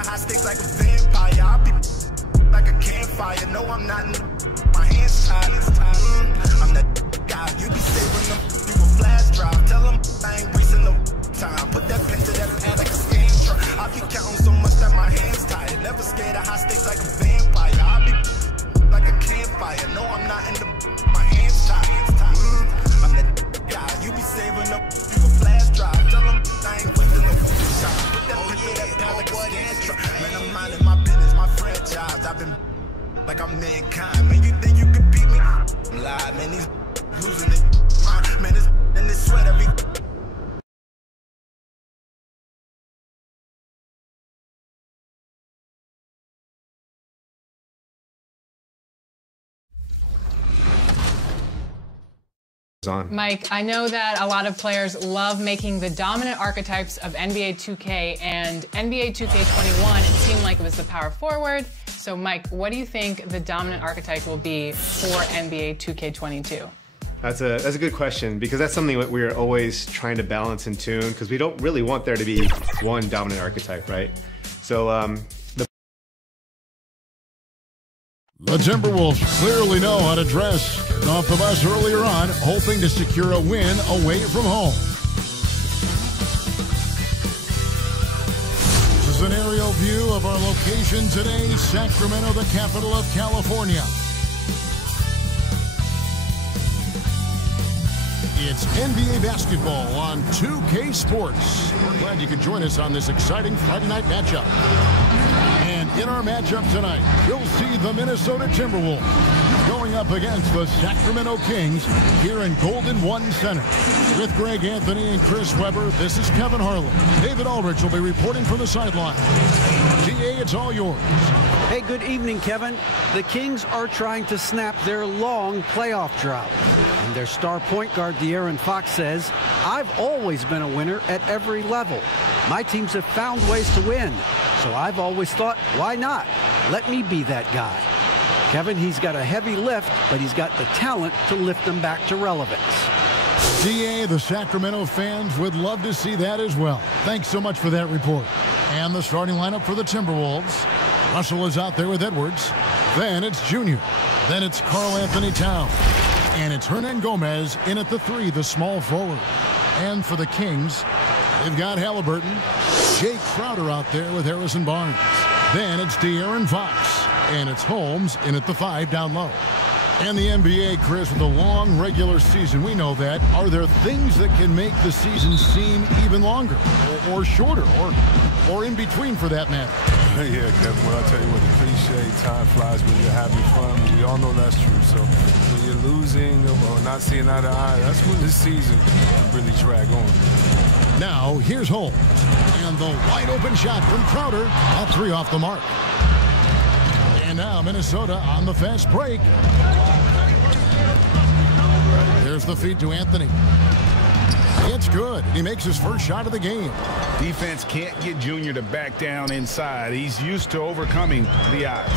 of high stakes like a vampire. I'll be like a campfire. No, I'm not in my hands tied. I'm that guy. You be saving them. You a flash drive. Tell them I ain't wasting no time. Put that pen to that pad like a scan truck. I keep counting so much that my hands tired. Never scared of high stakes like a vampire. I'll be like a campfire. No, I'm not in my hands tied. I'm that guy. You be saving them. You a flash drive. Tell them I ain't wasting no time. Put that pen to that pad like a scan truck. Man, I'm minding my business, my franchise. I've been like I'm mankind. Man, you think you could beat me? I'm lying, man. These losing it. Man, this and this sweat every. Mike, I know that a lot of players love making the dominant archetypes of NBA 2K and NBA 2K21. It seemed like it was the power forward. So, Mike, what do you think the dominant archetype will be for NBA 2K22? That's a good question, because that's something that we're always trying to balance and tune, because we don't really want there to be one dominant archetype, right? So the Timberwolves clearly know how to dress. Off the bus earlier on, hoping to secure a win away from home. This is an aerial view of our location today, Sacramento, the capital of California. It's NBA basketball on 2K Sports. We're glad you could join us on this exciting Friday night matchup. And in our matchup tonight, you'll see the Minnesota Timberwolves going up against the Sacramento Kings here in Golden One Center. With Greg Anthony and Chris Webber, this is Kevin Harlan. David Aldrich will be reporting from the sideline. GA, it's all yours. Hey, good evening, Kevin. The Kings are trying to snap their long playoff drought. And their star point guard, De'Aaron Fox, says, I've always been a winner at every level. My teams have found ways to win. So I've always thought, why not? Let me be that guy. Kevin, he's got a heavy lift, but he's got the talent to lift them back to relevance. DA, the Sacramento fans would love to see that as well. Thanks so much for that report. And the starting lineup for the Timberwolves. Russell is out there with Edwards. Then it's Junior. Then it's Karl Anthony Towns. And it's Hernan Gomez in at the 3, the small forward. And for the Kings, they've got Halliburton. Jay Crowder out there with Harrison Barnes. Then it's De'Aaron Fox. And it's Holmes in at the 5 down low. And the NBA, Chris, with a long regular season, we know that. Are there things that can make the season seem even longer or shorter or in between for that matter? Yeah, Kevin, well, I'll tell you what, the cliche, time flies when you're having fun. We all know that's true. So when you're losing or not seeing eye to eye, that's when this season can really drag on. Now, here's Holmes. And the wide open shot from Crowder. That 3 off the mark. And now Minnesota on the fast break. There's the feed to Anthony. It's good. He makes his first shot of the game. Defense can't get Junior to back down inside. He's used to overcoming the odds.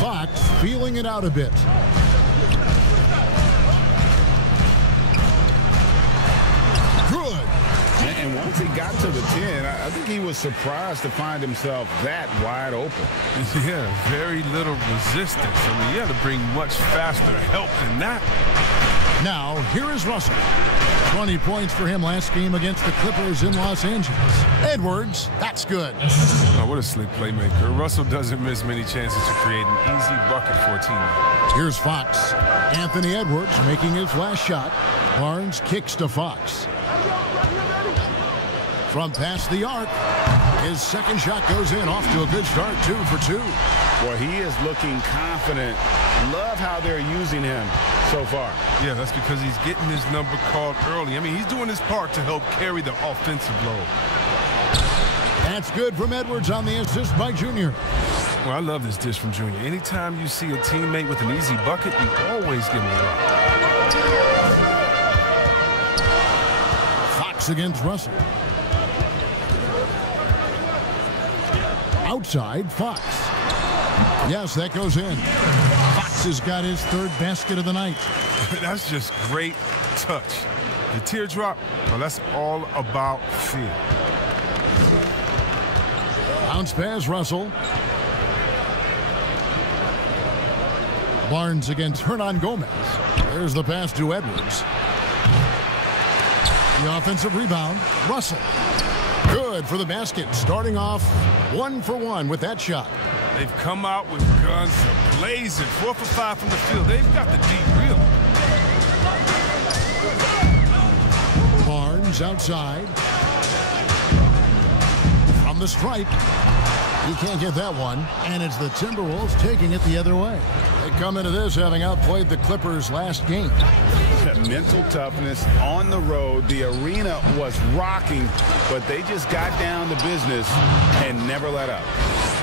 Fox feeling it out a bit. Good. And once he got to the 10, I think he was surprised to find himself that wide open. Yeah, very little resistance. I mean, you had to bring much faster help than that. Now, here is Russell. 20 points for him last game against the Clippers in Los Angeles. Edwards, that's good. Oh, what a slick playmaker. Russell doesn't miss many chances to create an easy bucket for a teammate. Here's Fox. Anthony Edwards making his last shot. Barnes kicks to Fox. From past the arc, his second shot goes in, off to a good start, 2 for 2. Boy, he is looking confident. Love how they're using him so far. Yeah, that's because he's getting his number called early. I mean, he's doing his part to help carry the offensive load. That's good from Edwards on the assist by Junior. Well, I love this dish from Junior. Anytime you see a teammate with an easy bucket, you always give him a rock. Fox against Russell. Outside, Fox. Yes, that goes in. Fox has got his 3rd basket of the night. That's just great touch. The teardrop, well, that's all about fear. Bounce pass, Russell. Barnes against Hernan Gomez. There's the pass to Edwards. The offensive rebound, Russell. Good for the basket, starting off 1 for 1 with that shot. They've come out with guns blazing, 4 for 5 from the field. They've got the D real. Barnes outside. From the stripe. He can't get that one, and it's the Timberwolves taking it the other way. They come into this having outplayed the Clippers last game. Mental toughness on the road. The arena was rocking, but they just got down to business and never let up.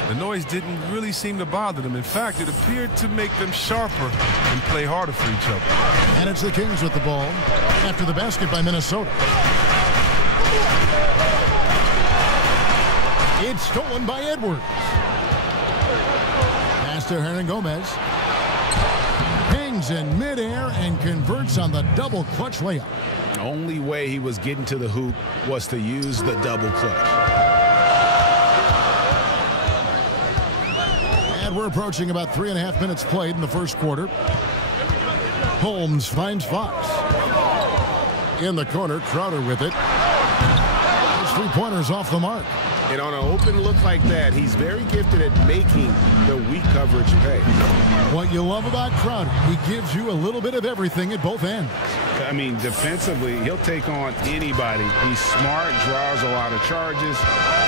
The noise didn't really seem to bother them. In fact, it appeared to make them sharper and play harder for each other. And it's the Kings with the ball after the basket by Minnesota. It's stolen by Edwards. Pass to Hernan Gomez. Hangs in midair and converts on the double clutch layup. The only way he was getting to the hoop was to use the double clutch. And we're approaching about 3.5 minutes played in the first quarter. Holmes finds Fox. In the corner, Crowder with it. His three-pointers off the mark. And on an open look like that, he's very gifted at making the weak coverage pay. What you love about Crowder, he gives you a little bit of everything at both ends. I mean, defensively, he'll take on anybody. He's smart, draws a lot of charges.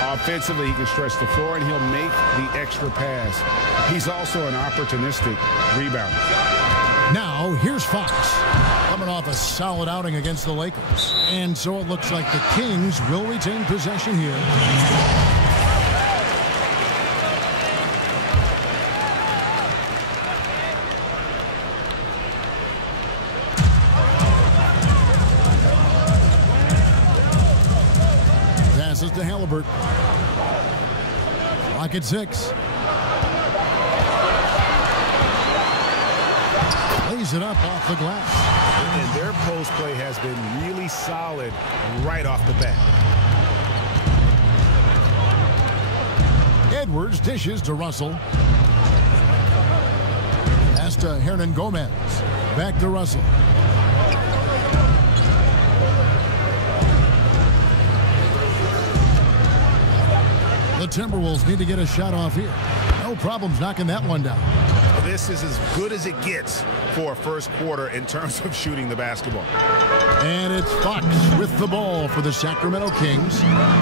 Offensively, he can stretch the floor, and he'll make the extra pass. He's also an opportunistic rebounder. Now, here's Fox. Coming off a solid outing against the Lakers. And so it looks like the Kings will retain possession here. Passes to Halliburton. Clock at 6. Lays it up off the glass. And their post play has been really solid right off the bat. Edwards dishes to Russell. Pass to Hernan Gomez. Back to Russell. The Timberwolves need to get a shot off here. No problems knocking that one down. This is as good as it gets for a first quarter in terms of shooting the basketball. And it's Fox with the ball for the Sacramento Kings,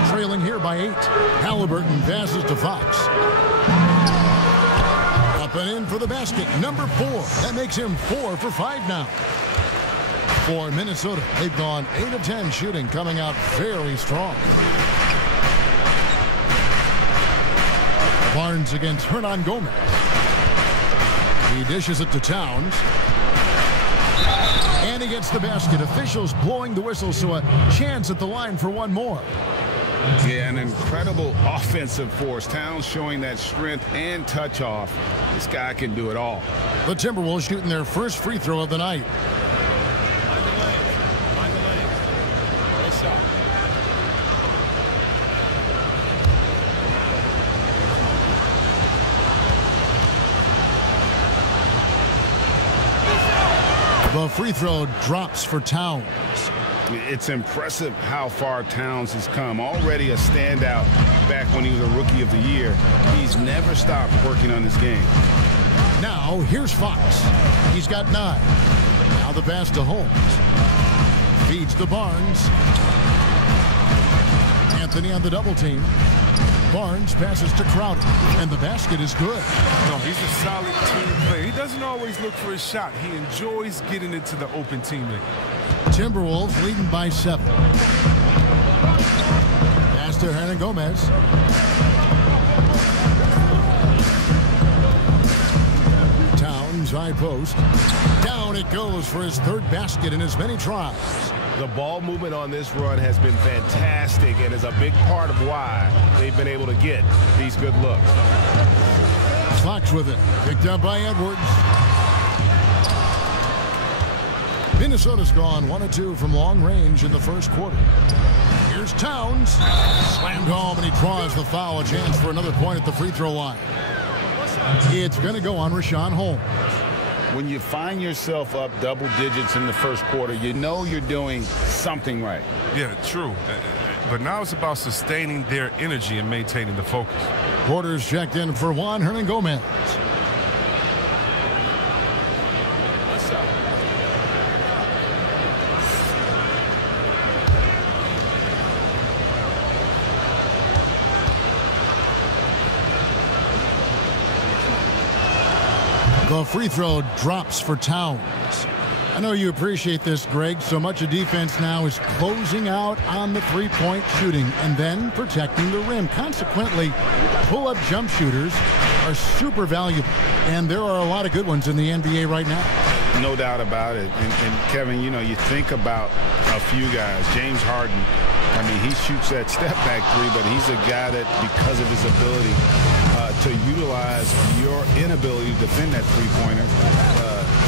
trailing here by 8. Halliburton passes to Fox. Up and in for the basket, number 4. That makes him 4 for 5 now. For Minnesota, they've gone 8 of 10 shooting, coming out very strong. Barnes against Hernan Gomez. He dishes it to Towns. And he gets the basket. Officials blowing the whistle, so a chance at the line for one more. Yeah, an incredible offensive force. Towns showing that strength and touch off. This guy can do it all. The Timberwolves shooting their first free throw of the night. Mind the legs. Nice shot. The free throw drops for Towns. It's impressive how far Towns has come. Already a standout back when he was a Rookie of the Year. He's never stopped working on his game. Now, here's Fox. He's got 9. Now the pass to Holmes. Feeds to Barnes. Anthony on the double team. Barnes passes to Crowder, and the basket is good. No, he's a solid team player. He doesn't always look for his shot. He enjoys getting into the open teammate. Timberwolves leading by 7. Pass to Hernan Gomez. Towns high post. Down it goes for his 3rd basket in as many tries. The ball movement on this run has been fantastic and is a big part of why they've been able to get these good looks. Fox with it. Picked up by Edwards. Minnesota's gone 1 of 2 from long range in the first quarter. Here's Towns. Slammed home, and he draws the foul. A chance for another point at the free throw line. It's going to go on Rashawn Holmes. When you find yourself up double digits in the first quarter, you know you're doing something right. Yeah, true. But now it's about sustaining their energy and maintaining the focus. Quarters checked in for Juan Hernangomez. The free throw drops for Towns. I know you appreciate this, Greg. So much of defense now is closing out on the three-point shooting and then protecting the rim. Consequently, pull-up jump shooters are super valuable, and there are a lot of good ones in the NBA right now. No doubt about it. And Kevin, you know, you think about a few guys. James Harden, I mean, he shoots that step-back three, but he's a guy that, because of his ability to utilize your inability to defend that three-pointer,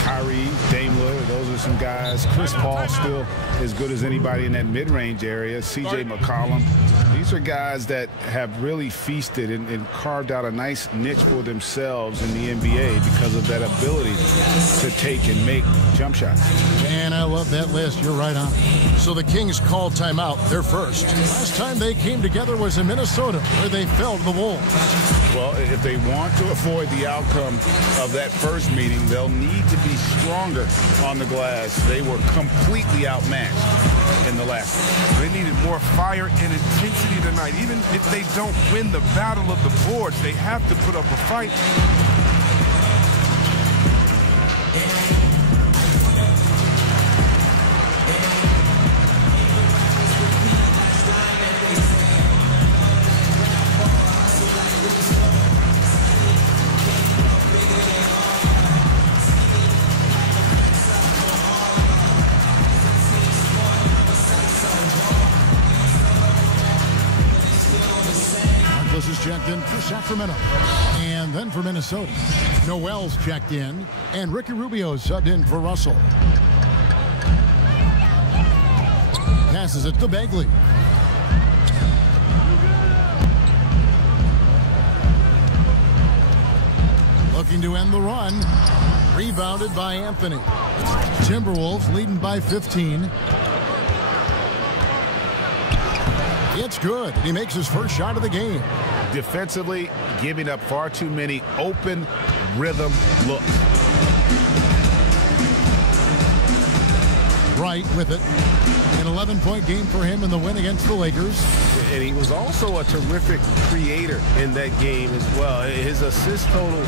Kyrie, Dame Lillard, those are some guys. Chris Paul still as good as anybody in that mid-range area. C.J. McCollum. These are guys that have really feasted and carved out a nice niche for themselves in the NBA because of that ability to take and make jump shots. And I love that list. You're right on. So the Kings call timeout. They're first. Last time they came together was in Minnesota, where they fell to the Wolves. Well, if they want to avoid the outcome of that first meeting, they'll need to be stronger on the glass. They were completely outmatched in the last one. They needed more fire and intensity tonight. Even if they don't win the battle of the boards, they have to put up a fight. Checked in for Sacramento. And then for Minnesota, Noel's checked in, and Ricky Rubio's subbed in for Russell. Passes it to Bagley. Looking to end the run. Rebounded by Anthony. Timberwolves leading by 15. It's good. He makes his first shot of the game. Defensively, giving up far too many open rhythm looks. Right with it. An 11-point game for him in the win against the Lakers. And he was also a terrific creator in that game as well. His assist total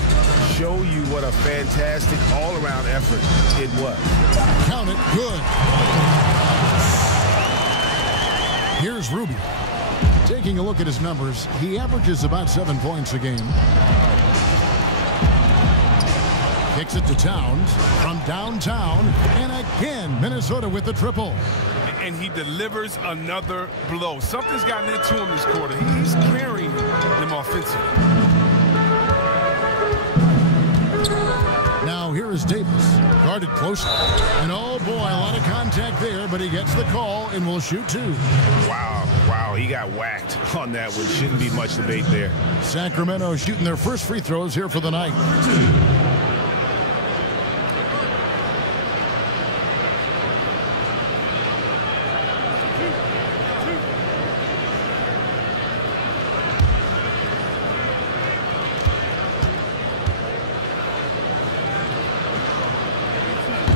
show you what a fantastic all-around effort it was. Count it. Good. Here's Rubio. Taking a look at his numbers, he averages about 7 points a game. Kicks it to Towns from downtown, and again, Minnesota with the triple. And he delivers another blow. Something's gotten into him this quarter. He's carrying them offensively. Now here is Davis, guarded closely. And oh boy, a lot of contact there, but he gets the call and will shoot two. Wow, he got whacked on that one. Shouldn't be much debate there. Sacramento shooting their first free throws here for the night.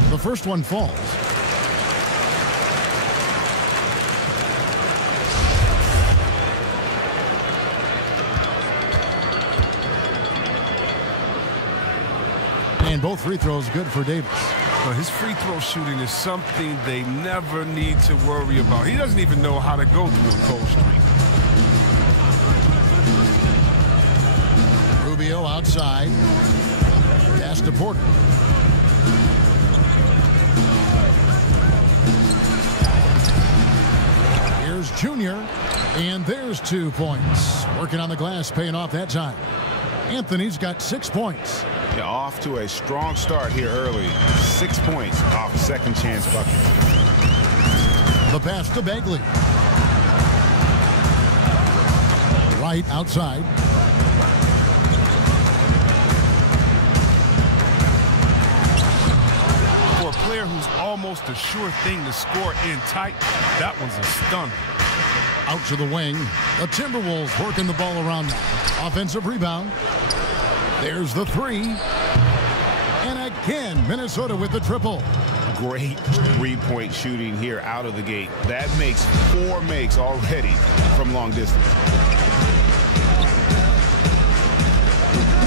The first one falls. And both free throws good for Davis. Well, his free throw shooting is something they never need to worry about. He doesn't even know how to go through a cold streak. Rubio outside. Pass to Porter. Here's Junior, and there's 2 points. Working on the glass, paying off that time. Anthony's got 6 points. Yeah, off to a strong start here early. 6 points off second chance bucket. The pass to Bagley. Right outside. For a player who's almost a sure thing to score in tight, that one's a stunner. Out to the wing. The Timberwolves working the ball around now. Offensive rebound. There's the three. And again, Minnesota with the triple. Great three-point shooting here out of the gate. That makes 4 makes already from long distance.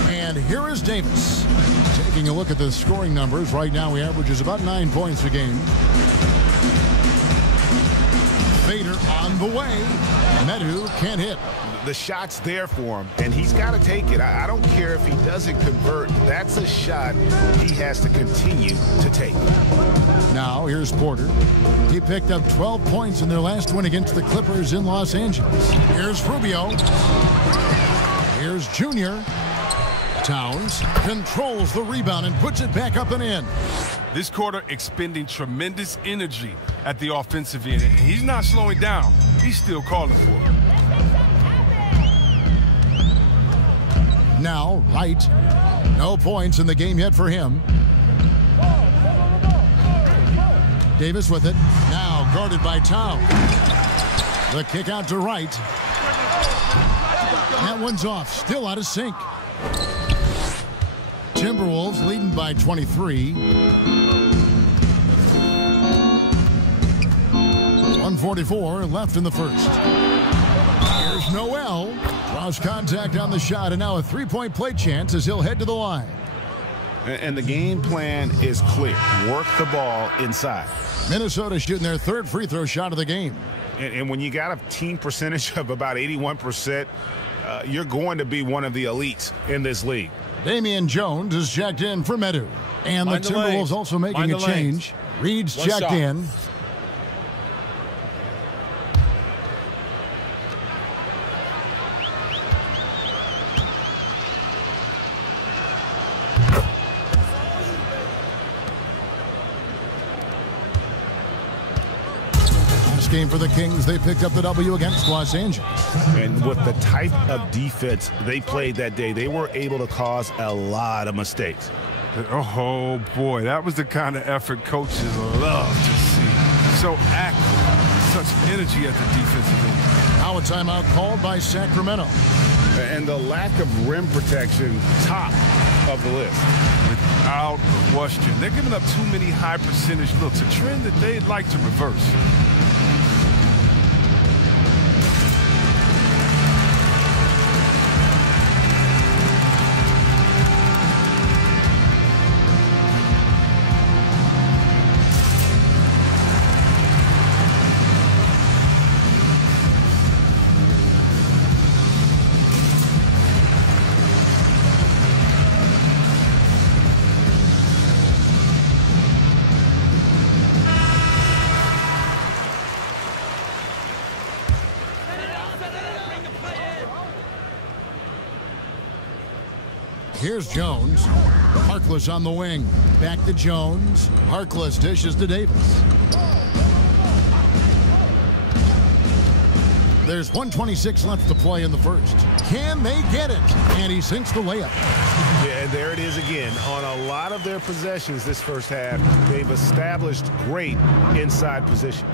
And here is Davis. Taking a look at the scoring numbers. Right now he averages about 9 points a game. Vader on the way. Medu can't hit. The shot's there for him, and he's got to take it. I don't care if he doesn't convert. That's a shot he has to continue to take. Now, here's Porter. He picked up 12 points in their last win against the Clippers in Los Angeles. Here's Rubio. Here's Junior. Towns controls the rebound and puts it back up and in. This quarter expending tremendous energy at the offensive end, and he's not slowing down. He's still calling for it. Now, Wright. No points in the game yet for him. Davis with it. Now guarded by Towns. The kick out to Wright. That one's off. Still out of sync. Timberwolves leading by 23. 1:44 left in the first. Here's Noel. Draws contact on the shot, and now a three-point play chance as he'll head to the line. And the game plan is clear. Work the ball inside. Minnesota shooting their third free throw shot of the game. And when you got a team percentage of about 81%, you're going to be one of the elites in this league. Damian Jones is checked in for Medu. And the Timberwolves also making a change. Reed's checked in. Game for the Kings. They picked up the W against Los Angeles. And with the type of defense they played that day, they were able to cause a lot of mistakes. Oh, boy, that was the kind of effort coaches love to see. So active, such energy at the defensive end. Now a timeout called by Sacramento. And the lack of rim protection, top of the list. Without question. They're giving up too many high percentage looks, a trend that they'd like to reverse. Here's Jones. Harkless on the wing. Back to Jones. Harkless dishes to Davis. There's 1:26 left to play in the first. Can they get it? And he sinks the layup. Yeah, and there it is again. On a lot of their possessions this first half, they've established great inside position.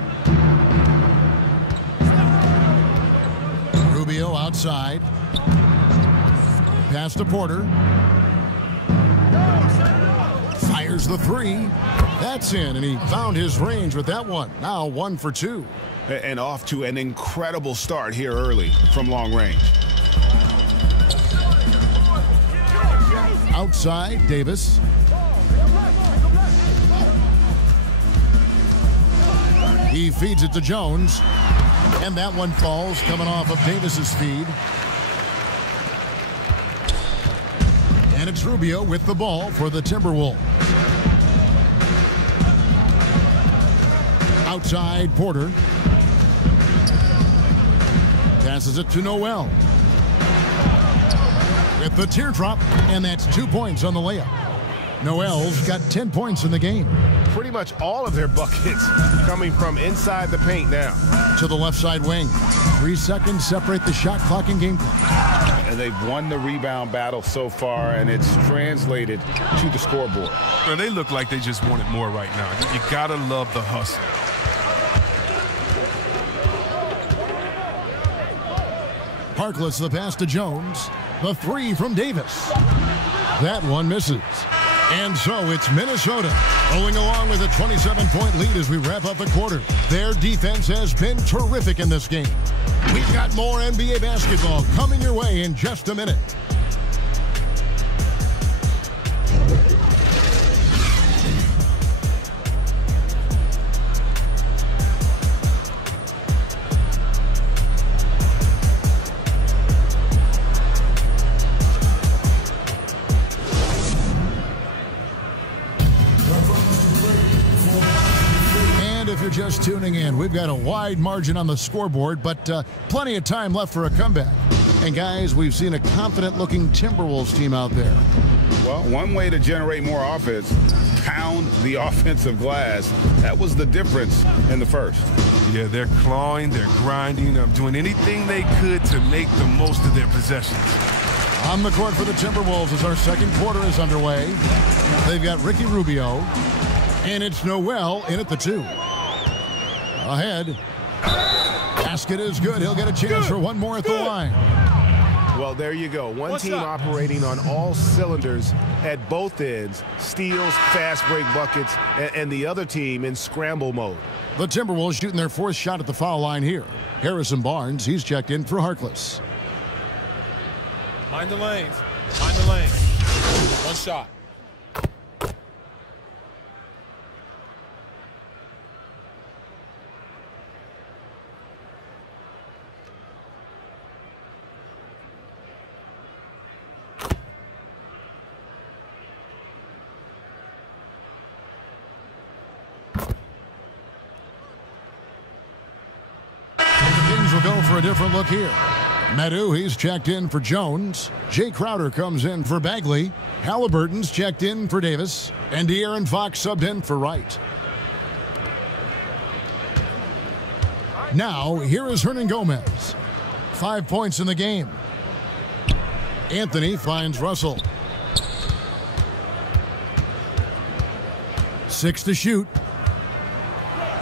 Rubio outside. Pass to Porter. Fires the three. That's in, and he found his range with that one. Now 1 for 2. And off to an incredible start here early from long range. Outside, Davis. He feeds it to Jones. And that one falls, coming off of Davis's feed. And it's Rubio with the ball for the Timberwolves. Outside, Porter. Passes it to Noel. with the teardrop, and that's 2 points on the layup. Noel's got 10 points in the game. Pretty much all of their buckets coming from inside the paint now. To the left side wing. 3 seconds separate the shot clock and game clock. And they've won the rebound battle so far, and it's translated to the scoreboard. Well, they look like they just want it more right now. You gotta love the hustle. Harkless the pass to Jones. The 3 from Davis. That one misses. And so it's Minnesota rolling along with a 27-point lead as we wrap up the quarter. Their defense has been terrific in this game. We've got more NBA basketball coming your way in just a minute. Just tuning in, we've got a wide margin on the scoreboard, but plenty of time left for a comeback. And guys, we've seen a confident-looking Timberwolves team out there. Well, one way to generate more offense, pound the offensive glass. That was the difference in the first. Yeah, they're clawing, they're grinding, doing anything they could to make the most of their possessions. On the court for the Timberwolves as our second quarter is underway. They've got Ricky Rubio, and it's Noel in at the 2. Ahead. Basket is good. He'll get a chance for one more at the line. Well, there you go. One team operating on all cylinders at both ends. Steals, fast break buckets, and the other team in scramble mode. The Timberwolves shooting their 4th shot at the foul line here. Harrison Barnes, he's checked in for Harkless. Mind the lanes. Mind the lane. One shot. Will go for a different look here. Medu, he's checked in for Jones. Jay Crowder comes in for Bagley. Halliburton's checked in for Davis. And De'Aaron Fox subbed in for Wright. Now, here is Hernan Gomez. 5 points in the game. Anthony finds Russell. 6 to shoot.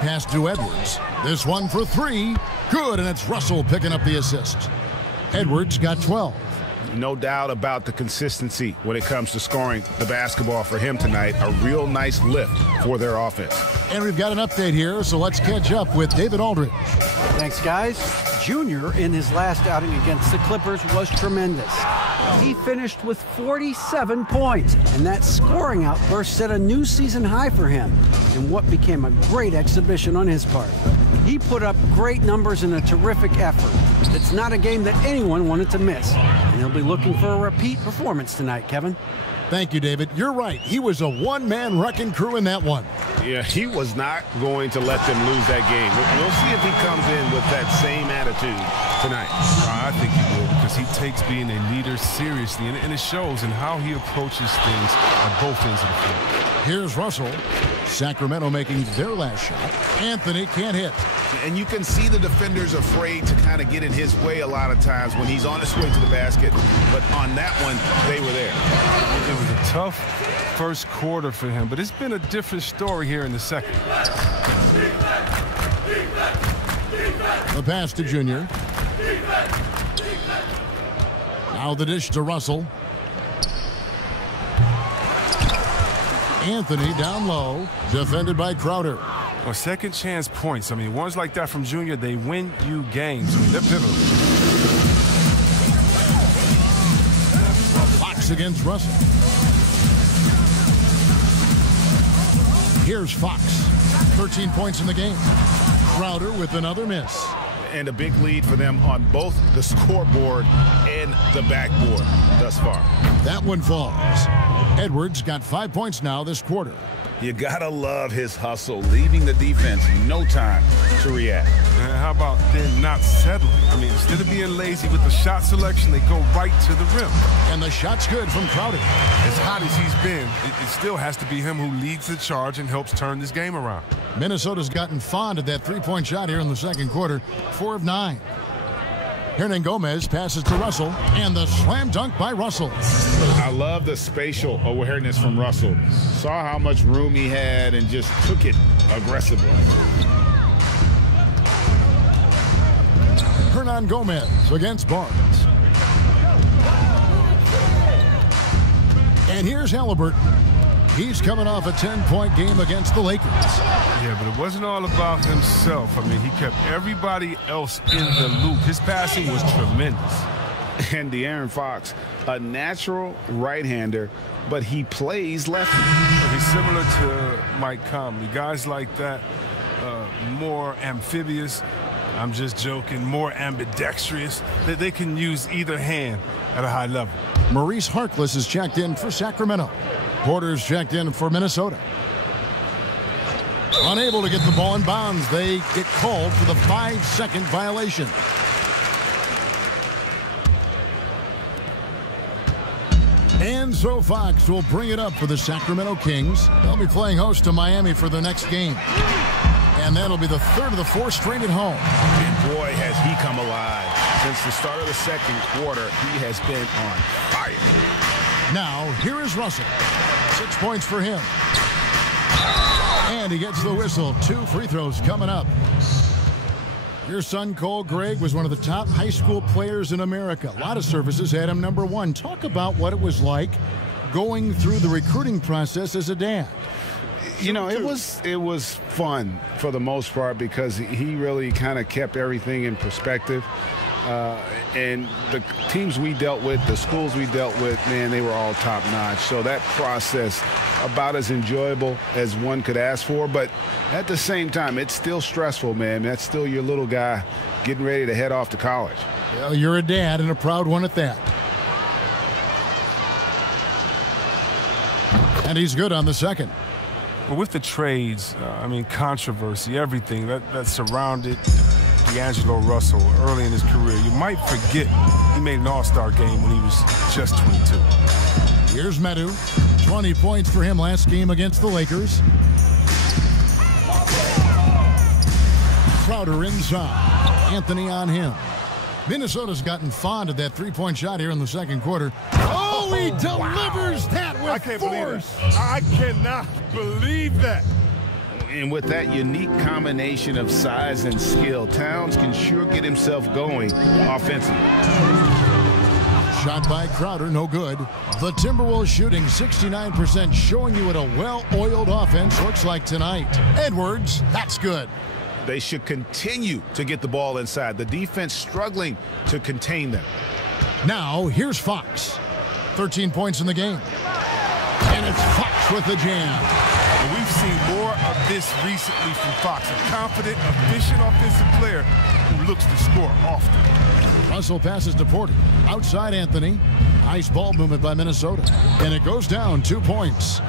Pass to Edwards. This one for 3. Good, and it's Russell picking up the assist. Edwards got 12. No doubt about the consistency when it comes to scoring the basketball for him tonight. A real nice lift for their offense. And we've got an update here, so let's catch up with David Aldridge. Thanks, guys. Junior, in his last outing against the Clippers, was tremendous. He finished with 47 points, and that scoring outburst set a new season high for him in what became a great exhibition on his part. He put up great numbers in a terrific effort. It's not a game that anyone wanted to miss, and he'll be looking for a repeat performance tonight, Kevin. Thank you, David. You're right. He was a one-man wrecking crew in that one. Yeah, he was not going to let them lose that game. We'll see if he comes in with that same attitude tonight. I think he will, because he takes being a leader seriously, and it shows in how he approaches things at both ends of the field. Here's Russell. Sacramento making their last shot. Anthony can't hit. And you can see the defenders afraid to kind of get in his way a lot of times when he's on his way to the basket. But on that one, they were there. It was a tough first quarter for him, but it's been a different story here in the second. The pass to Junior. Now the dish to Russell. Anthony down low, defended by Crowder. Well, second chance points. I mean, ones like that from Junior, they win you games. I mean, they're pivotal. Fox against Russell. Here's Fox. 13 points in the game. Crowder with another miss. And a big lead for them on both the scoreboard and the backboard thus far. That one falls. Edwards got 5 points now this quarter. You gotta love his hustle, leaving the defense no time to react. And how about then not settling? I mean, instead of being lazy with the shot selection, they go right to the rim. And the shot's good from Crowder. As hot as he's been, it still has to be him who leads the charge and helps turn this game around. Minnesota's gotten fond of that three-point shot here in the second quarter, 4 of 9. Hernangomez passes to Russell, and the slam dunk by Russell. I love the spatial awareness from Russell. Saw how much room he had and just took it aggressively. Hernangomez against Barnes. And here's Halliburton. He's coming off a 10-point game against the Lakers. Yeah, but it wasn't all about himself. I mean, he kept everybody else in the loop. His passing was tremendous. And De'Aaron Fox, a natural right-hander, but he plays lefty. He's similar to Mike Conley. Guys like that, more amphibious. I'm just joking, more ambidextrous. They can use either hand at a high level. Maurice Harkless is checked in for Sacramento. Porter's checked in for Minnesota. Unable to get the ball in bounds. They get called for the 5-second violation. And so Fox will bring it up for the Sacramento Kings. They'll be playing host to Miami for the next game. And that'll be the third of the 4 straight at home. And boy, has he come alive. Since the start of the second quarter, he has been on fire. Now, here is Russell. 6 points for him. And he gets the whistle. 2 free throws coming up. Your son, Cole Gregg, was one of the top high school players in America. A lot of services had him number 1. Talk about what it was like going through the recruiting process as a dad. You know, it was fun for the most part because he really kind of kept everything in perspective. And the teams we dealt with, the schools we dealt with, man, they were all top-notch. So that process, about as enjoyable as one could ask for. But at the same time, it's still stressful, man. That's still your little guy getting ready to head off to college. Well, you're a dad and a proud one at that. And he's good on the second. But with the trades, I mean, controversy, everything that surrounded D'Angelo Russell early in his career, you might forget he made an all-star game when he was just 22. Here's Medu. 20 points for him last game against the Lakers. Crowder inside. Anthony on him. Minnesota's gotten fond of that three-point shot here in the second quarter. Oh, he delivers that with I can't force. believe it. I cannot believe that. And with that unique combination of size and skill, Towns can sure get himself going offensively. Shot by Crowder, no good. The Timberwolves shooting 69%, showing you what a well-oiled offense looks like tonight. Edwards, that's good. They should continue to get the ball inside. The defense struggling to contain them. Now, here's Fox. 13 points in the game. And it's Fox with the jam. And we've seen more of this recently from Fox, a confident, efficient offensive player who looks to score often. Russell passes to Porter. Outside Anthony. Nice ball movement by Minnesota. And it goes down 2 points.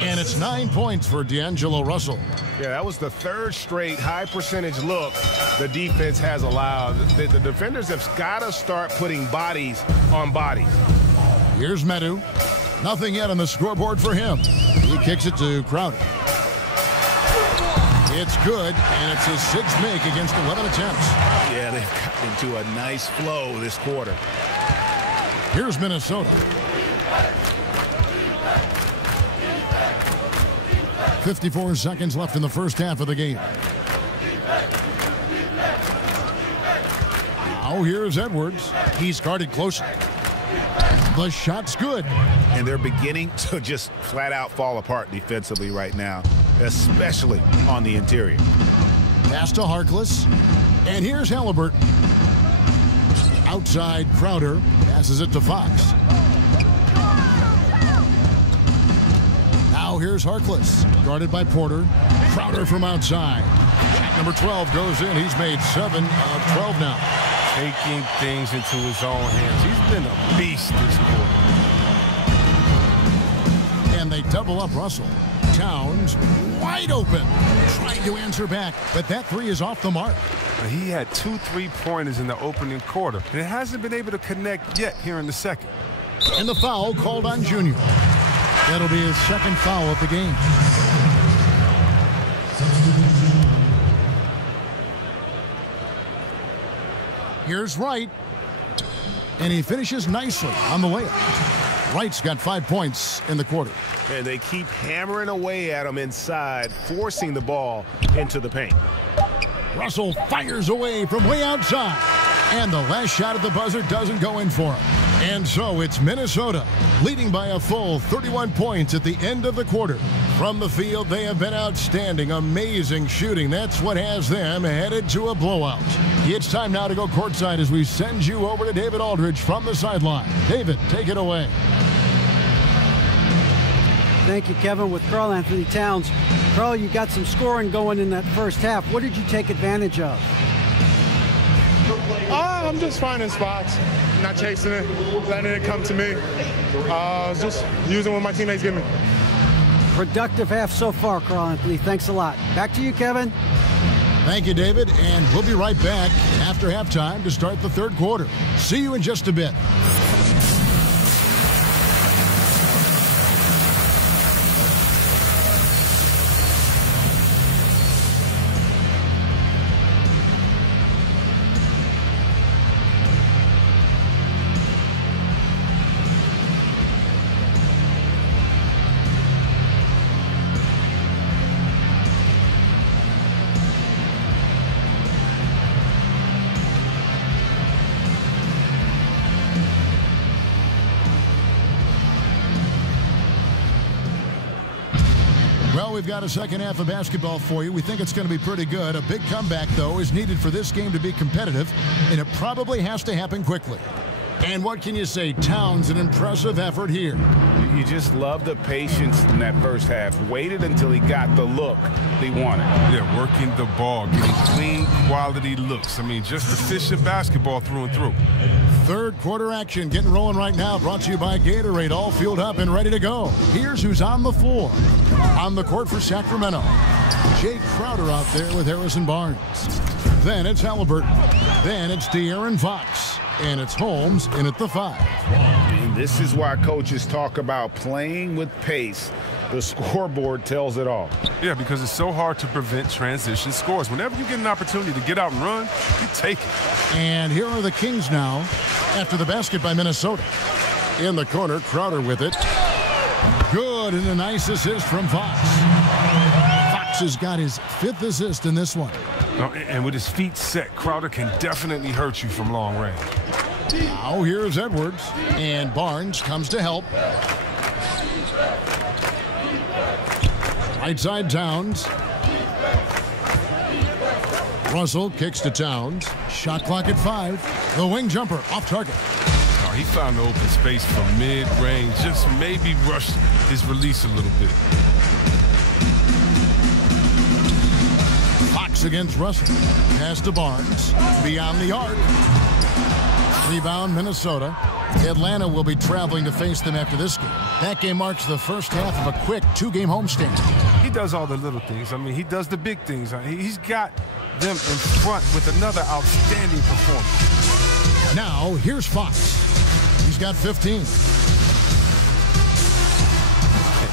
And it's 9 points for D'Angelo Russell. Yeah, that was the third straight high-percentage look the defense has allowed. The defenders have got to start putting bodies on bodies. Here's Medu. Nothing yet on the scoreboard for him. He kicks it to Crowder. It's good, and it's his sixth make against 11 attempts. Yeah, they've gotten into a nice flow this quarter. Here's Minnesota. 54 seconds left in the first half of the game. Now here's Edwards. He's guarded closely. The shot's good. And they're beginning to just flat out fall apart defensively right now, especially on the interior. Pass to Harkless. And here's Halliburton. Outside Crowder. Passes it to Fox. Now here's Harkless. Guarded by Porter. Crowder from outside. Number 12 goes in. He's made 7 of 12 now. Taking things into his own hands. He's been a beast this quarter. And they double up Russell. Towns, wide open. Trying to answer back, but that three is off the mark. He had 2 3-pointers in the opening quarter, and it hasn't been able to connect yet here in the second. And the foul called on Junior. That'll be his second foul of the game. Here's Wright. And he finishes nicely on the layup. Wright's got 5 points in the quarter. And they keep hammering away at him inside, forcing the ball into the paint. Russell fires away from way outside. And the last shot at the buzzer doesn't go in for him. And so it's Minnesota leading by a full 31 points at the end of the quarter. From the field, they have been outstanding. Amazing shooting. That's what has them headed to a blowout. It's time now to go courtside as we send you over to David Aldridge from the sideline. David, take it away. Thank you, Kevin. With Karl Anthony Towns. Karl, you got some scoring going in that first half. What did you take advantage of? I'm just finding spots, not chasing it, letting it come to me. Just using what my teammates give me. Productive half so far, Karl Anthony. Thanks a lot. Back to you, Kevin. Thank you, David. And we'll be right back after halftime to start the third quarter. See you in just a bit. Well, we've got a second half of basketball for you. We think it's going to be pretty good. A big comeback, though, is needed for this game to be competitive, and it probably has to happen quickly. And what can you say? Towns, an impressive effort here. You just love the patience in that first half. Waited until he got the look he wanted. Yeah, working the ball, getting clean quality looks. I mean, just efficient basketball through and through. Third quarter action getting rolling right now. Brought to you by Gatorade. All fueled up and ready to go. Here's who's on the floor. On the court for Sacramento, Jay Crowder out there with Harrison Barnes. Then it's Halliburton. Then it's De'Aaron Fox. And it's Holmes in at the 5. And this is why coaches talk about playing with pace. The scoreboard tells it all. Yeah, because it's so hard to prevent transition scores. Whenever you get an opportunity to get out and run, you take it. And here are the Kings now after the basket by Minnesota. In the corner, Crowder with it. Good, and a nice assist from Fox. Fox has got his 5th assist in this one. And with his feet set, Crowder can definitely hurt you from long range. Now here's Edwards, and Barnes comes to help. Right side Towns. Russell kicks to Towns. Shot clock at 5. The wing jumper off target. Oh, he found the open space from mid-range. Just maybe rushed his release a little bit. Fox against Russell. Pass to Barnes. Beyond the arc. Rebound Minnesota. Atlanta will be traveling to face them after this game. That game marks the first half of a quick 2-game homestand. He does all the little things. I mean, he does the big things. He's got them in front with another outstanding performance. Now, here's Fox. He's got 15.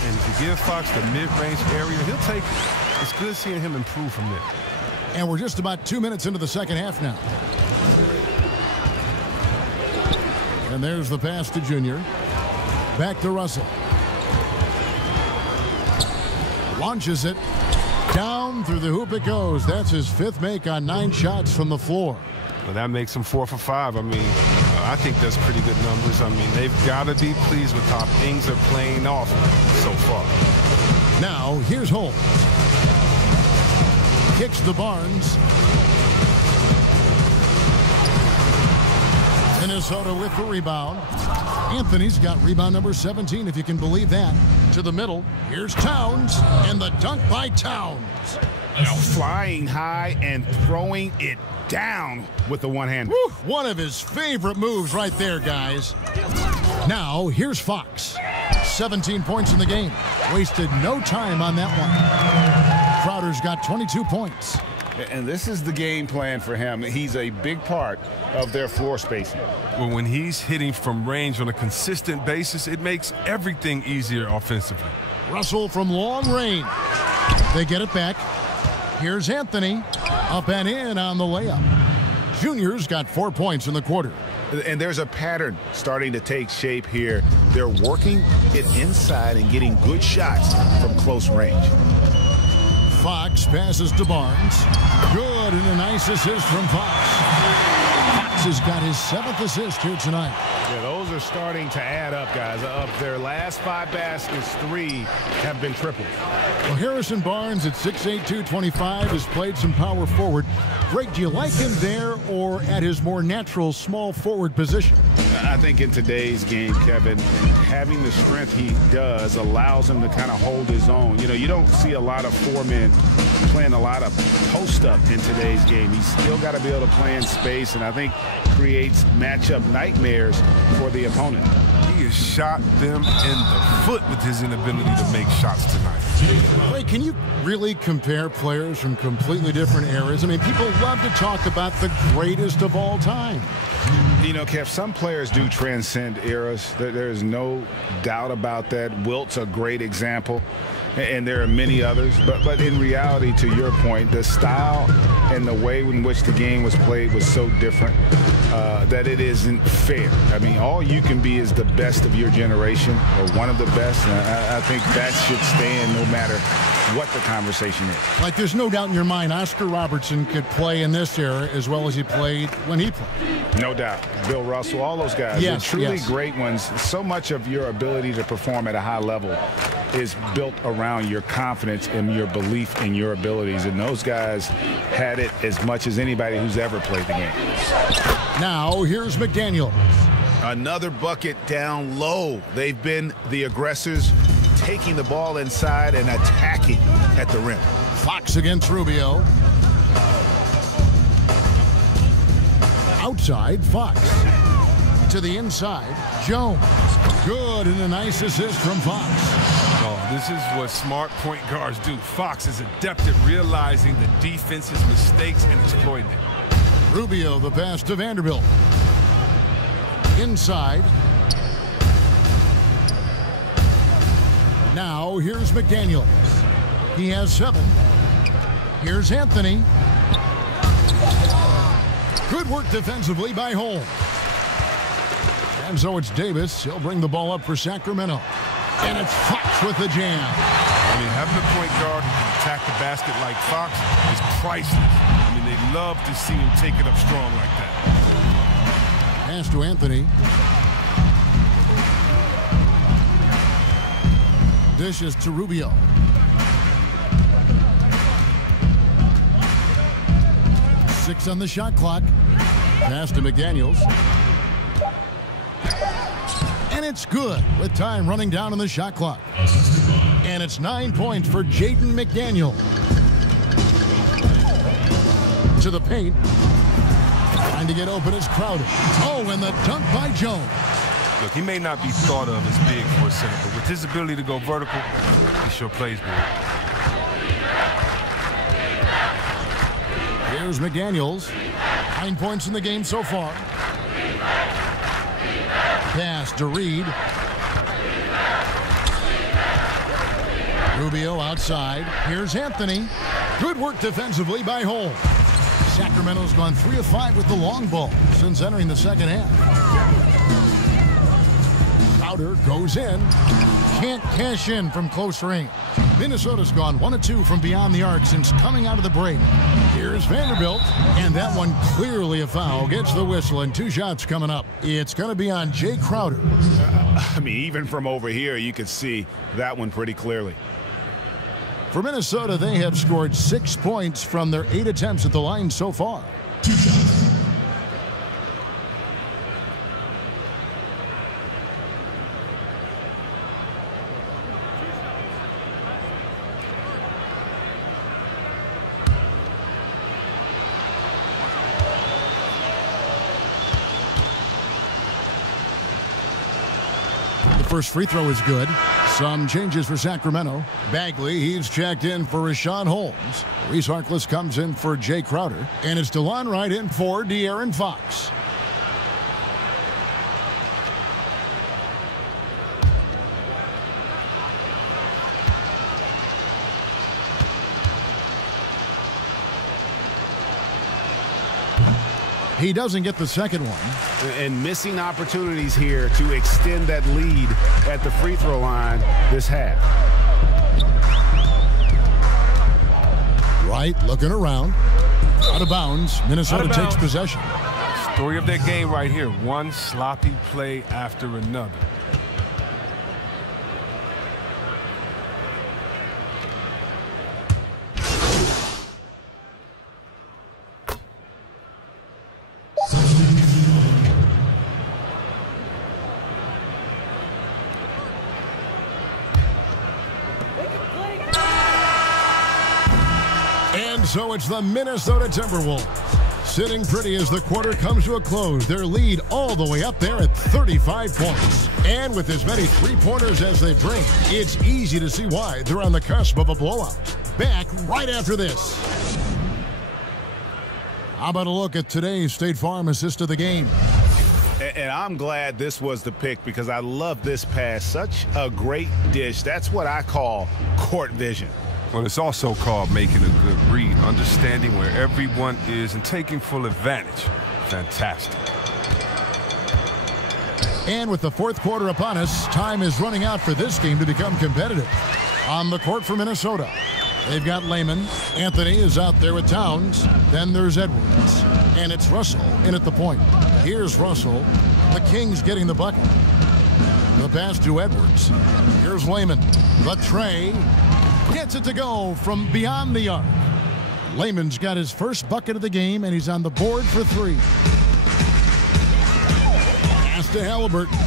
And if you give Fox the mid-range area, he'll take it. It's good seeing him improve from there. And we're just about 2 minutes into the second half now. And there's the pass to Junior. Back to Russell. Launches it. Down through the hoop it goes. That's his 5th make on 9 shots from the floor. Well, that makes him 4 for 5. I mean, I think that's pretty good numbers. I mean, they've got to be pleased with how things are playing off so far. Now, here's Holmes. Kicks to Barnes. Minnesota with the rebound. Anthony's got rebound number 17, if you can believe that. To the middle. Here's Towns, and the dunk by Towns. Flying high and throwing it down with the one-hander. One of his favorite moves right there, guys. Now, here's Fox. 17 points in the game. Wasted no time on that one. Crowder's got 22 points. And this is the game plan for him. He's a big part of their floor spacing. Well, when he's hitting from range on a consistent basis, it makes everything easier offensively. Russell from long range. They get it back. Here's Anthony. Up and in on the layup. Junior's got 4 points in the quarter. And there's a pattern starting to take shape here. They're working it inside and getting good shots from close range. Fox passes to Barnes. Good, and a nice assist from Fox. Fox has got his 7th assist here tonight. Yeah, those are starting to add up, guys. Of their last 5 baskets, 3 have been triples. Well, Harrison Barnes at 6'8", 225 has played some power forward. Greg, do you like him there or at his more natural small forward position? I think in today's game, Kevin, having the strength he does allows him to kind of hold his own. You know, you don't see a lot of 4 men playing a lot of post-up in today's game. He's still got to be able to play in space, and I think creates matchup nightmares for the opponent. He has shot them in the foot with his inability to make shots tonight. Wait, can you really compare players from completely different eras? I mean, people love to talk about the greatest of all time. You know, Kev, some players do transcend eras. There's no doubt about that. Wilt's a great example, and there are many others. But in reality, to your point, the style and the way in which the game was played was so different that it isn't fair. I mean, all you can be is the best of your generation or one of the best. And I think that should stand no matter what the conversation is. Like, there's no doubt in your mind Oscar Robertson could play in this era as well as he played when he played. No doubt. Bill Russell, all those guys. Yes, They're truly yes. great ones. So much of your ability to perform at a high level is built around your confidence and your belief in your abilities. And those guys had it as much as anybody who's ever played the game. Now, here's McDaniel. Another bucket down low. They've been the aggressors, taking the ball inside and attacking at the rim. Fox against Rubio. Outside, Fox. To the inside, Jones. Good, and a nice assist from Fox. Oh, this is what smart point guards do. Fox is adept at realizing the defense's mistakes and exploiting it. Rubio, the pass to Vanderbilt. Inside. Now, here's McDaniels. He has 7. Here's Anthony. Good work defensively by Holmes. And so it's Davis. He'll bring the ball up for Sacramento. And it's Fox with the jam. I mean, having a point guard who can attack the basket like Fox is priceless. I mean, they love to see him take it up strong like that. Pass to Anthony. Dishes to Rubio. Six on the shot clock. Pass to McDaniels. And it's good with time running down on the shot clock. And it's 9 points for Jaden McDaniel. To the paint. Trying to get open is Crowder. Oh, and the dunk by Jones. Look, he may not be thought of as big for a center, but with his ability to go vertical, he sure plays well. Here's McDaniels. 9 points in the game so far. Pass to Reed. Rubio outside. Here's Anthony. Good work defensively by Holmes. Sacramento's gone 3 of 5 with the long ball since entering the second half. Crowder goes in. Can't cash in from close range. Minnesota's gone 1 of 2 from beyond the arc since coming out of the break. Here's Vanderbilt, and that one clearly a foul. Gets the whistle, and 2 shots coming up. It's going to be on Jay Crowder. I mean, even from over here, you could see that one pretty clearly. For Minnesota, they have scored 6 points from their 8 attempts at the line so far. 2 shots. The first free throw is good. Some changes for Sacramento. Bagley, he's checked in for Rashawn Holmes. Reese Harkless comes in for Jay Crowder. And it's DeLon Wright in for De'Aaron Fox. He doesn't get the second one. And missing opportunities here to extend that lead at the free throw line this half. Wright looking around. Out of bounds. Minnesota takes possession. Story of that game right here. One sloppy play after another. So it's the Minnesota Timberwolves sitting pretty as the quarter comes to a close. Their lead all the way up there at 35 points. And with as many three-pointers as they bring, it's easy to see why they're on the cusp of a blowout. Back right after this. How about a look at today's State Farm assist of the game? And I'm glad this was the pick because I love this pass. Such a great dish. That's what I call court vision. Well, it's also called making a good read, understanding where everyone is and taking full advantage. Fantastic. And with the fourth quarter upon us, time is running out for this game to become competitive. On the court for Minnesota, they've got Layman. Anthony is out there with Towns. Then there's Edwards. And it's Russell in at the point. Here's Russell. The Kings getting the bucket. The pass to Edwards. Here's Layman. The tray. Gets it to go from beyond the arc. Layman's got his first bucket of the game, and he's on the board for three. Pass to Halliburton.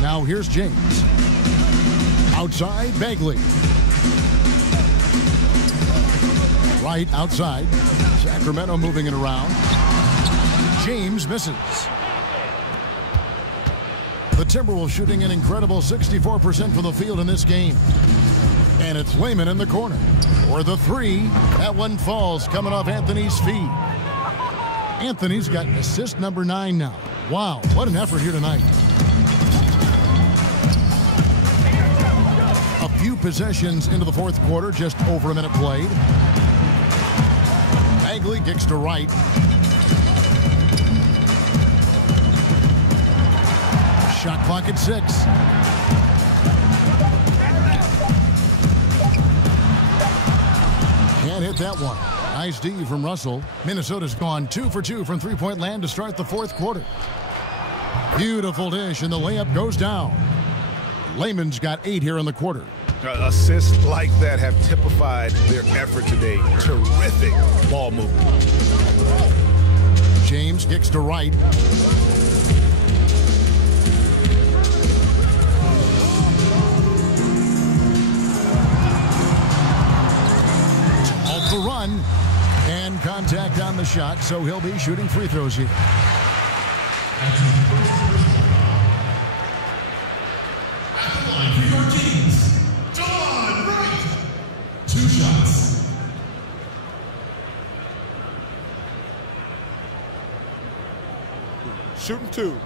Now here's James. Outside, Bagley. Right outside. Sacramento moving it around. James misses. The Timberwolves shooting an incredible 64% from the field in this game. And it's Layman in the corner. For the three. That one falls coming off Anthony's feet. Anthony's got assist number 9 now. Wow, what an effort here tonight. A few possessions into the fourth quarter, just over a minute played. Bagley kicks to Wright. Shot clock at 6. Can't hit that one. Nice D from Russell. Minnesota's gone 2 for 2 from three-point land to start the fourth quarter. Beautiful dish, and the layup goes down. Layman's got 8 here in the quarter. Assists like that have typified their effort today. Terrific ball movement. James kicks to Wright. The run and contact on the shot, so he'll be shooting free throws here. At the line for your Kings, DeLon Wright. 2 shots. Shooting 2.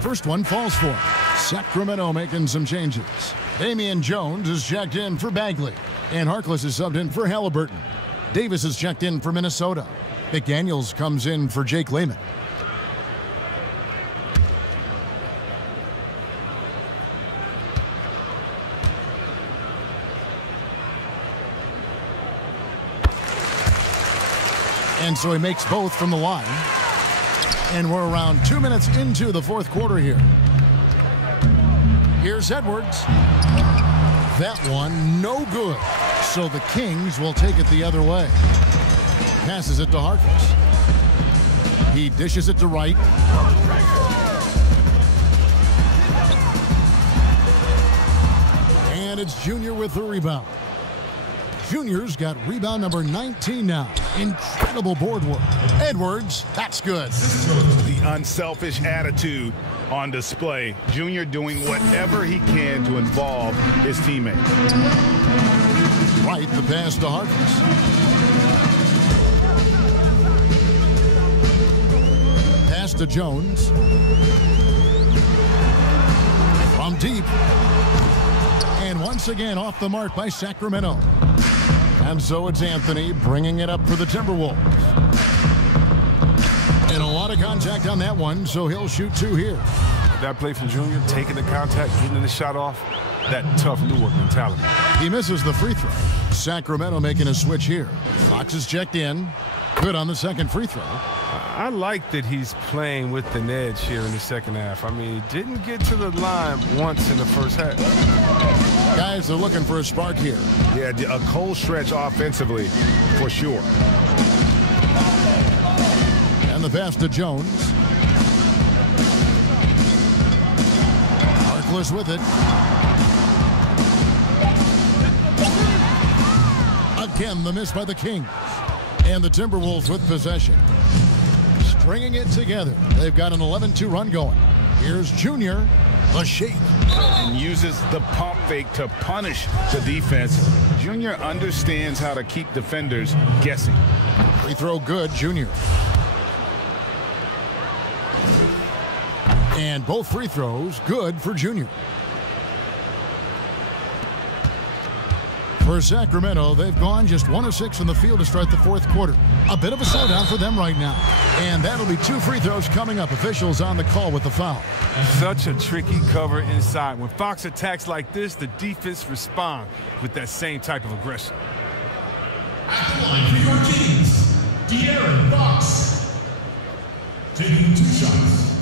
First one falls for him. Sacramento making some changes. Damian Jones is checked in for Bagley. And Harkless is subbed in for Halliburton. Davis is checked in for Minnesota. McDaniels comes in for Jake Layman. And so he makes both from the line. And we're around 2 minutes into the fourth quarter here. Here's Edwards. That one, no good. So the Kings will take it the other way. Passes it to Harkless. He dishes it to Wright. And it's Junior with the rebound. Junior's got rebound number 19 now. Incredible board work. Edwards, that's good. The unselfish attitude on display. Junior doing whatever he can to involve his teammates. Right, the pass to Harkless. Pass to Jones. From deep. And once again off the mark by Sacramento. And so it's Anthony bringing it up for the Timberwolves. And a lot of contact on that one, so he'll shoot 2 here. That play from Junior, taking the contact, getting the shot off, that tough Newark mentality. He misses the free throw. Sacramento making a switch here. Fox is checked in. Good on the second free throw. I like that he's playing with an edge here in the second half. I mean, he didn't get to the line once in the first half. Guys are looking for a spark here. Yeah, a cold stretch offensively for sure. And the pass to Jones. Harkless with it. Again, the miss by the Kings. And the Timberwolves with possession. Stringing it together. They've got an 11-2 run going. Here's Junior, the shape. And uses the pump fake to punish the defense. Junior understands how to keep defenders guessing. Free throw good, Junior. And both free throws good for Junior. For Sacramento, they've gone just 1 of 6 from the field to start the fourth quarter. A bit of a slowdown for them right now. And that'll be 2 free throws coming up. Officials on the call with the foul. Such a tricky cover inside. When Fox attacks like this, the defense responds with that same type of aggression. At the line for your Kings, De'Aaron Fox. Taking 2 shots.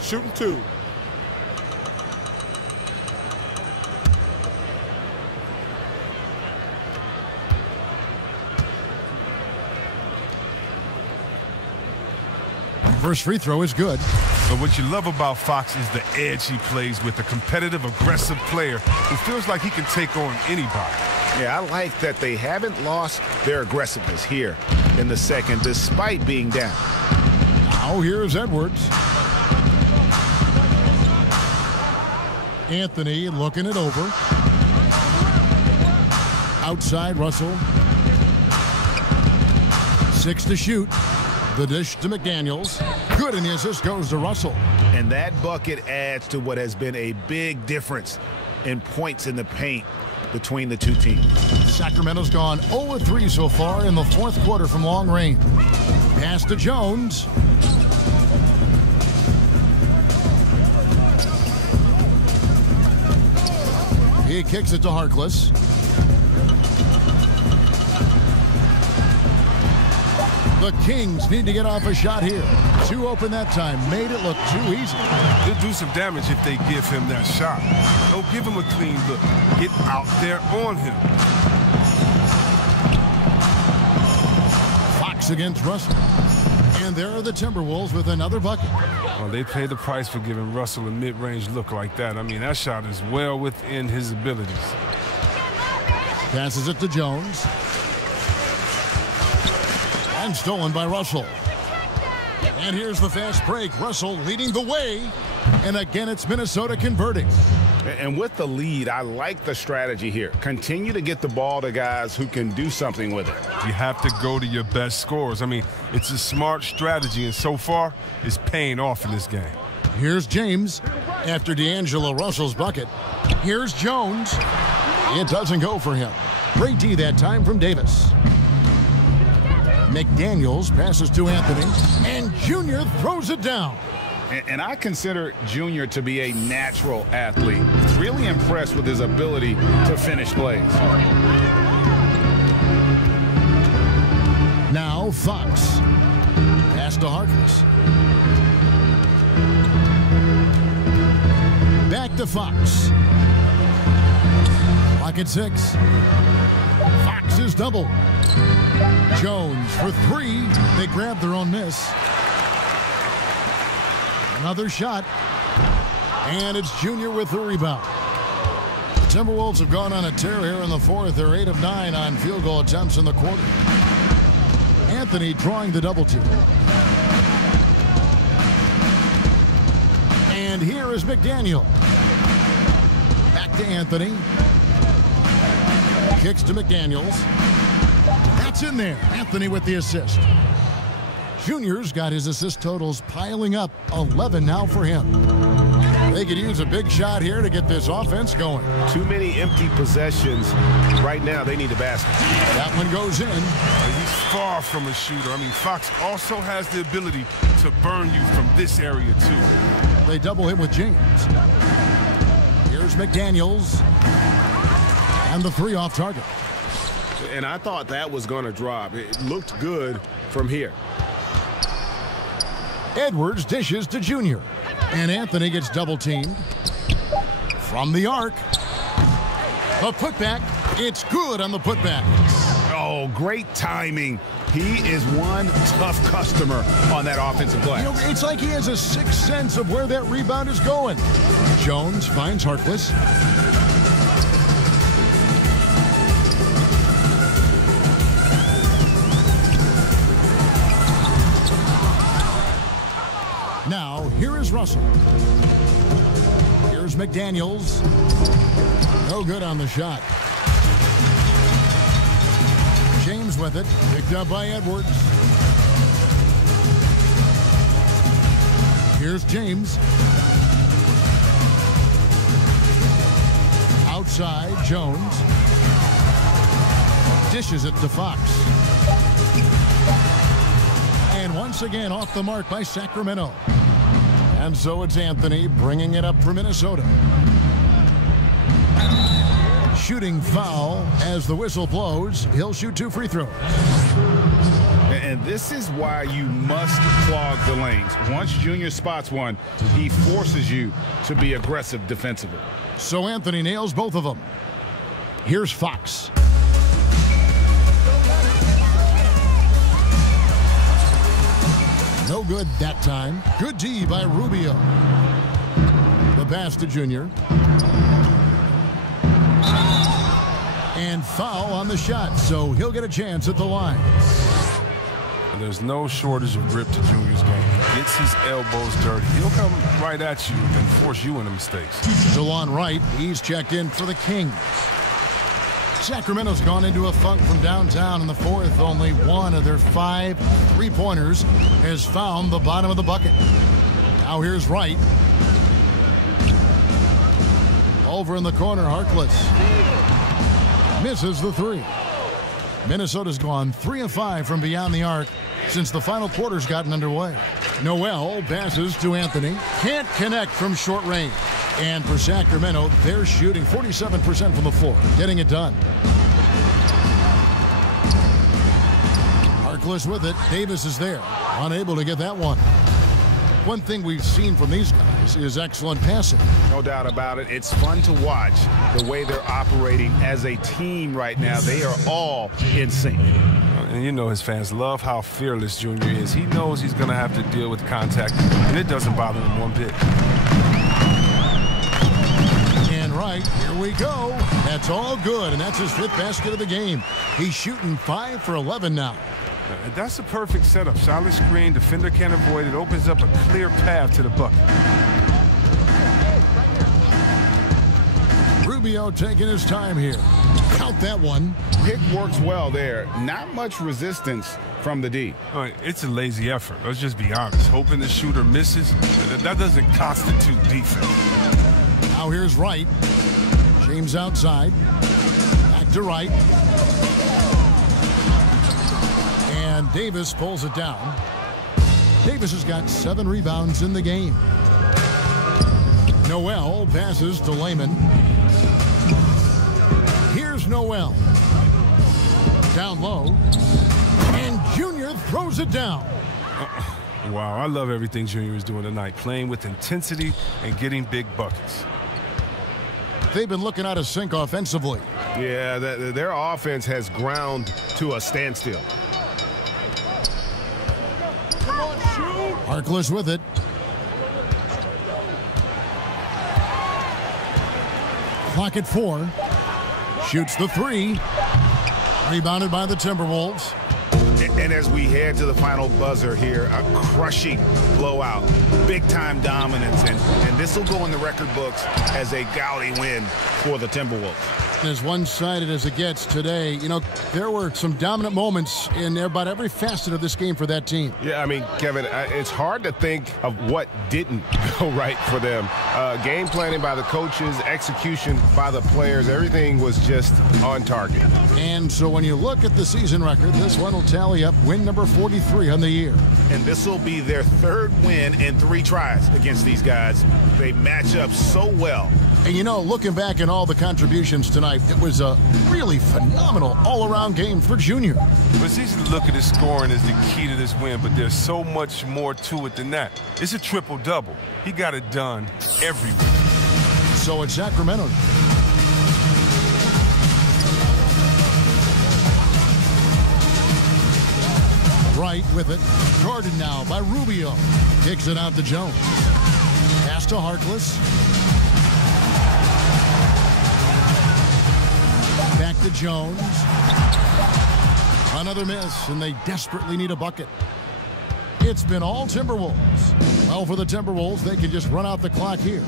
Shooting 2. First free throw is good. But what you love about Fox is the edge he plays with, a competitive, aggressive player who feels like he can take on anybody. Yeah, I like that they haven't lost their aggressiveness here in the second, despite being down. Now here's Edwards. Anthony looking it over. Outside Russell. 6 to shoot. The dish to McDaniels. Good, and the assist goes to Russell. And that bucket adds to what has been a big difference in points in the paint between the two teams. Sacramento's gone 0-3 so far in the fourth quarter from long range. Pass to Jones. He kicks it to Harkless. The Kings need to get off a shot here. 2 open that time. Made it look too easy. They'll do some damage if they give him that shot. Don't give him a clean look. Get out there on him. Fox against Russell. And there are the Timberwolves with another bucket. Well, they pay the price for giving Russell a mid-range look like that. I mean, that shot is well within his abilities. Passes it to Jones. And stolen by Russell. And here's the fast break. Russell leading the way. And again, it's Minnesota converting. And with the lead, I like the strategy here. Continue to get the ball to guys who can do something with it. You have to go to your best scorers. I mean, it's a smart strategy, and so far, it's paying off in this game. Here's James after D'Angelo Russell's bucket. Here's Jones. It doesn't go for him. Great D that time from Davis. McDaniels passes to Anthony, and Junior throws it down. And I consider Junior to be a natural athlete. Really impressed with his ability to finish plays. Now Fox. Pass to Harkless. Back to Fox. Clock at 6. Fox is double. Jones for 3. They grab their own miss. Another shot. And it's Junior with the rebound. Timberwolves have gone on a tear here in the fourth. They're 8 of 9 on field goal attempts in the quarter. Anthony drawing the double team. And here is McDaniel. Back to Anthony. Kicks to McDaniels. That's in there. Anthony with the assist. Junior's got his assist totals piling up. 11 now for him. They could use a big shot here to get this offense going. Too many empty possessions. Right now, they need a basket. That one goes in. He's far from a shooter. I mean, Fox also has the ability to burn you from this area, too. They double him with James. Here's McDaniels. And the 3 off target. And I thought that was going to drop. It looked good from here. Edwards dishes to Junior. And Anthony gets double teamed. From the arc. A putback. It's good on the putback. Oh, great timing. He is one tough customer on that offensive glass. You know, it's like he has a sixth sense of where that rebound is going. Jones finds Harkless. Now, here is Russell. Here's McDaniels. No good on the shot. James with it. Picked up by Edwards. Here's James. Outside, Jones. Dishes it to Fox. And once again off the mark by Sacramento. And so it's Anthony bringing it up for Minnesota. Shooting foul as the whistle blows. He'll shoot 2 free throws. And this is why you must clog the lanes. Once Junior spots one, he forces you to be aggressive defensively. So Anthony nails both of them. Here's Fox. No good that time. Good D by Rubio. The pass to Junior. And foul on the shot, so he'll get a chance at the line. There's no shortage of grip to Junior's game. He gets his elbows dirty. He'll come right at you and force you into mistakes. DeLon Wright, he's checked in for the Kings. Sacramento's gone into a funk from downtown in the fourth. Only one of their 5 3-pointers has found the bottom of the bucket. Now here's Wright. Over in the corner, Harkless. Misses the 3. Minnesota's gone 3 of 5 from beyond the arc since the final quarter's gotten underway. Noel passes to Anthony. Can't connect from short range. And for Sacramento, they're shooting 47% from the floor, getting it done. Harkless with it. Davis is there. Unable to get that one. One thing we've seen from these guys is excellent passing. No doubt about it. It's fun to watch the way they're operating as a team right now. They are all in sync. And you know his fans love how fearless Junior is. He knows he's going to have to deal with contact, and it doesn't bother him one bit. And right, here we go. That's all good, and that's his 5th basket of the game. He's shooting 5 for 11 now. That's a perfect setup. Solid screen, defender can't avoid it. Opens up a clear path to the bucket. Rubio taking his time here. Count that one. Pick works well there. Not much resistance from the D. It's a lazy effort. Let's just be honest. Hoping the shooter misses, that doesn't constitute defense. Now here's Wright. James outside. Back to Wright. And Davis pulls it down. Davis has got 7 rebounds in the game. Noel passes to Lehman. Here's Noel. Down low. And Junior throws it down. Wow, I love everything Junior is doing tonight. Playing with intensity and getting big buckets. They've been looking out of sync offensively. Yeah, their offense has ground to a standstill. Harkless with it. Clock at 4. Shoots the 3. Rebounded by the Timberwolves. And as we head to the final buzzer here, a crushing blowout, big-time dominance, and this will go in the record books as a gaudy win for the Timberwolves. As one-sided as it gets today, you know, there were some dominant moments in about every facet of this game for that team. Yeah, I mean, Kevin, it's hard to think of what didn't go right for them. Game planning by the coaches, execution by the players, everything was just on target. And so when you look at the season record, this one will tally up win number 43 on the year. And this will be their third win in 3 tries against these guys. They match up so well. And you know, looking back at all the contributions tonight, it was a really phenomenal all-around game for Junior. It's easy to look at his scoring as the key to this win, but there's so much more to it than that. It's a triple-double. He got it done everywhere. So it's Sacramento. Right with it. Guarded now by Rubio. Kicks it out to Jones. Pass to Harkless. Back to Jones. Another miss, and they desperately need a bucket. It's been all Timberwolves. Well, for the Timberwolves, they can just run out the clock here.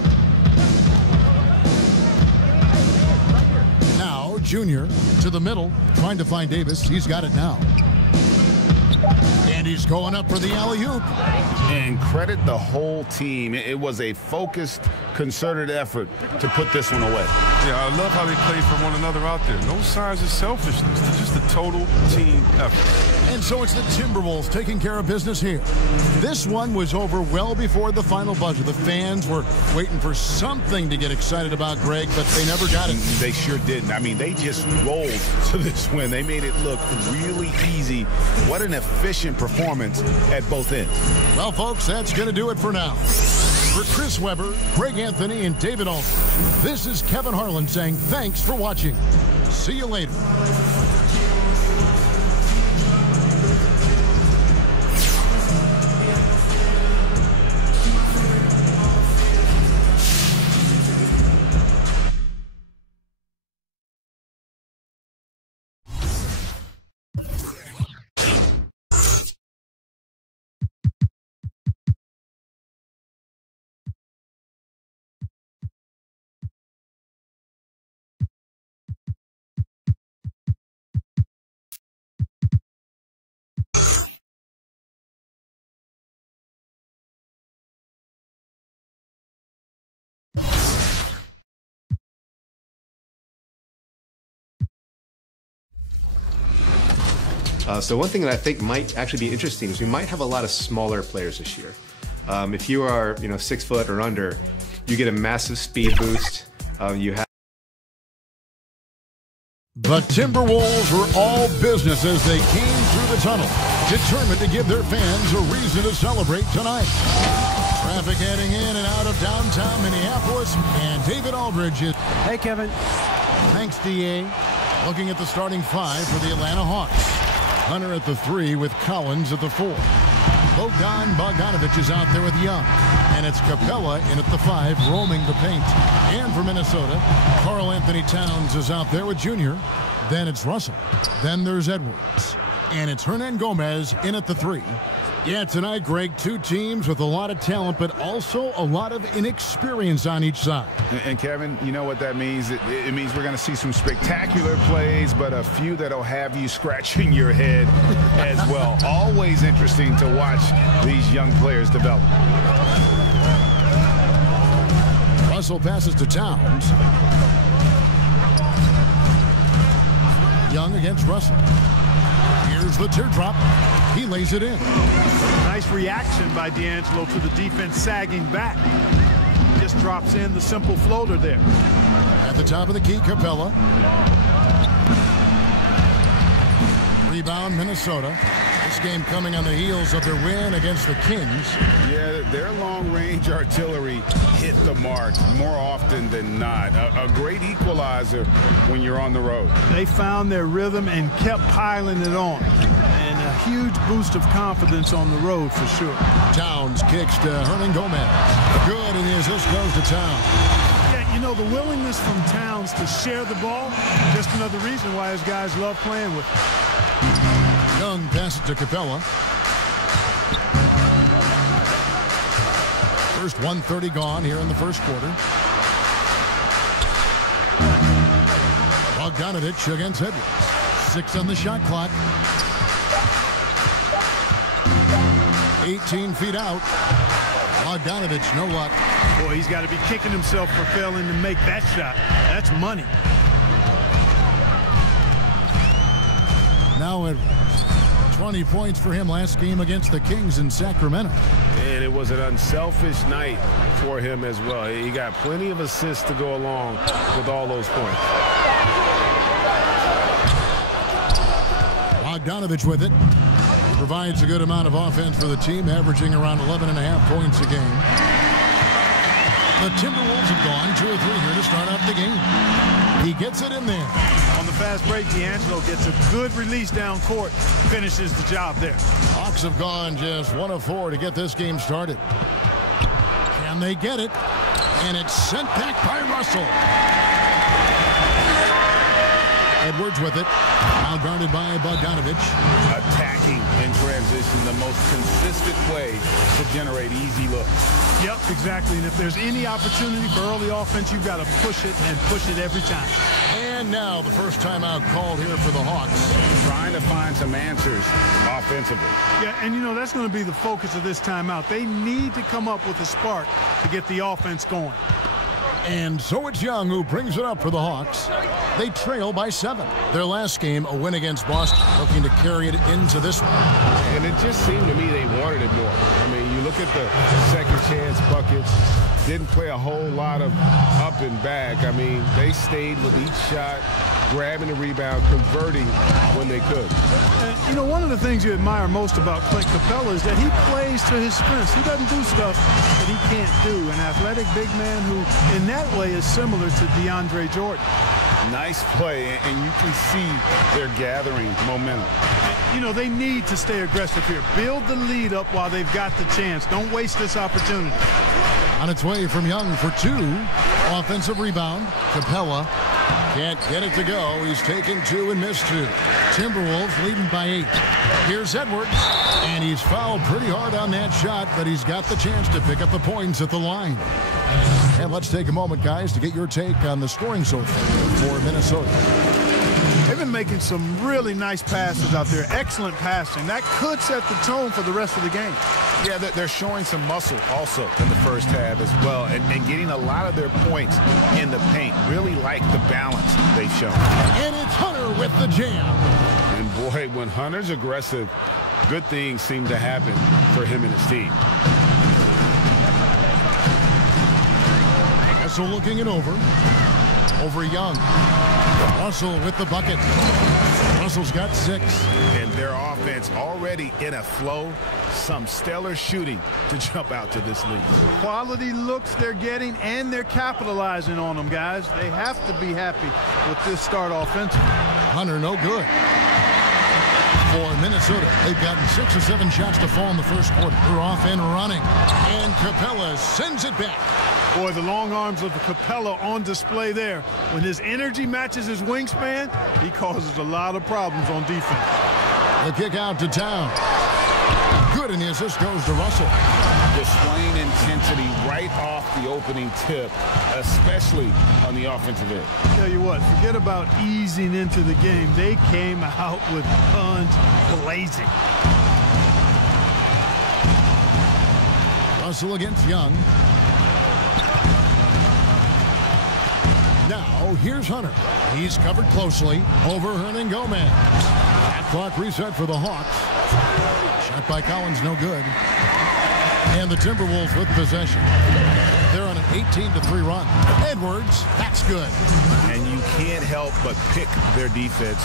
Now, Junior to the middle, trying to find Davis. He's got it now. And he's going up for the alley-oop. And credit the whole team. It was a focused, concerted effort to put this one away. Yeah, I love how they play for one another out there. No signs of selfishness. It's just a total team effort. And so it's the Timberwolves taking care of business here. This one was over well before the final buzzer. The fans were waiting for something to get excited about, Greg, but they never got it. They sure didn't. I mean, they just rolled to this win. They made it look really easy. What an efficient performance at both ends. Well, folks, that's going to do it for now. For Chris Webber, Greg Anthony, and David Aldridge, this is Kevin Harlan saying thanks for watching. See you later. So one thing that I think might actually be interesting is we might have a lot of smaller players this year. If you are, 6 foot or under, you get a massive speed boost. You have. The Timberwolves were all business as they came through the tunnel, determined to give their fans a reason to celebrate tonight. Traffic heading in and out of downtown Minneapolis, and David Aldridge is. Hey, Kevin. Thanks, D.A. Looking at the starting 5 for the Atlanta Hawks. Hunter at the 3 with Collins at the 4. Bogdanovich is out there with Young. And it's Capella in at the 5, roaming the paint. And for Minnesota, Karl Anthony Towns is out there with Junior. Then it's Russell. Then there's Edwards. And it's Hernan Gomez in at the 3. Yeah, tonight, Greg, 2 teams with a lot of talent, but also a lot of inexperience on each side. And Kevin, you know what that means? It means we're going to see some spectacular plays, but a few that'll have you scratching your head as well. Always interesting to watch these young players develop. Russell passes to Towns. Young against Russell. Here's the teardrop. He lays it in. Nice reaction by D'Angelo to the defense sagging back. Just drops in the simple floater there. At the top of the key, Capella. Rebound, Minnesota. This game coming on the heels of their win against the Kings. Yeah, their long-range artillery hit the mark more often than not. A great equalizer when you're on the road. They found their rhythm and kept piling it on. And a huge boost of confidence on the road for sure. Towns kicks to Hernan Gomez. Good, and the assist goes to Towns. Yeah, You know, the willingness from Towns to share the ball, just another reason why his guys love playing with him. Young passes to Capella. First 1:30 gone here in the first quarter. Bogdanovich against Edwards. 6 on the shot clock. 18 feet out. Bogdanovich, no luck. Boy, he's got to be kicking himself for failing to make that shot. That's money. Now Edwards. 20 points for him last game against the Kings in Sacramento. And it was an unselfish night for him as well. He got plenty of assists to go along with all those points. Bogdanovich with it. Provides a good amount of offense for the team, averaging around 11.5 points a game. The Timberwolves have gone 2 or 3 here to start out the game. He gets it in there. On the fast break, D'Angelo gets a good release down court, finishes the job there. Hawks have gone just 1 of 4 to get this game started. Can they get it? And it's sent back by Russell. Edwards with it. Now guarded by Bogdanovich. Attacking in transition, the most consistent way to generate easy looks. Yep, exactly. And if there's any opportunity for early offense, you've got to push it and push it every time. And now the first timeout called here for the Hawks. Trying to find some answers offensively. Yeah, and you know, that's going to be the focus of this timeout. They need to come up with a spark to get the offense going. And so it's Young who brings it up for the Hawks. They trail by 7. Their last game, a win against Boston, looking to carry it into this one. And it just seemed to me they wanted it more. I mean, you look at the second chance buckets, didn't play a whole lot of up and back. I mean, they stayed with each shot, grabbing the rebound, converting when they could. You know, one of the things you admire most about Clint Capella is that he plays to his strengths. He doesn't do stuff that he can't do. An athletic big man who, in that way, is similar to DeAndre Jordan. Nice play, and you can see they're gathering momentum. And, you know, they need to stay aggressive here. Build the lead up while they've got the chance. Don't waste this opportunity. On its way from Young for 2. Offensive rebound. Capella can't get it to go. He's taken 2 and missed 2. Timberwolves leading by 8. Here's Edwards, and he's fouled pretty hard on that shot, but he's got the chance to pick up the points at the line. And let's take a moment, guys, to get your take on the scoring so far for Minnesota. They've been making some really nice passes out there. Excellent passing. That could set the tone for the rest of the game. Yeah, they're showing some muscle also in the first half as well, and getting a lot of their points in the paint. Really like the balance they've shown. And it's Hunter with the jam. And boy, when Hunter's aggressive, good things seem to happen for him and his team. Russell looking it over. Over Young. Russell with the bucket. Russell's got 6. And their offense already in a flow. Some stellar shooting to jump out to this lead. Quality looks they're getting, and they're capitalizing on them, guys. They have to be happy with this start offensively. Hunter, no good. For Minnesota, they've gotten 6 or 7 shots to fall in the first quarter. They're off and running. And Capella sends it back. Boy, the long arms of Capella on display there. When his energy matches his wingspan, he causes a lot of problems on defense. The kick out to Town. Good, and the assist goes to Russell. Displaying intensity right off the opening tip, especially on the offensive end. Tell you what, forget about easing into the game. They came out with guns blazing. Russell against Young. Now, here's Hunter. He's covered closely over Hernangomez. That clock reset for the Hawks. Shot by Collins, no good. And the Timberwolves with possession. They're on an 18-3 run. Edwards, that's good. And you can't help but pick their defense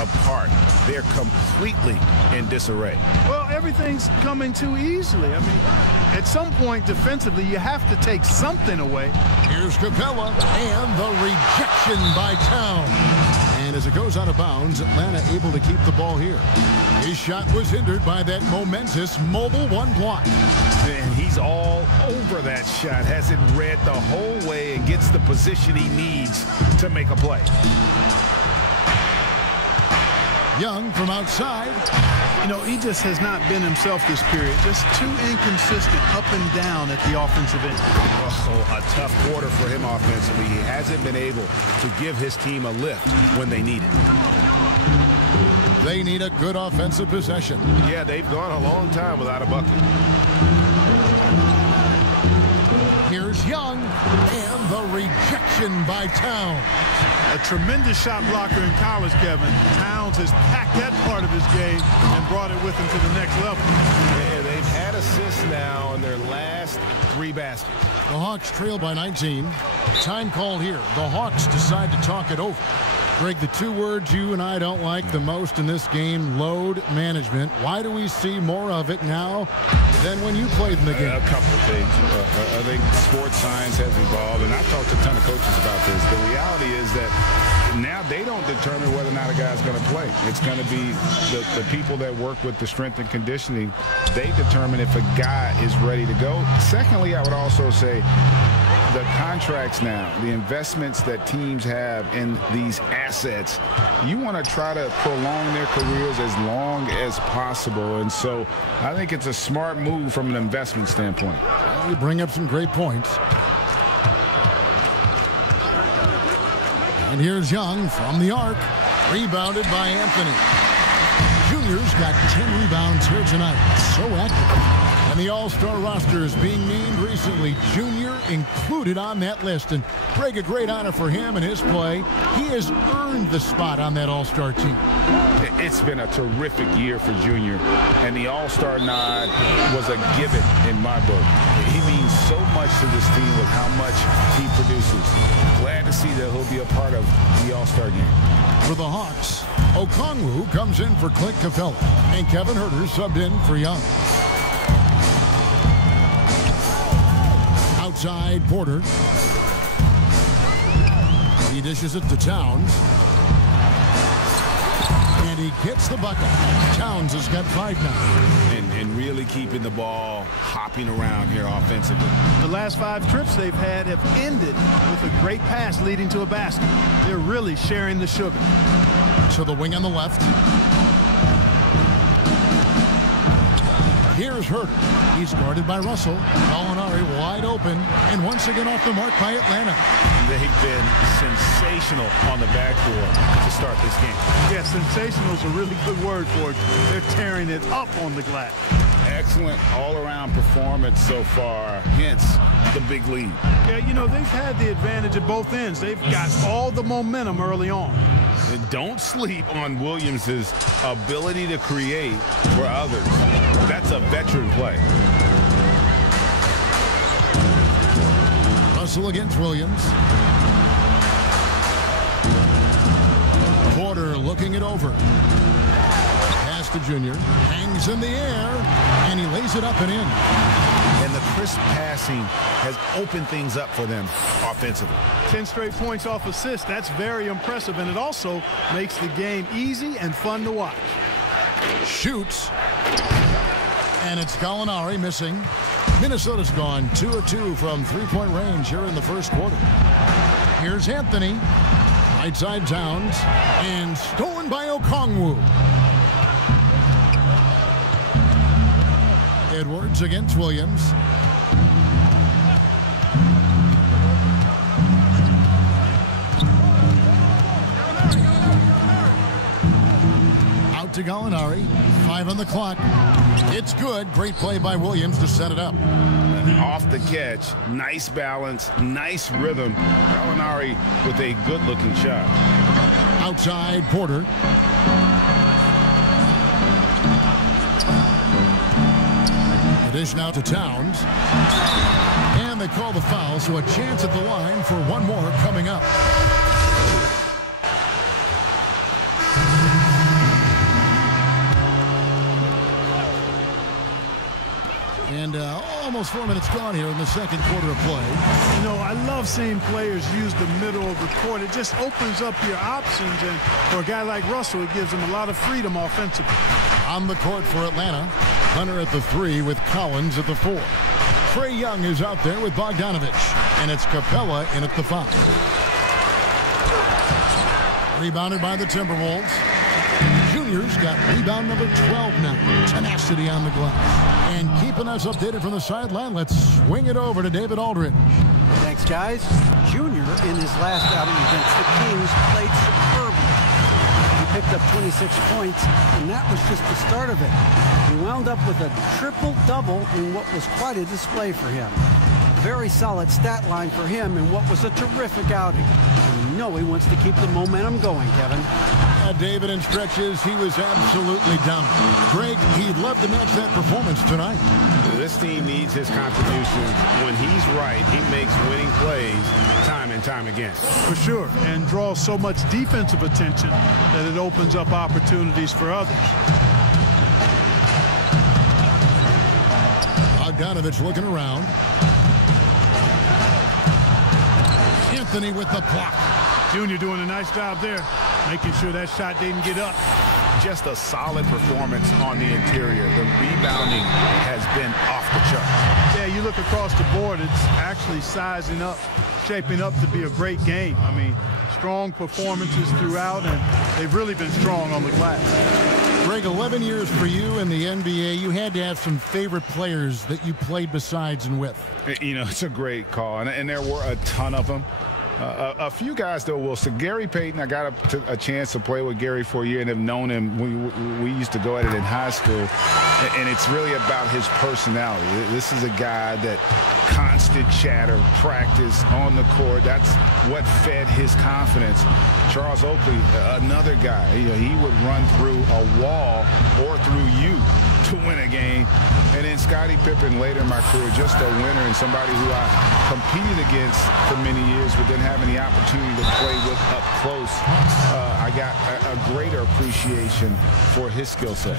apart. They're completely in disarray. Well, everything's coming too easily. I mean, at some point defensively, you have to take something away. Here's Capella, and the rejection by Town. And And as it goes out of bounds, Atlanta able to keep the ball here. His shot was hindered by that momentous mobile one block. And he's all over that shot. Has it read the whole way and gets the position he needs to make a play. Young from outside. You know, he just has not been himself this period. Just too inconsistent up and down at the offensive end. Oh, a tough quarter for him offensively. He hasn't been able to give his team a lift when they need it. They need a good offensive possession. Yeah, they've gone a long time without a bucket. Here's Young, and the rejection by Towns. A tremendous shot blocker in college, Kevin. Towns has packed that part of his game and brought it with him to the next level. Yeah, they've had assists now in their last 3 baskets. The Hawks trail by 19. Time call here. The Hawks decide to talk it over. Greg, the 2 words you and I don't like the most in this game, load management. Why do we see more of it now than when you played in the game? A couple of things. I think sports science has evolved, and I've talked to a ton of coaches about this. The reality is that now they don't determine whether or not a guy's going to play. It's going to be the people that work with the strength and conditioning. They determine if a guy is ready to go. Secondly, I would also say the contracts now, the investments that teams have in these assets, you want to try to prolong their careers as long as possible. And so I think it's a smart move from an investment standpoint. You bring up some great points. And here's Young from the arc, rebounded by Anthony. Junior's got 10 rebounds here tonight. So active. And the All-Star roster is being named recently. Junior included on that list. And Greg, a great honor for him and his play. He has earned the spot on that All-Star team. It's been a terrific year for Junior. And the All-Star nod was a given in my book. He means so much to this team with how much he produces. Glad to see that he'll be a part of the All-Star game. For the Hawks, Okongwu comes in for Clint Capella. And Kevin Huerter subbed in for Young. Outside Porter. He dishes it to Towns. And he gets the bucket. Towns has got 5 now. And really keeping the ball hopping around here offensively. The last 5 trips they've had have ended with a great pass leading to a basket. They're really sharing the sugar. To the wing on the left. Here's Huerter. He's guarded by Russell. Gallinari wide open. And once again off the mark by Atlanta. They've been sensational on the backboard to start this game. Yeah, sensational is a really good word for it. They're tearing it up on the glass. Excellent all-around performance so far, hence the big lead. Yeah, you know, they've had the advantage at both ends. They've got all the momentum early on. And don't sleep on Williams' ability to create for others. That's a veteran play. Russell against Williams. Porter looking it over. Pass to Junior. Hangs in the air. And he lays it up and in. And the crisp passing has opened things up for them offensively. 10 straight points off assists. That's very impressive. And it also makes the game easy and fun to watch. Shoots. And it's Gallinari missing. Minnesota's gone 2 of 2 from 3-point range here in the first quarter. Here's Anthony. Right side Towns. And stolen by Okongwu. Edwards against Williams. Out to Gallinari. 5 on the clock. It's good. Great play by Williams to set it up. Off the catch. Nice balance. Nice rhythm. Gallinari with a good-looking shot. Outside Porter. The dish now to Towns. And they call the foul, so a chance at the line for one more coming up. And almost 4 minutes gone here in the second quarter of play. You know, I love love seeing players use the middle of the court. It just opens up your options, and for a guy like Russell, it gives him a lot of freedom offensively. On the court for Atlanta, Hunter at the 3 with Collins at the 4. Trae Young is out there with Bogdanovich, and it's Capella in at the 5. Rebounded by the Timberwolves. Junior's got rebound number 12 now. Tenacity on the glass. And keeping us updated from the sideline, let's swing it over to David Aldridge. Thanks, guys. Junior, in his last outing against the Kings, played superbly. He picked up 26 points, and that was just the start of it. He wound up with a triple-double in what was quite a display for him. Very solid stat line for him in what was a terrific outing. And you know he wants to keep the momentum going, Kevin. David, in stretches, he was absolutely dominant. Greg, he'd love to match that performance tonight. This team needs his contributions. When he's right, he makes winning plays time and time again. For sure, and draws so much defensive attention that it opens up opportunities for others. Bogdanovich looking around. Anthony with the block. Junior doing a nice job there, making sure that shot didn't get up. Just a solid performance on the interior. The rebounding has been off the chart. Yeah, you look across the board, it's actually sizing up, shaping up to be a great game. I mean, strong performances throughout, and they've really been strong on the glass. Greg, 11 years for you in the NBA. You had to have some favorite players that you played besides and with. You know, it's a great call, and there were a ton of them. A few guys, though, will say Gary Payton. I got a chance to play with Gary for a year and have known him. We used to go at it in high school, and it's really about his personality. This is a guy that constant chatter, practice on the court. That's what fed his confidence. Charles Oakley, another guy, he would run through a wall or through you to win a game. And then Scottie Pippen later in my career, just a winner and somebody who I competed against for many years, but didn't have any opportunity to play with up close. I got a greater appreciation for his skill set.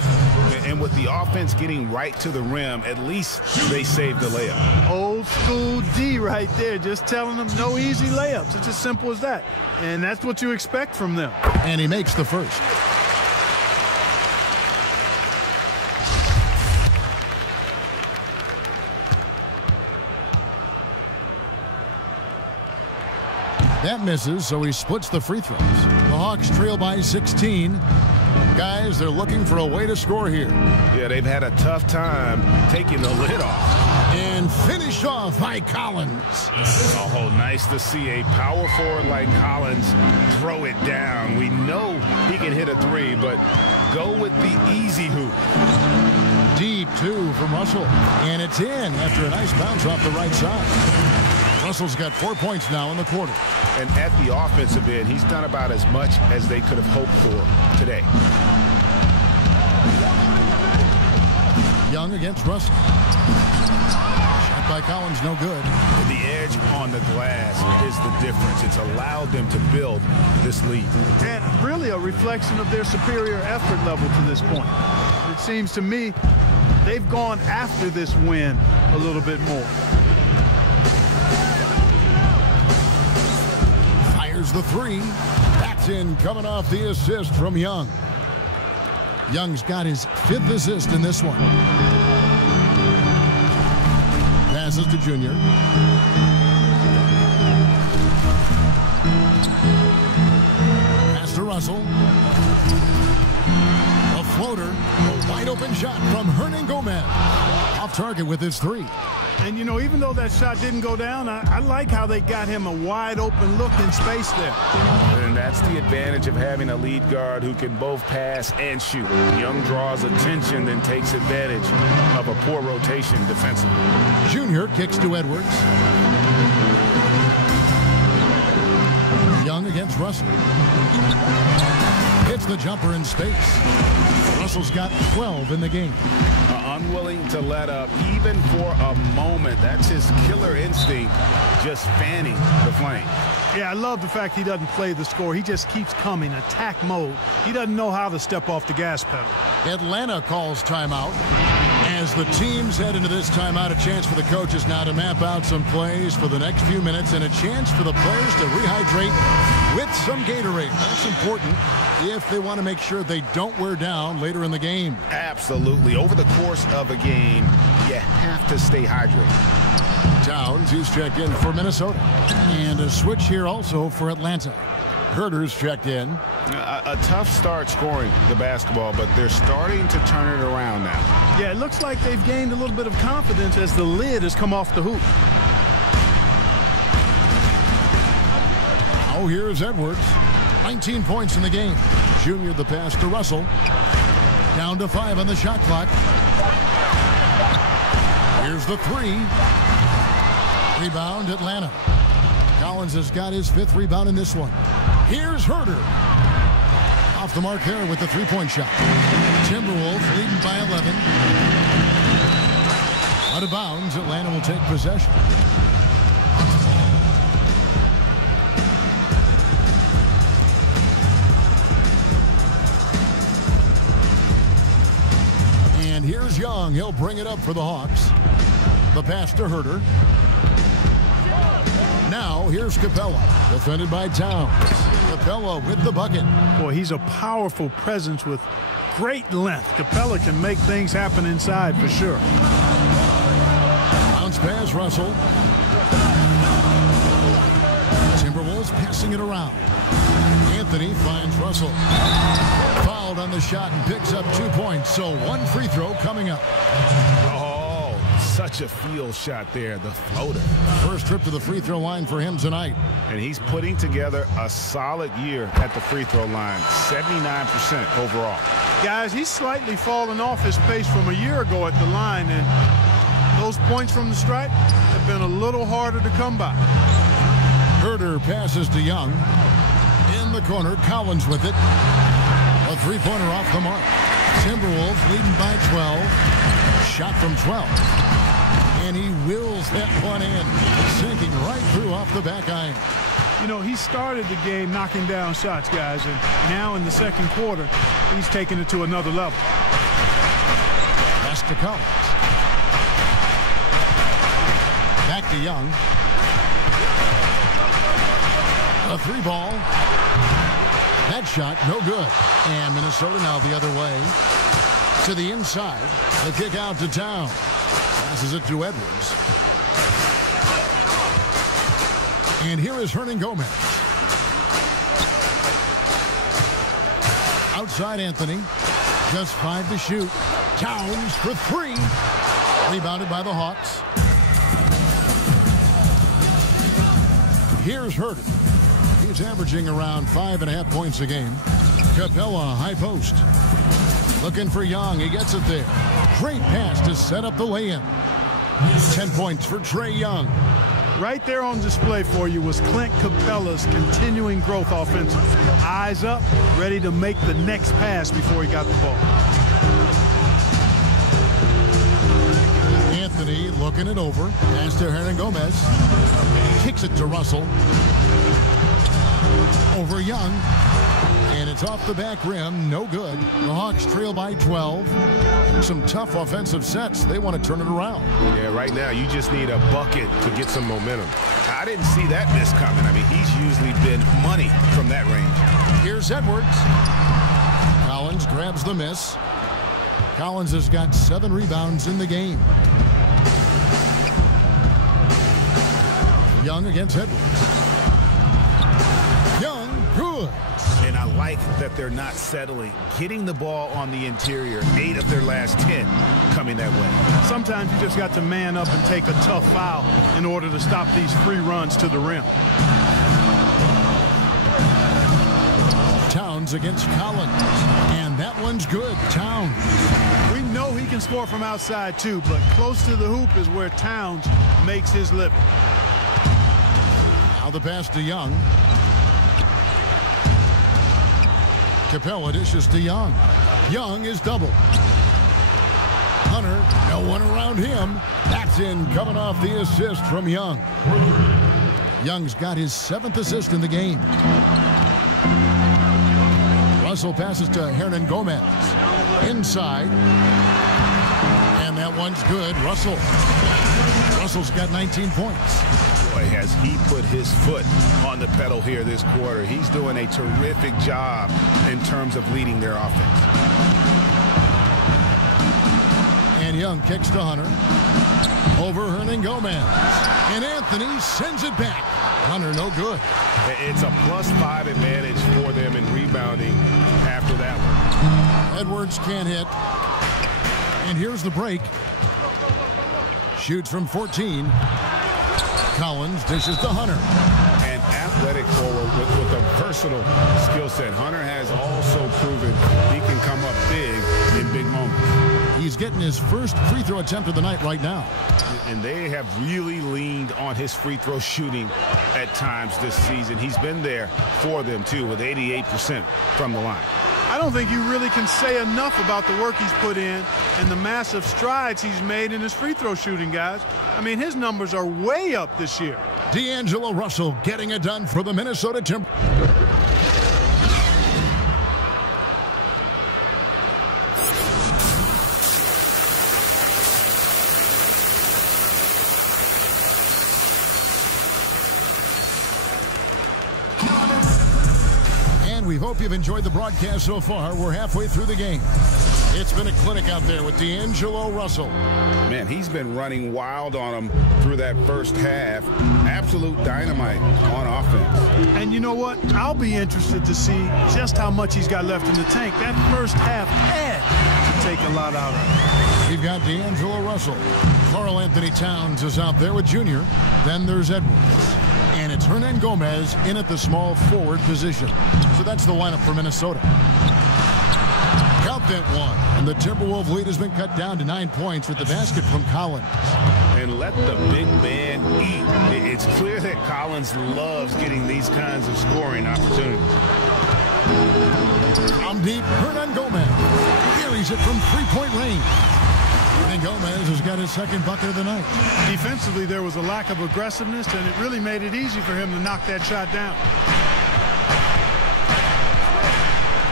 And with the offense getting right to the rim, at least they saved the layup. Old school D right there, just telling them no easy layups. It's as simple as that. And that's what you expect from them. And he makes the first. That misses, so he splits the free throws. The Hawks trail by 16. Guys, they're looking for a way to score here. Yeah, they've had a tough time taking the lid off. And finished off by Collins. Oh, nice to see a power forward like Collins throw it down. We know he can hit a three, but go with the easy hoop. Deep two from Russell. And it's in after a nice bounce off the right side. Russell's got 4 points now in the quarter. And at the offensive end, he's done about as much as they could have hoped for today. Young against Russell. Shot by Collins, no good. The edge on the glass is the difference. It's allowed them to build this lead. And really a reflection of their superior effort level to this point. It seems to me they've gone after this win a little bit more. The three. That's in, coming off the assist from Young. Young's got his 5th assist in this one. Passes to Junior. Pass to Russell. A floater. A wide open shot from Hernan Gomez. Off target with his 3. And, you know, even though that shot didn't go down, I like how they got him a wide open look in space there. And that's the advantage of having a lead guard who can both pass and shoot. Young draws attention, then takes advantage of a poor rotation defensively. Junior kicks to Edwards. Young against Russell. Hits the jumper in space. Russell's got 12 in the game. Unwilling to let up even for a moment. That's his killer instinct, just fanning the flame. Yeah, I love the fact he doesn't play the score. He just keeps coming, attack mode. He doesn't know how to step off the gas pedal. Atlanta calls timeout as As the teams head into this timeout, a chance for the coaches now to map out some plays for the next few minutes and a chance for the players to rehydrate with some Gatorade. That's important if they want to make sure they don't wear down later in the game. Absolutely. Over the course of a game, you have to stay hydrated. Towns, who's checked in for Minnesota. And a switch here also for Atlanta. Herder's checked in. A tough start scoring the basketball, but they're starting to turn it around now. Yeah, it looks like they've gained a little bit of confidence as the lid has come off the hoop. Oh, here's Edwards. 19 points in the game. Junior the pass to Russell. Down to 5 on the shot clock. Here's the 3. Rebound, Atlanta. Collins has got his 5th rebound in this one. Here's Herder. Off the mark there with the three-point shot. Timberwolves leading by 11. Out of bounds, Atlanta will take possession. And here's Young. He'll bring it up for the Hawks. The pass to Herder. Now, here's Capella, defended by Towns. Capella with the bucket. Boy, he's a powerful presence with great length. Capella can make things happen inside for sure. Bounce pass, Russell. Timberwolves passing it around. Anthony finds Russell. Fouled on the shot and picks up 2 points. So 1 free throw coming up. Such a field shot there, the floater. First trip to the free throw line for him tonight. And he's putting together a solid year at the free throw line, 79% overall. Guys, he's slightly fallen off his pace from a year ago at the line, and those points from the stripe have been a little harder to come by. Herder passes to Young. In the corner, Collins with it. A three-pointer off the mark. Timberwolves leading by 12. Shot from 12. And he wills that one in, sinking right through off the back iron. You know, he started the game knocking down shots, guys, and now in the second quarter, he's taking it to another level. Pass to Collins. Back to Young. A 3-ball. That shot, no good. And Minnesota now the other way. To the inside. The kick out to Towns. Passes it to Edwards. And here is Hernan Gomez. Outside Anthony. Just 5 to shoot. Towns for 3. Rebounded by the Hawks. Here's Herder. He's averaging around 5.5 points a game. Capella, high post. Looking for Young. He gets it there. Great pass to set up the lay-in. 10 points for Trae Young. Right there on display for you was Clint Capella's continuing growth offensively. Eyes up, ready to make the next pass before he got the ball. Anthony looking it over. Pass to Hernan Gomez. Kicks it to Russell. Over Young. And it's off the back rim. No good. The Hawks trail by 12. Some tough offensive sets. They want to turn it around. Yeah, right now you just need a bucket to get some momentum. I didn't see that miss coming. I mean, he's usually been money from that range. Here's Edwards. Collins grabs the miss. Collins has got 7 rebounds in the game. Young against Edwards. Young, good. And I like that they're not settling. Getting the ball on the interior, 8 of their last 10 coming that way. Sometimes you just got to man up and take a tough foul in order to stop these free runs to the rim. Towns against Collins. And that one's good. Towns. We know he can score from outside too, but close to the hoop is where Towns makes his living. Now the pass to Young. Capella dishes to Young. Young is double. Hunter, no one around him. That's in, coming off the assist from Young. Young's got his 7th assist in the game. Russell passes to Hernan Gomez. Inside. And That one's good. Russell's got 19 points. Boy, has he put his foot on the pedal here this quarter. He's doing a terrific job in terms of leading their offense. And Young kicks to Hunter. Over Hernangomez. And Anthony sends it back. Hunter, no good. It's a +5 advantage for them in rebounding after that one. Edwards can't hit. And here's the break. Shoots from 14. Collins dishes to Hunter. An athletic forward with a versatile skill set. Hunter has also proven he can come up big in big moments. He's getting his first free throw attempt of the night right now. And they have really leaned on his free throw shooting at times this season. He's been there for them, too, with 88% from the line. I don't think you really can say enough about the work he's put in and the massive strides he's made in his free throw shooting, guys. I mean, his numbers are way up this year. D'Angelo Russell getting it done for the Minnesota Timberwolves. We hope you've enjoyed the broadcast so far. We're halfway through the game. It's been a clinic out there with D'Angelo Russell. Man, he's been running wild on them through that first half. Absolute dynamite on offense. And you know what? I'll be interested to see just how much he's got left in the tank. That first half had to take a lot out of him. We've got D'Angelo Russell. Karl Anthony Towns is out there with Junior. Then there's Edwards. And it's Hernangomez in at the small forward position. So that's the lineup for Minnesota. Count that one. And the Timberwolves lead has been cut down to 9 points with the basket from Collins. And let the big man eat. It's clear that Collins loves getting these kinds of scoring opportunities. From deep, Hernangomez carries it from three-point range. And Gomez has got his second bucket of the night. Defensively, there was a lack of aggressiveness, and it really made it easy for him to knock that shot down.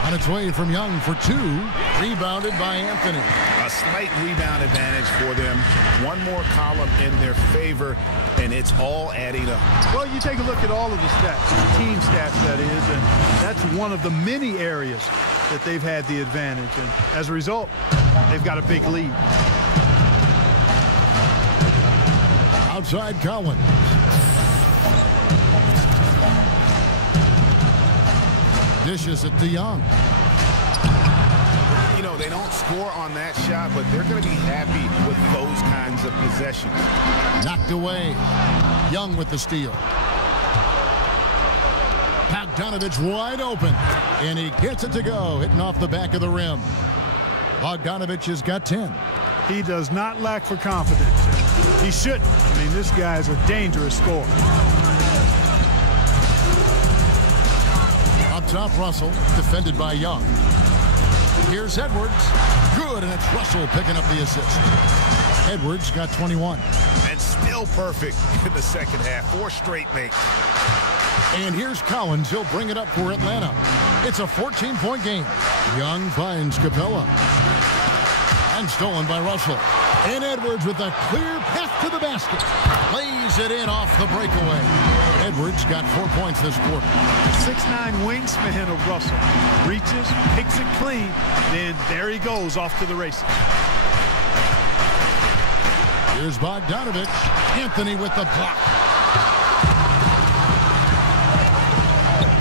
On its way from Young for two, rebounded by Anthony. A slight rebound advantage for them. One more column in their favor, and it's all adding up. Well, you take a look at all of the stats, the team stats, that is, and that's one of the many areas that they've had the advantage. And as a result, they've got a big lead. Outside Collins. Dishes it to Young. You know, they don't score on that shot, but they're going to be happy with those kinds of possessions. Knocked away. Young with the steal. Bogdanovich wide open. And he gets it to go, hitting off the back of the rim. Bogdanovich has got 10. He does not lack for confidence. He shouldn't. I mean, this guy's a dangerous scorer. Up top, Russell, defended by Young. Here's Edwards. Good, and it's Russell picking up the assist. Edwards got 21. And still perfect in the second half. 4 straight makes. And here's Collins. He'll bring it up for Atlanta. It's a 14-point game. Young finds Capella. And stolen by Russell. And Edwards with a clear path to the basket. Lays it in off the breakaway. Edwards got 4 points this quarter. 6'9" wingspan of Russell. Reaches, picks it clean, then there he goes off to the races. Here's Bogdanovich. Anthony with the block.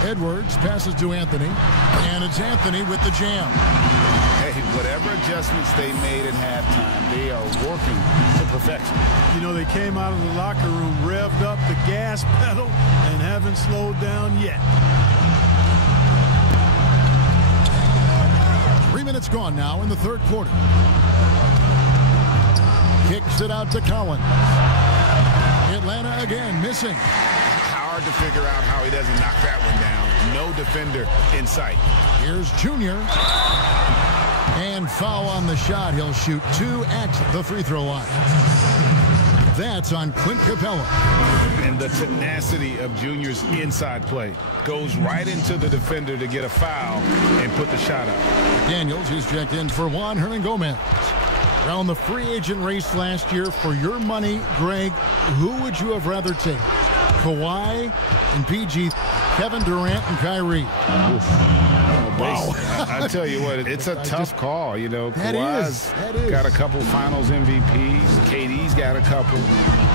Edwards passes to Anthony. And it's Anthony with the jam. Hey, whatever adjustments they made at halftime, they are working to perfection. You know, they came out of the locker room, revved up the gas pedal, and haven't slowed down yet. 3 minutes gone now in the third quarter. Kicks it out to Collins. Atlanta again missing. Hard to figure out how he doesn't knock that one down. No defender in sight. Here's Junior. And foul on the shot. He'll shoot 2 at the free throw line. That's on Clint Capella. And the tenacity of Junior's inside play goes right into the defender to get a foul and put the shot up. Daniels, who's checked in for Juan Hernangomez. Around the free agent race last year, for your money, Greg, who would you have rather take? Kawhi and PG, Kevin Durant and Kyrie. Wow. I tell you what, it's a tough call. You know, Kawhi's got a couple finals MVPs. KD's got a couple.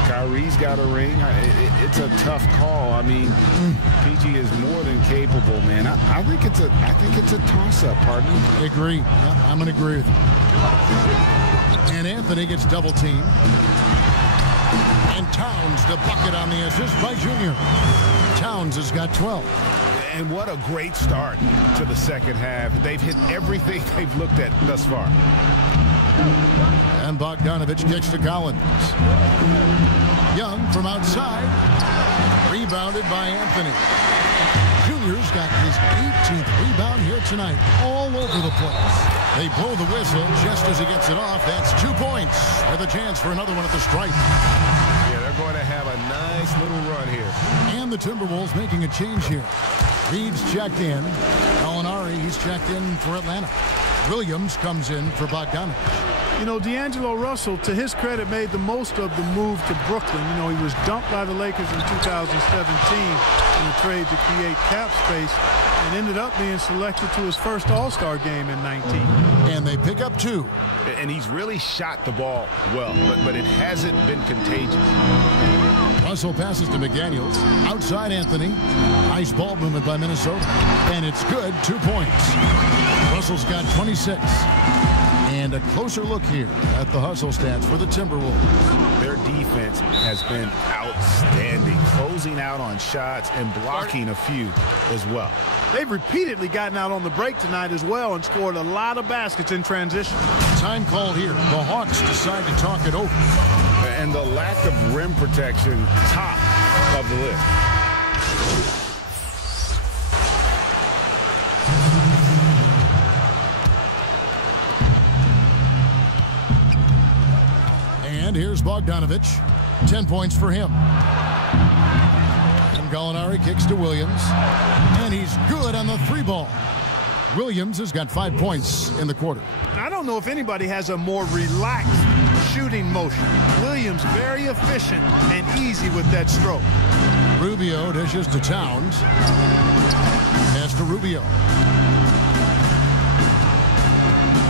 Kyrie's got a ring. It's a tough call. I mean, PG is more than capable, man. I think it's a toss-up, partner. I agree. Yep, I'm going to agree with you. And Anthony gets double-teamed. And Towns, the bucket on the assist by Junior. Towns has got 12. And what a great start to the second half. They've hit everything they've looked at thus far. And Bogdanovich kicks to Collins. Young from outside. Rebounded by Anthony. Junior's got his 18th rebound here tonight. All over the place. They blow the whistle just as he gets it off. That's 2 points with a chance for another one at the stripe. Yeah, they're going to have a nice little run here. And the Timberwolves making a change here. Reeves checked in. Gallinari, he's checked in for Atlanta. Williams comes in for Bogdanovich. You know, D'Angelo Russell, to his credit, made the most of the move to Brooklyn. You know, he was dumped by the Lakers in 2017 in a trade to create cap space and ended up being selected to his first All-Star game in 19. And they pick up 2. And he's really shot the ball well, but it hasn't been contagious. Russell passes to McDaniels. Outside Anthony. Nice ball movement by Minnesota. And it's good. 2 points. Russell's got 26. And a closer look here at the hustle stats for the Timberwolves. Their defense has been outstanding, closing out on shots and blocking a few as well. They've repeatedly gotten out on the break tonight as well and scored a lot of baskets in transition. Time call here. The Hawks decide to talk it over. And the lack of rim protection, top of the list. And here's Bogdanovich. 10 points for him. And Gallinari kicks to Williams. And he's good on the 3-ball. Williams has got 5 points in the quarter. I don't know if anybody has a more relaxed shooting motion. Williams very efficient and easy with that stroke. Rubio dishes to Towns. Pass to Rubio.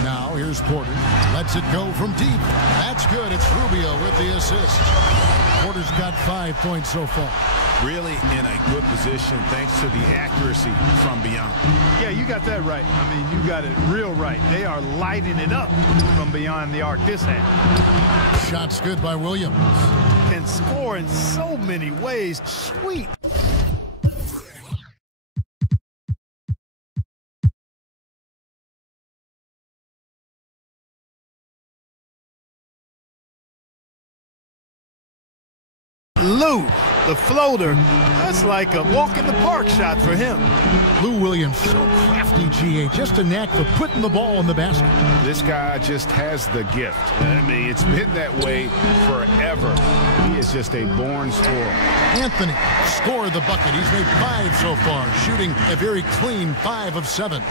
Now here's Porter. Lets it go from deep. That's good. It's Rubio with the assist. Porter's got 5 points so far. Really in a good position thanks to the accuracy from beyond. Yeah, you got that right. I mean, you got it real right. They are lighting it up from beyond the arc this half. Shot's good by Williams. Can score in so many ways. Sweet. Lou, the floater, that's like a walk in the park shot for him. Lou Williams, so crafty, GA, just a knack for putting the ball in the basket. This guy just has the gift. I mean, it's been that way forever. He is just a born scorer. Anthony scored the bucket. He's made 5 so far, shooting a very clean 5 of 7.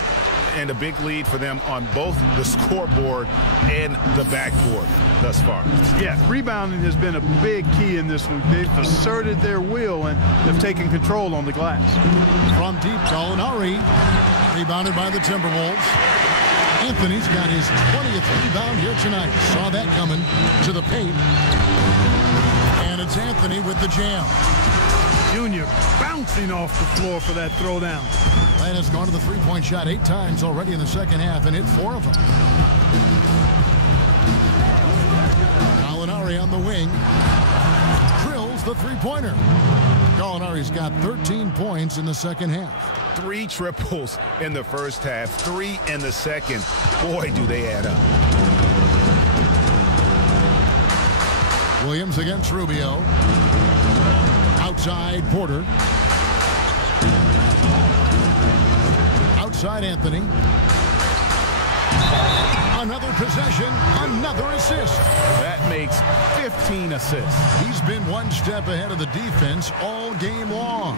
And a big lead for them on both the scoreboard and the backboard thus far. Yeah, rebounding has been a big key in this one. They've asserted their will and have taken control on the glass. From deep, Gallinari, rebounded by the Timberwolves. Anthony's got his 20th rebound here tonight. Saw that coming to the paint. And it's Anthony with the jam. Junior bouncing off the floor for that throwdown. Atlanta's gone to the 3-point shot 8 times already in the second half and hit 4 of them. Gallinari on the wing. Drills the 3-pointer. Gallinari's got 13 points in the second half. 3 triples in the first half, 3 in the second. Boy, do they add up. Williams against Rubio. Outside Porter. Outside Anthony. Another possession, another assist. That makes 15 assists. He's been one step ahead of the defense all game long.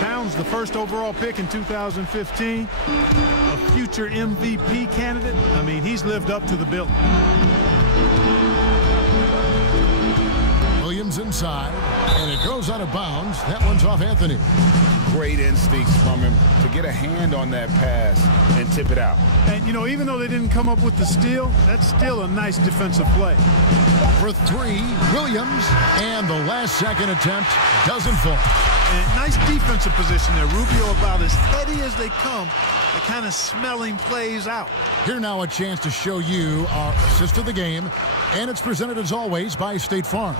Towns, the first overall pick in 2015, a future MVP candidate. I mean, he's lived up to the billing. Comes inside, and it goes out of bounds. That one's off Anthony. Great instincts from him to get a hand on that pass and tip it out. And, you know, even though they didn't come up with the steal, that's still a nice defensive play. For three, Williams, and the last second attempt doesn't fall. And nice defensive position there. Rubio about as heady as they come. The kind of smelling plays out. Here now a chance to show you our assist of the game, and it's presented as always by State Farm.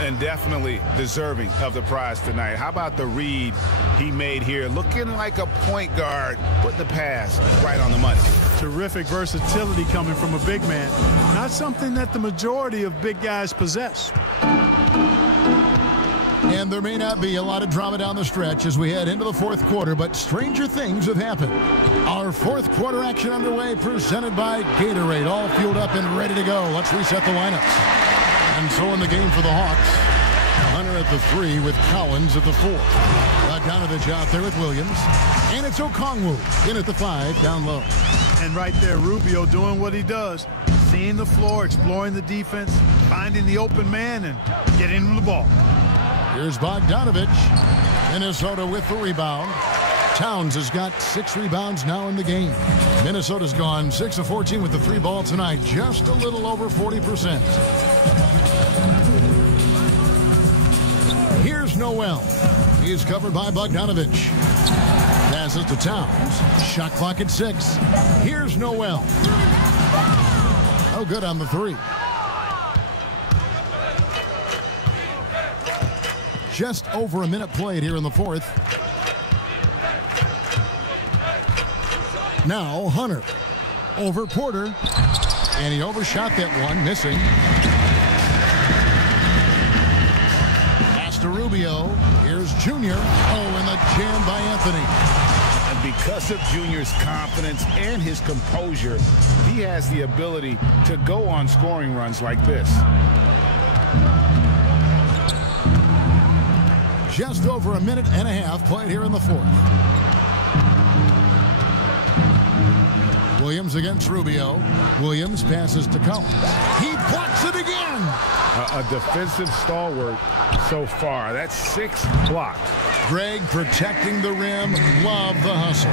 And definitely deserving of the prize tonight. How about the read he made here? Looking like a point guard, put the pass right on the money. Terrific versatility coming from a big man. Not something that the majority of big guys possess. And there may not be a lot of drama down the stretch as we head into the fourth quarter, but stranger things have happened. Our fourth quarter action underway, presented by Gatorade, all fueled up and ready to go. Let's reset the lineups. And so in the game for the Hawks, Hunter at the 3 with Collins at the 4. Bogdanovich out there with Williams. And it's Okongwu in at the 5, down low. And right there, Rubio doing what he does. Seeing the floor, exploring the defense, finding the open man, and getting him the ball. Here's Bogdanovich. Minnesota with the rebound. Towns has got 6 rebounds now in the game. Minnesota's gone 6 of 14 with the 3 ball tonight, just a little over 40%. Here's Noel. He's covered by Bogdanovich. Passes to Towns. Shot clock at 6. Here's Noel. Oh, good on the 3. Just over a minute played here in the fourth. Now Hunter over Porter, and he overshot that one, missing. Pass to Rubio. Here's Junior. Oh, and the jam by Anthony. And because of Junior's confidence and his composure, he has the ability to go on scoring runs like this. Just over a minute and a half played here in the fourth. Williams against Rubio. Williams passes to Collins. He blocks it again. A defensive stalwart so far. That's 6 blocks. Greg protecting the rim. Love the hustle.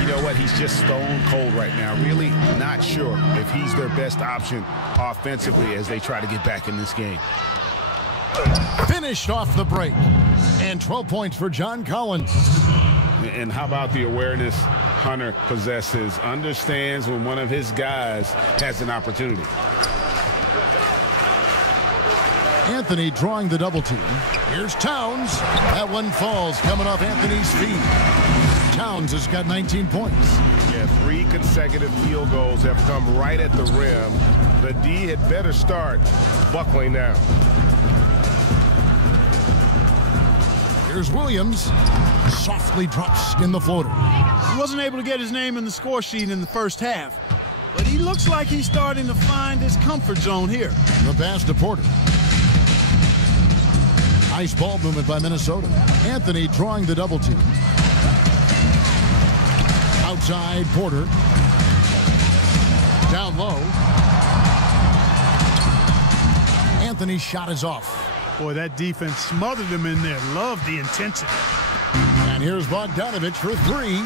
You know what? He's just stone cold right now. Really not sure if he's their best option offensively as they try to get back in this game. Finished off the break. And 12 points for John Collins. And how about the awareness Hunter possesses? Understands when one of his guys has an opportunity. Anthony drawing the double team. Here's Towns. That one falls, coming off Anthony's feet. Towns has got 19 points. Yeah, 3 consecutive field goals have come right at the rim. The D had better start buckling down. Here's Williams. Softly drops in the floater. He wasn't able to get his name in the score sheet in the first half, but he looks like he's starting to find his comfort zone here. The pass to Porter. Nice ball movement by Minnesota. Anthony drawing the double team. Outside Porter. Down low. Anthony's shot is off. Boy, that defense smothered him in there. Love the intensity. And here's Bogdanovich for 3.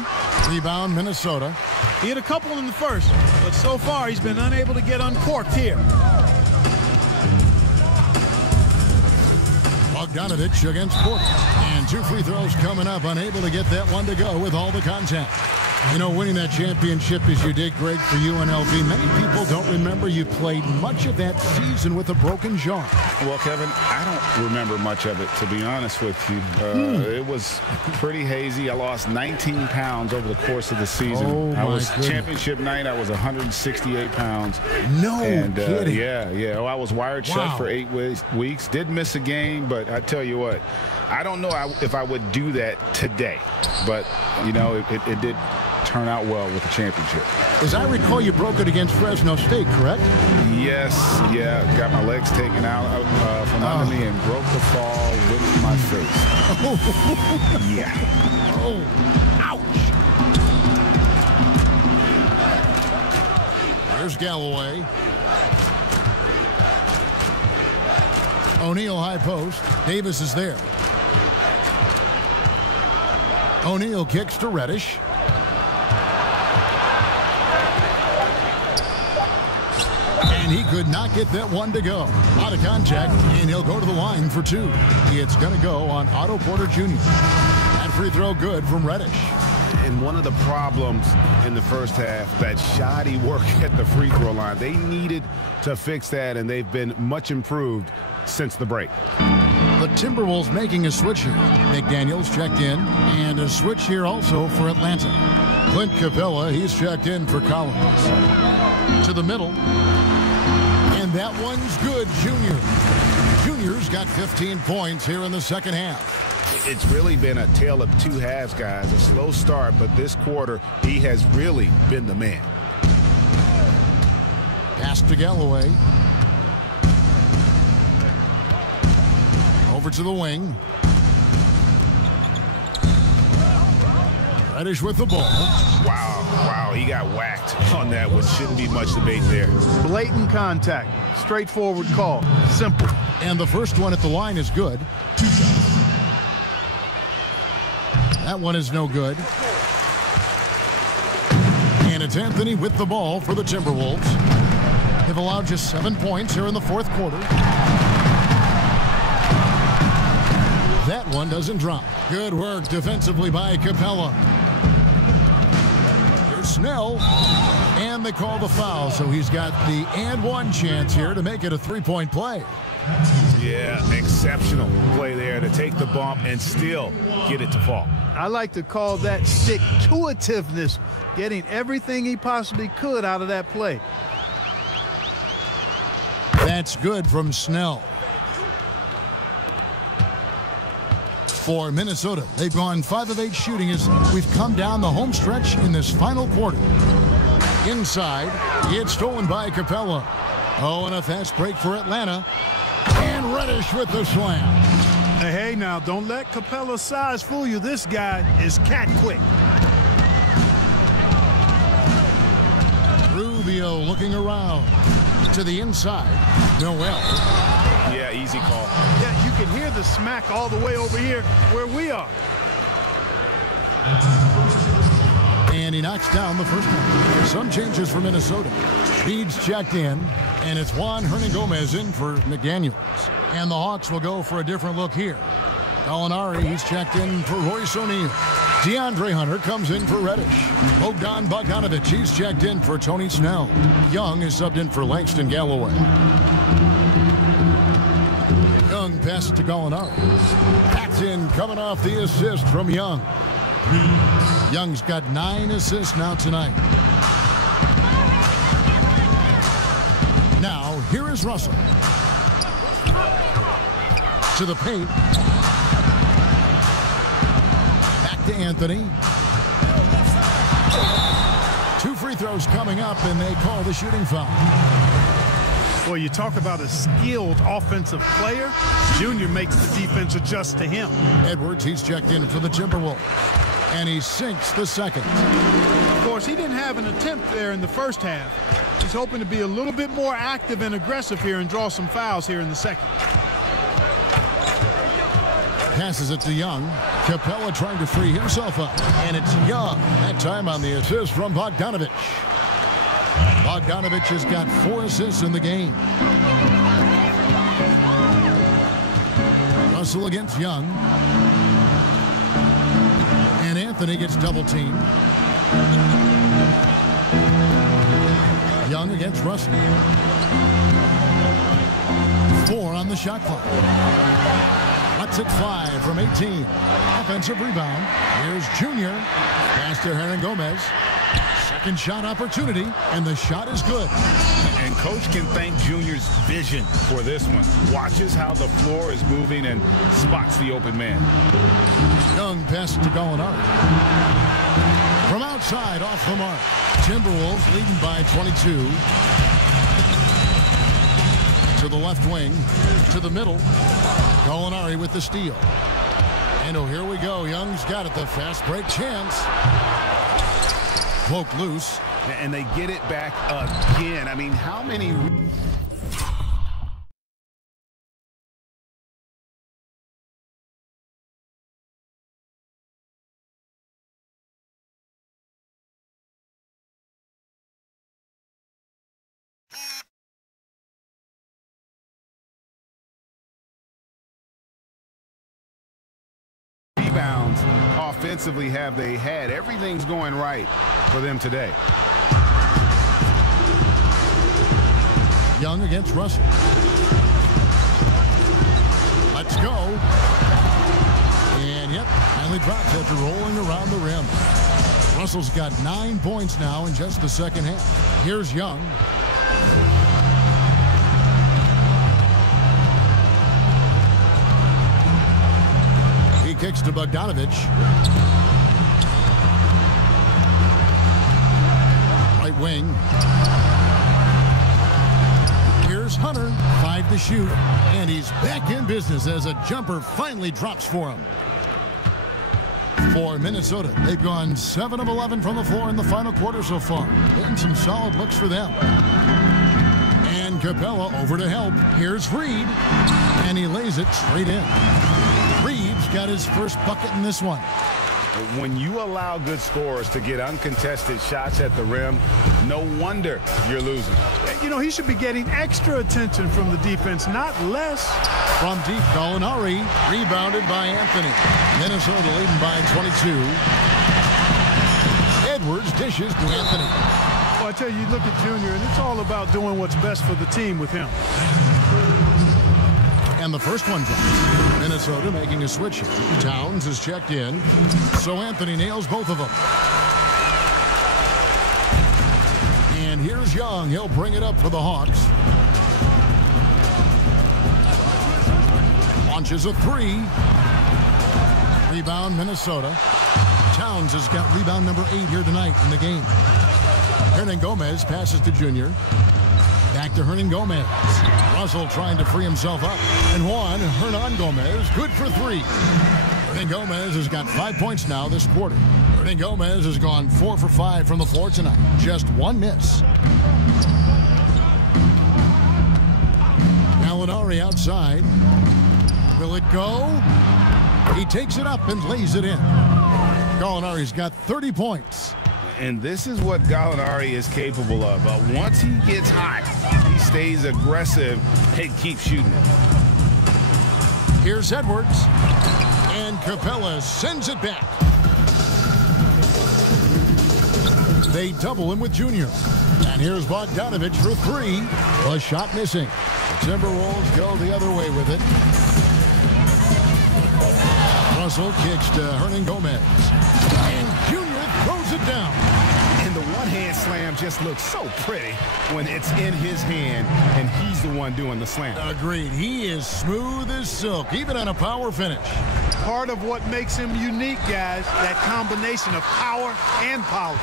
Rebound, Minnesota. He had a couple in the first, but so far he's been unable to get uncorked here. Bogdanovich against Porter. And 2 free throws coming up. Unable to get that one to go with all the contact. You know, winning that championship as you did, Greg, for UNLV, many people don't remember you played much of that season with a broken jaw. Well, Kevin, I don't remember much of it, to be honest with you. It was pretty hazy. I lost 19 pounds over the course of the season. Oh, I was goodness. Championship night, I was 168 pounds. No kidding. Yeah. Well, I was wired shut for 8 weeks. Did miss a game, but I tell you what, I don't know if I would do that today. But, you know, it did turn out well with the championship. As I recall, you broke it against Fresno State, correct? Yes, yeah. Got my legs taken out from under me and broke the fall with my face. Yeah. Oh, ouch. There's Galloway. O'Neal high post. Davis is there. O'Neal kicks to Reddish. And he could not get that one to go. Out of contact, and he'll go to the line for two. It's going to go on Otto Porter Jr. That free throw good from Reddish. And one of the problems in the first half, that shoddy work at the free throw line. They needed to fix that, and they've been much improved since the break. The Timberwolves making a switch here. McDaniels checked in, and a switch here also for Atlanta. Clint Capella, he's checked in for Collins. To the middle. And that one's good, Junior. Junior's got 15 points here in the second half. It's really been a tale of two halves, guys. A slow start, but this quarter, he has really been the man. Pass to Galloway. Over to the wing. Reddish with the ball. Wow, he got whacked on that one. Shouldn't be much debate there. Blatant contact. Straightforward call. Simple. And the first one at the line is good. That one is no good. And it's Anthony with the ball for the Timberwolves. They've allowed just 7 points here in the fourth quarter. That one doesn't drop. Good work defensively by Capella. Here's Snell. And they call the foul, so he's got the and one chance here to make it a three-point play. Yeah, exceptional play there to take the bump and still get it to fall. I like to call that stick-to-itiveness, getting everything he possibly could out of that play. That's good from Snell. For Minnesota, they've gone 5 of 8 shooting as we've come down the home stretch in this final quarter. Inside, it's stolen by Capella. Oh, and a fast break for Atlanta. And Reddish with the slam. Hey, now, don't let Capella's size fool you. This guy is cat quick. Rubio looking around. To the inside. Noel. Yeah, easy call. Yeah, you can hear the smack all the way over here where we are. And he knocks down the first one. Some changes for Minnesota. Speed's checked in, and it's Juan Hernangomez in for McDaniels. And the Hawks will go for a different look here. Gallinari, he's checked in for Royce O'Neal. DeAndre Hunter comes in for Reddish. Bogdan Bogdanovic, he's checked in for Tony Snell. Young is subbed in for Langston Galloway. Young pass to Gallinari. Paxton coming off the assist from Young. Young's got 9 assists now tonight. Now, here is Russell. To the paint. Back to Anthony. 2 free throws coming up, and they call the shooting foul. Well, you talk about a skilled offensive player. Junior makes the defense adjust to him. Edwards, he's checked in for the Timberwolves. And he sinks the second. Of course, he didn't have an attempt there in the first half. He's hoping to be a little bit more active and aggressive here and draw some fouls here in the second. Passes it to Young. Capella trying to free himself up. And it's Young. That time on the assist from Bogdanovic. Bogdanovic has got 4 assists in the game. Russell against Young. And Anthony gets double teamed. Young against Russell. 4 on the shot clock. Let's at 5 from 18. Offensive rebound. Here's Junior. Pass to Hernangomez. Second shot opportunity, and the shot is good. And coach can thank Junior's vision for this one. Watches how the floor is moving and spots the open man. Young pass to Gallinari. From outside, off the mark. Timberwolves leading by 22. To the left wing, to the middle. Gallinari with the steal. And oh, here we go. Young's got it. The fast break chance. Poke loose. And they get it back again. I mean, how many... rebounds offensively have they had? Everything's going right for them today. Young against Russell. Let's go. And yep, finally drops after rolling around the rim. Russell's got 9 points now in just the second half. Here's Young. He kicks to Bogdanovich. Right wing. Here's Hunter, 5 to shoot, and he's back in business as a jumper finally drops for him. For Minnesota, they've gone 7 of 11 from the floor in the final quarter so far. Getting some solid looks for them. And Capella over to help. Here's Reed, and he lays it straight in. Reed's got his first bucket in this one. When you allow good scorers to get uncontested shots at the rim, no wonder you're losing. You know, he should be getting extra attention from the defense, not less. From deep, Gallinari, rebounded by Anthony. Minnesota leading by 22. Edwards dishes to Anthony. Well, I tell you, you look at Junior, and it's all about doing what's best for the team with him. And the first one drops. Minnesota making a switch here. Towns is checked in, so Anthony nails both of them. And here's Young. He'll bring it up for the Hawks. Launches a 3. Rebound, Minnesota. Towns has got rebound number 8 here tonight in the game. Hernan Gomez passes to Junior. Back to Hernan Gomez. Russell trying to free himself up. And Hernan Gomez, good for 3. Hernan Gomez has got 5 points now this quarter. Hernan Gomez has gone 4 for 5 from the floor tonight. Just 1 miss. Gallinari outside. Will it go? He takes it up and lays it in. Gallinari's got 30 points. And this is what Gallinari is capable of. Once he gets hot, he stays aggressive and keeps shooting it. Here's Edwards. And Capella sends it back. They double him with Junior. And here's Bogdanovich for 3. A shot missing. The Timberwolves go the other way with it. Russell kicks to Hernan Gomez. And Junior throws it down. And the one-hand slam just looks so pretty when it's in his hand and he's the one doing the slam. Agreed. He is smooth as silk, even on a power finish. Part of what makes him unique, guys, that combination of power and polish.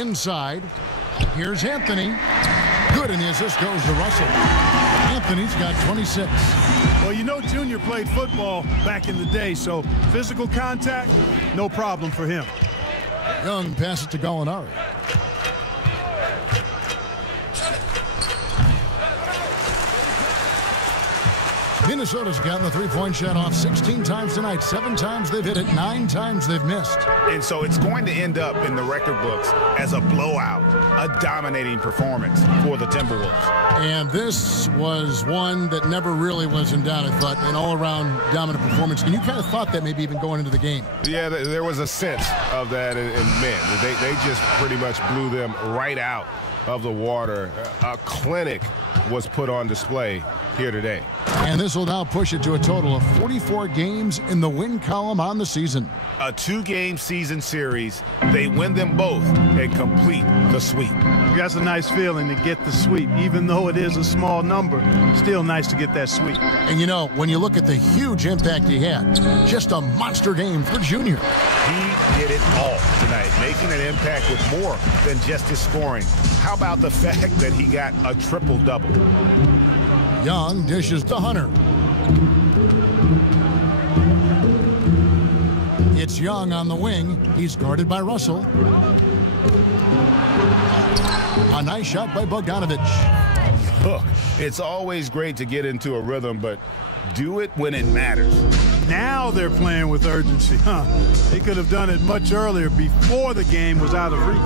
Inside, here's Anthony. Good, and the assist goes to Russell. Anthony's got 26. Well, you know Junior played football back in the day, so physical contact, no problem for him. Young passes to Gallinari. Minnesota's gotten the three-point shot off 16 times tonight. 7 times they've hit it, 9 times they've missed. And so it's going to end up in the record books as a blowout, a dominating performance for the Timberwolves. And this was one that never really was in doubt, I thought, an all-around dominant performance. And you kind of thought that maybe even going into the game. Yeah, there was a sense of that, and man, they just pretty much blew them right out of the water. A clinic was put on display here today. And this will now push it to a total of 44 games in the win column on the season. A 2-game season series. They win them both and complete the sweep. That's a nice feeling to get the sweep. Even though it is a small number, still nice to get that sweep. And you know, when you look at the huge impact he had, just a monster game for Junior. He did it all tonight, making an impact with more than just his scoring. How about the fact that he got a triple-double? Young dishes to Hunter. It's Young on the wing. He's guarded by Russell. A nice shot by Bogdanovich. Look, it's always great to get into a rhythm, but do it when it matters. Now they're playing with urgency, huh? They could have done it much earlier, before the game was out of reach.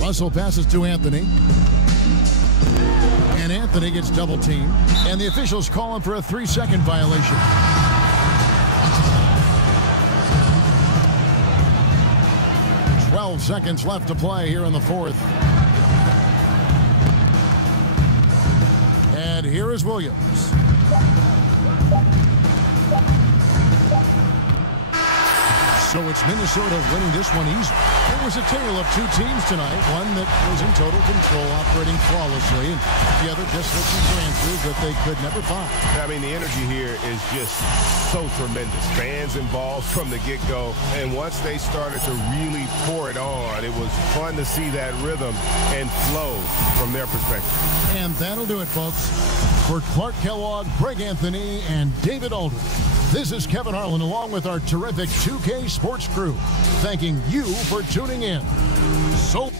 Russell passes to Anthony. And Anthony gets double teamed, and the officials call him for a 3-second violation. Seconds left to play here in the fourth. And here is Williams. So it's Minnesota winning this one easily. It was a tale of two teams tonight. One that was in total control, operating flawlessly, and the other just looking for answers that they could never find. I mean, the energy here is just so tremendous. Fans involved from the get-go, and once they started to really pour it on, it was fun to see that rhythm and flow from their perspective. And that'll do it, folks. For Clark Kellogg, Greg Anthony, and David Aldridge, this is Kevin Harlan along with our terrific 2K Sports crew, thanking you for tuning in. So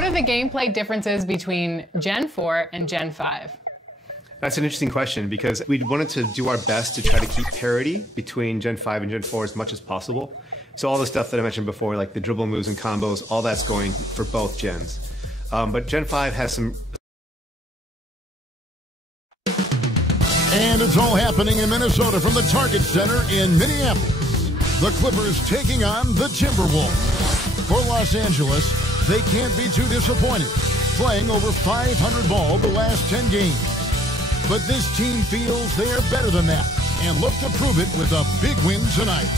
what are the gameplay differences between Gen 4 and Gen 5? That's an interesting question because we wanted to do our best to try to keep parity between Gen 5 and Gen 4 as much as possible. So all the stuff that I mentioned before, like the dribble moves and combos, all that's going for both gens. But Gen 5 has some... And it's all happening in Minnesota from the Target Center in Minneapolis. The Clippers taking on the Timberwolves. For Los Angeles, they can't be too disappointed, playing over 500 ball the last 10 games. But this team feels they are better than that and look to prove it with a big win tonight.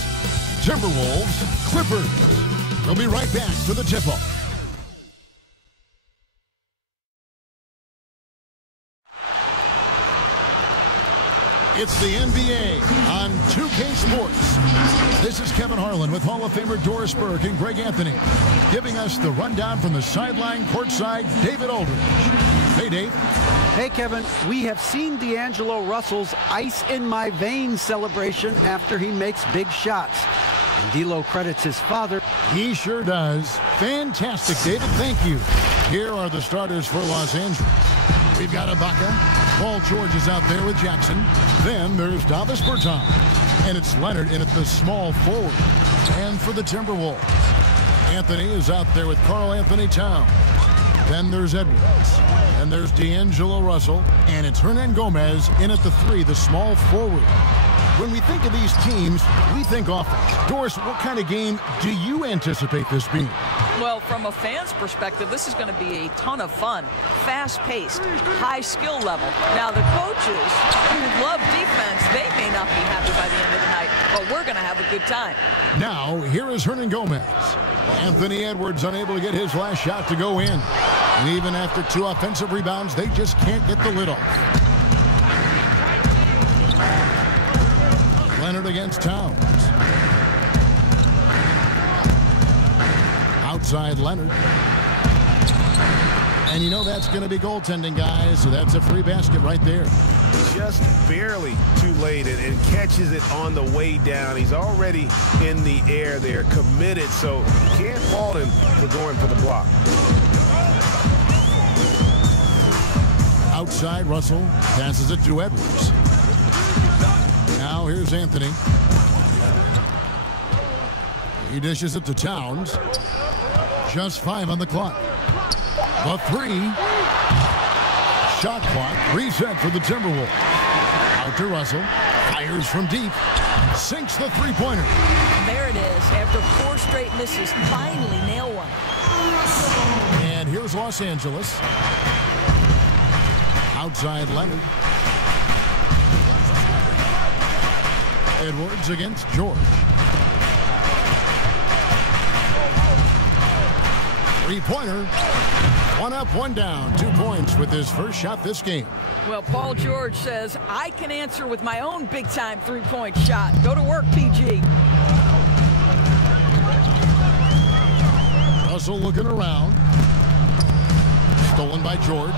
Timberwolves, Clippers. We'll be right back for the tip-off. It's the NBA on 2K Sports. This is Kevin Harlan with Hall of Famer Doris Burke and Greg Anthony, giving us the rundown from the sideline courtside, David Aldridge. Hey, Dave. Hey, Kevin. We have seen D'Angelo Russell's ice in my veins celebration after he makes big shots. And D'Lo credits his father. He sure does. Fantastic, David. Thank you. Here are the starters for Los Angeles. We've got Ibaka. Paul George is out there with Jackson. Then there's Davis Bertans. And it's Leonard in at the small forward. And for the Timberwolves, Anthony is out there with Karl Anthony Towns. Then there's Edwards. And there's D'Angelo Russell. And it's Hernan Gomez in at the 3, the small forward. When we think of these teams, we think offense. Doris, what kind of game do you anticipate this being? Well, from a fan's perspective, this is going to be a ton of fun. Fast-paced, high skill level. Now, the coaches who love defense, they may not be happy by the end of the night, but we're going to have a good time. Now, here is Hernan Gomez. Anthony Edwards unable to get his last shot to go in. And even after 2 offensive rebounds, they just can't get the lid off. Leonard against Towns. Outside Leonard. And you know that's going to be goaltending, guys, so that's a free basket right there. Just barely too late and catches it on the way down. He's already in the air there, committed, so can't fault him for going for the block. Outside, Russell passes it to Edwards. Now here's Anthony. He dishes it to Towns. Just 5 on the clock. The 3. Shot clock reset for the Timberwolves. Out to Russell. Fires from deep. Sinks the three-pointer. There it is. After 4 straight misses, finally nail one. And here's Los Angeles. Outside Leonard. Edwards against George. 3-pointer. 1 up, 1 down. 2 points with his first shot this game. Well, Paul George says, I can answer with my own big-time 3-point shot. Go to work, PG. Russell looking around. Stolen by George.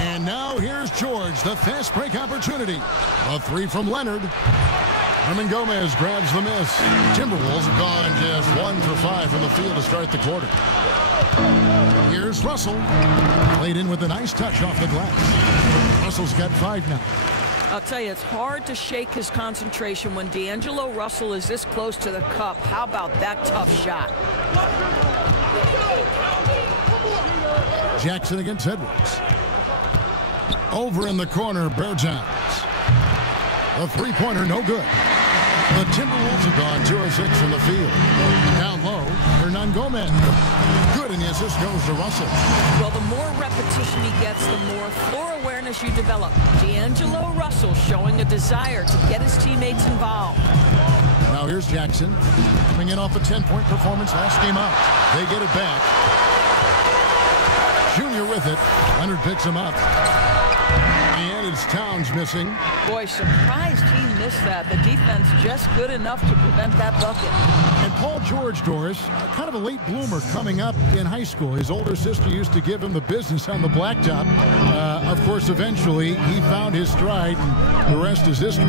And now here's George, the fast break opportunity. A 3 from Leonard. Hernan Gomez grabs the miss. Timberwolves have gone just 1 for 5 from the field to start the quarter. Here's Russell. Played in with a nice touch off the glass. Russell's got 5 now. I'll tell you, it's hard to shake his concentration when D'Angelo Russell is this close to the cup. How about that tough shot? Jackson against Edwards. Over in the corner, Bertans. The 3-pointer, no good. The Timberwolves have gone 2 of 6 from the field. Down low, Hernan Gomez. Good, and the assist goes to Russell. Well, the more repetition he gets, the more floor awareness you develop. D'Angelo Russell showing a desire to get his teammates involved. Now here's Jackson, coming in off a 10-point performance last game out. They get it back. Junior with it. Leonard picks him up. And it's Towns missing. Boy, surprised he missed that. The defense just good enough to prevent that bucket. And Paul George, Doris, kind of a late bloomer coming up in high school. His older sister used to give him the business on the blacktop. Of course, eventually, he found his stride, and the rest is history.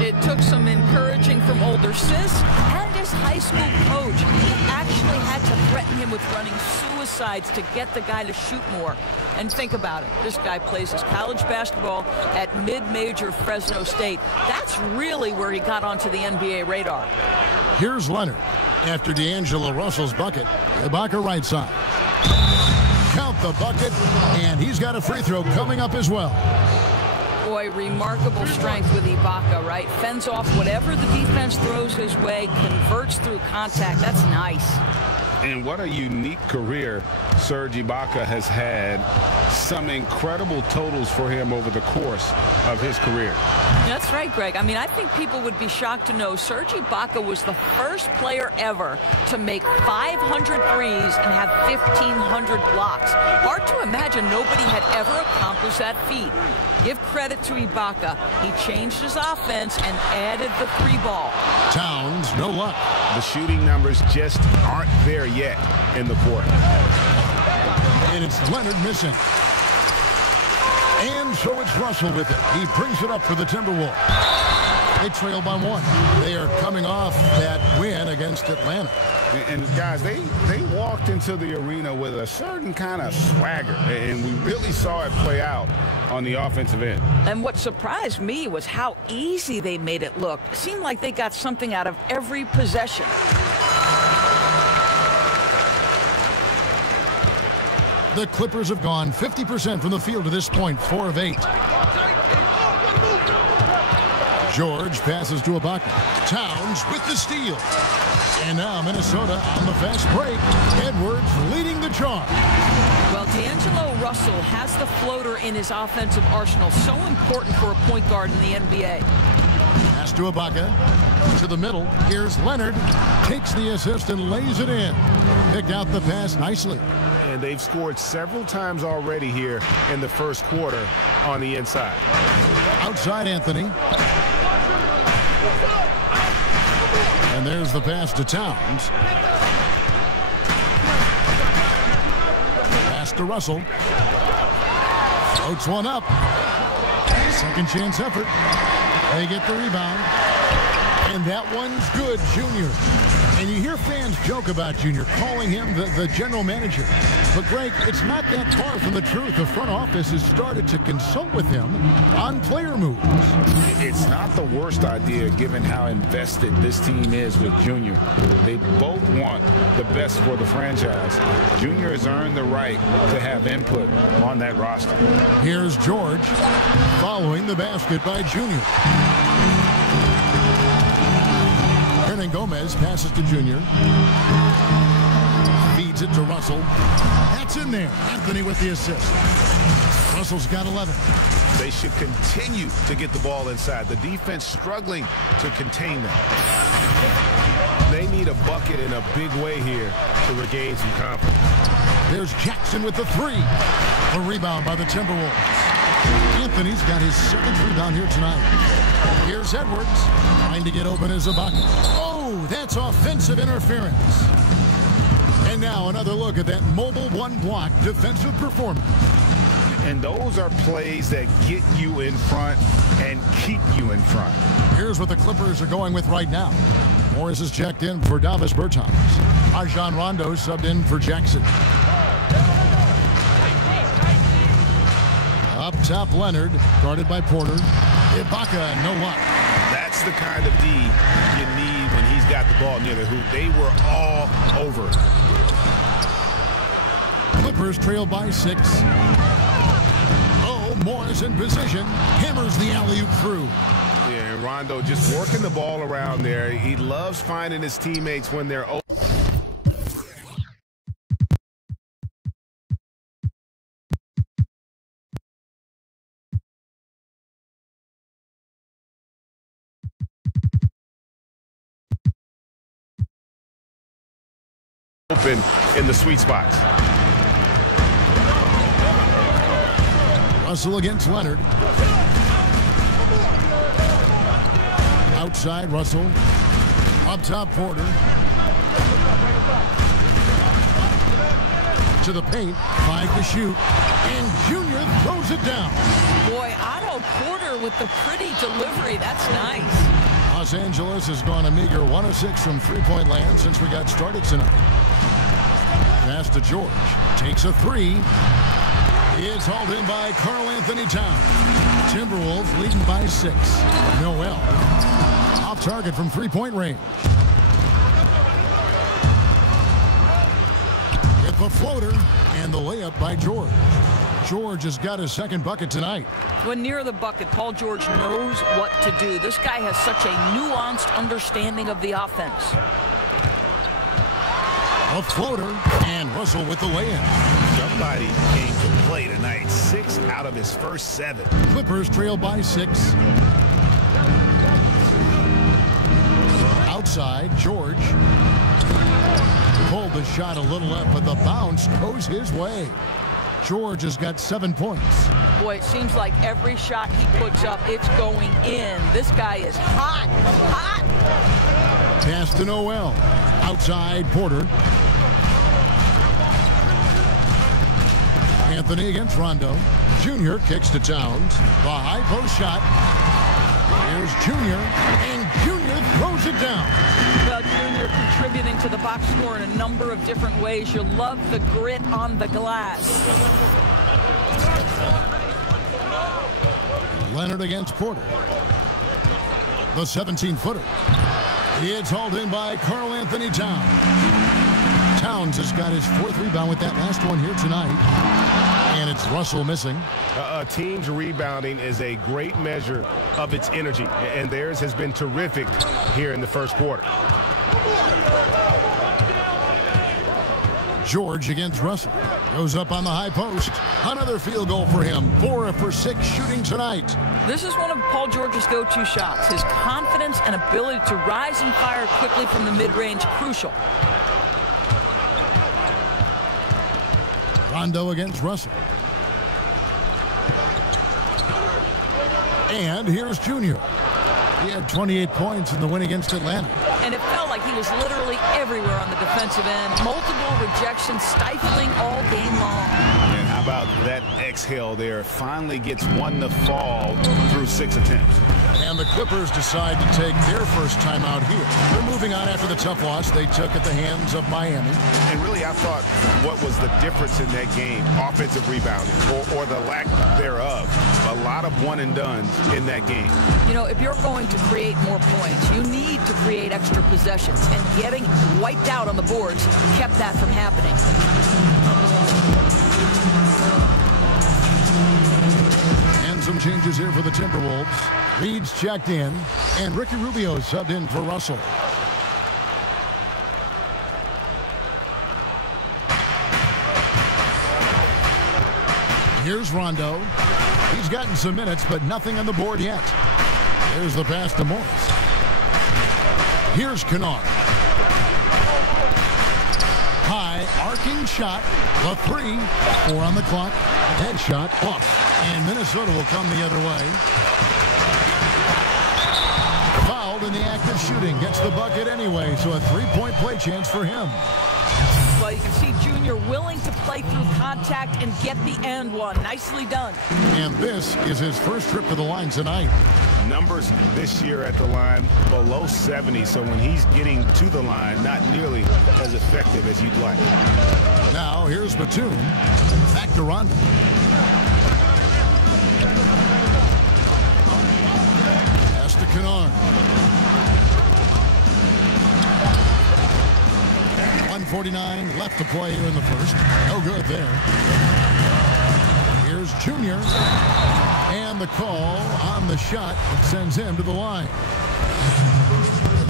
It took some encouraging from older sis and his high school coach, who actually had to threaten threaten him with running suicides to get the guy to shoot more. And think about it. This guy plays his college basketball at mid-major Fresno State. That's really where he got onto the NBA radar. Here's Leonard. After D'Angelo Russell's bucket, Ibaka right side. Count the bucket, and he's got a free throw coming up as well. Boy, remarkable strength with Ibaka, right? Fends off whatever the defense throws his way, converts through contact. That's nice. And what a unique career Serge Ibaka has had. Some incredible totals for him over the course of his career. That's right, Greg. I mean, I think people would be shocked to know Serge Ibaka was the first player ever to make 500 threes and have 1,500 blocks. Hard to imagine nobody had ever accomplished that feat. Give credit to Ibaka. He changed his offense and added the three ball. Towns, no luck. The shooting numbers just aren't there yet in the court. And it's Leonard missing. And so it's Russell with it. He brings it up for the Timberwolves. They trail by 1. They are coming off that win against Atlanta. And guys, they walked into the arena with a certain kind of swagger, and we really saw it play out on the offensive end. And what surprised me was how easy they made it look. It seemed like they got something out of every possession. The Clippers have gone 50% from the field to this point, 4 of 8. George passes to Ibaka. Towns with the steal. And now Minnesota on the fast break. Edwards leading the charge. Well, D'Angelo Russell has the floater in his offensive arsenal. So important for a point guard in the NBA. Pass to Ibaka. To the middle. Here's Leonard. Takes the assist and lays it in. Picked out the pass nicely. And they've scored several times already here in the first quarter on the inside. Outside Anthony. And there's the pass to Towns. Pass to Russell. Floats one up. Second chance effort. They get the rebound. And that one's good, Junior. And you hear fans joke about Junior, calling him the general manager. But, Greg, it's not that far from the truth. The front office has started to consult with him on player moves. It's not the worst idea given how invested this team is with Junior. They both want the best for the franchise. Junior has earned the right to have input on that roster. Here's George following the basket by Junior. Hernan Gomez passes to Junior. Feeds it to Russell. That's in there. Anthony with the assist. Russell's got 11. They should continue to get the ball inside. The defense struggling to contain them. They need a bucket in a big way here to regain some confidence. There's Jackson with the 3. A rebound by the Timberwolves. Anthony's got his 7th rebound here tonight. Here's Edwards trying to get open as Ibaka. Oh, that's offensive interference. And now another look at that mobile one-block defensive performance. And those are plays that get you in front and keep you in front. Here's what the Clippers are going with right now. Morris is checked in for Davis Bertans. Rajon Rondo subbed in for Jackson. Up top, Leonard, guarded by Porter. Ibaka, no luck. That's the kind of D you need when he's got the ball near the hoop. They were all over it. Clippers trail by 6. Oh, Morris in position. Hammers the alley-oop through. Yeah, and Rondo just working the ball around there. He loves finding his teammates when they're open. Open in the sweet spots. Russell against Leonard. Outside Russell. Up top Porter. To the paint. 5 to shoot. And Junior throws it down. Boy, Otto Porter with the pretty delivery. That's nice. Los Angeles has gone a meager 1 of 6 from three-point land since we got started tonight. Pass to George. Takes a three. It's hauled in by Karl Anthony Towns. Timberwolves leading by 6. Noel off target from three-point range. With a floater and the layup by George. George has got his second bucket tonight. When near the bucket, Paul George knows what to do. This guy has such a nuanced understanding of the offense. A floater, and Russell with the lay-in. Somebody came to play tonight. 6 out of his first 7. Clippers trail by 6. Outside, George pulled the shot a little left, but the bounce goes his way. George has got 7 points. Boy, it seems like every shot he puts up, it's going in. This guy is hot, hot. Pass to Noel. Outside, Porter. Anthony against Rondo. Junior kicks to Towns. The high post shot. Here's Junior, and Junior throws it down. Well, Junior contributing to the box score in a number of different ways. You love the grit on the glass. Leonard against Porter. The 17-footer. It's hauled in by Karl Anthony Towns. Towns has got his 4th rebound with that last one here tonight. And it's Russell missing. A team's rebounding is a great measure of its energy, and theirs has been terrific here in the first quarter. George against Russell. Goes up on the high post. Another field goal for him. 4 for 6 shooting tonight. This is one of Paul George's go-to shots. His confidence and ability to rise and fire quickly from the mid-range, crucial. Rondo against Russell. And here's Junior. He had 28 points in the win against Atlanta. And it felt like he was literally everywhere on the defensive end. Multiple rejections, stifling all game long. And how about that exhale there? Finally gets one to fall through 6 attempts. And the Clippers decide to take their first timeout here. They're moving on after the tough loss they took at the hands of Miami. And really, I thought what was the difference in that game? Offensive rebounding, or the lack thereof. A lot of one-and-dones in that game. You know, if you're going to create more points, you need to create extra possessions. And getting wiped out on the boards kept that from happening. And some changes here for the Timberwolves. Reed's checked in, and Ricky Rubio subbed in for Russell. Here's Rondo. He's gotten some minutes, but nothing on the board yet. There's the pass to Morris. Here's Kennard. High, arcing shot. The 3. 4 on the clock. Headshot off. And Minnesota will come the other way. Fouled in the act of shooting. Gets the bucket anyway, so a 3-point play chance for him. Well, you can see Junior willing to play through contact and get the and one. Nicely done. And this is his first trip to the line tonight. Numbers this year at the line below 70, so when he's getting to the line, not nearly as effective as you'd like. Now, here's Batum. Back to Rondo. Pass to Kennard. 1:49 left to play here in the first. No good there. Here's Junior. And the call on the shot that sends him to the line.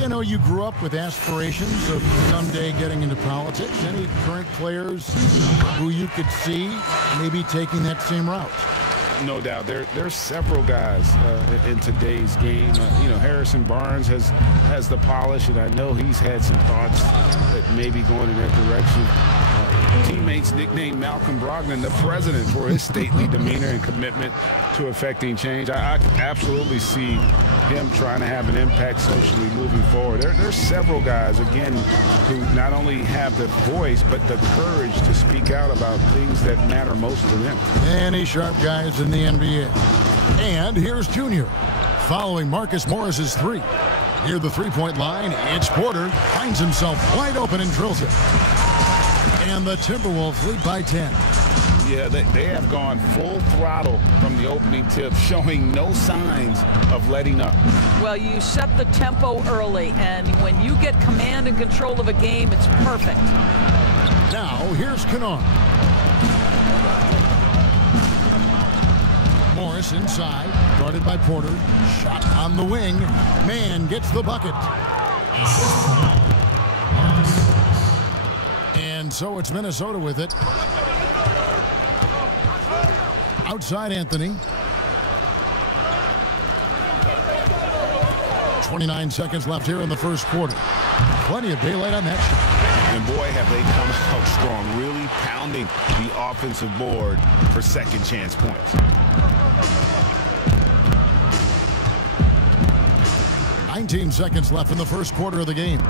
You know, you grew up with aspirations of someday getting into politics. Any current players who you could see maybe taking that same route? No doubt. There's several guys in today's game. You know, Harrison Barnes has the polish, and I know he's had some thoughts that maybe going in that direction. Teammates nicknamed Malcolm Brogdon the president for his stately demeanor and commitment to affecting change. I absolutely see him trying to have an impact socially moving forward. There's several guys, again, who not only have the voice, but the courage to speak out about things that matter most to them. Any sharp guys in the NBA. And here's Junior, following Marcus Morris's 3. Near the 3-point line, it's Porter. Finds himself wide open and drills it. And the Timberwolves lead by 10. Yeah, they have gone full throttle from the opening tip, showing no signs of letting up. Well, you set the tempo early, and when you get command and control of a game, it's perfect. Now, here's Kennard. Morris inside, guarded by Porter. Shot on the wing. Man gets the bucket. And so it's Minnesota with it. Outside Anthony. 29 seconds left here in the first quarter. Plenty of daylight on that shot. And boy, have they come out strong, really pounding the offensive board for second chance points. 19 seconds left in the first quarter of the game.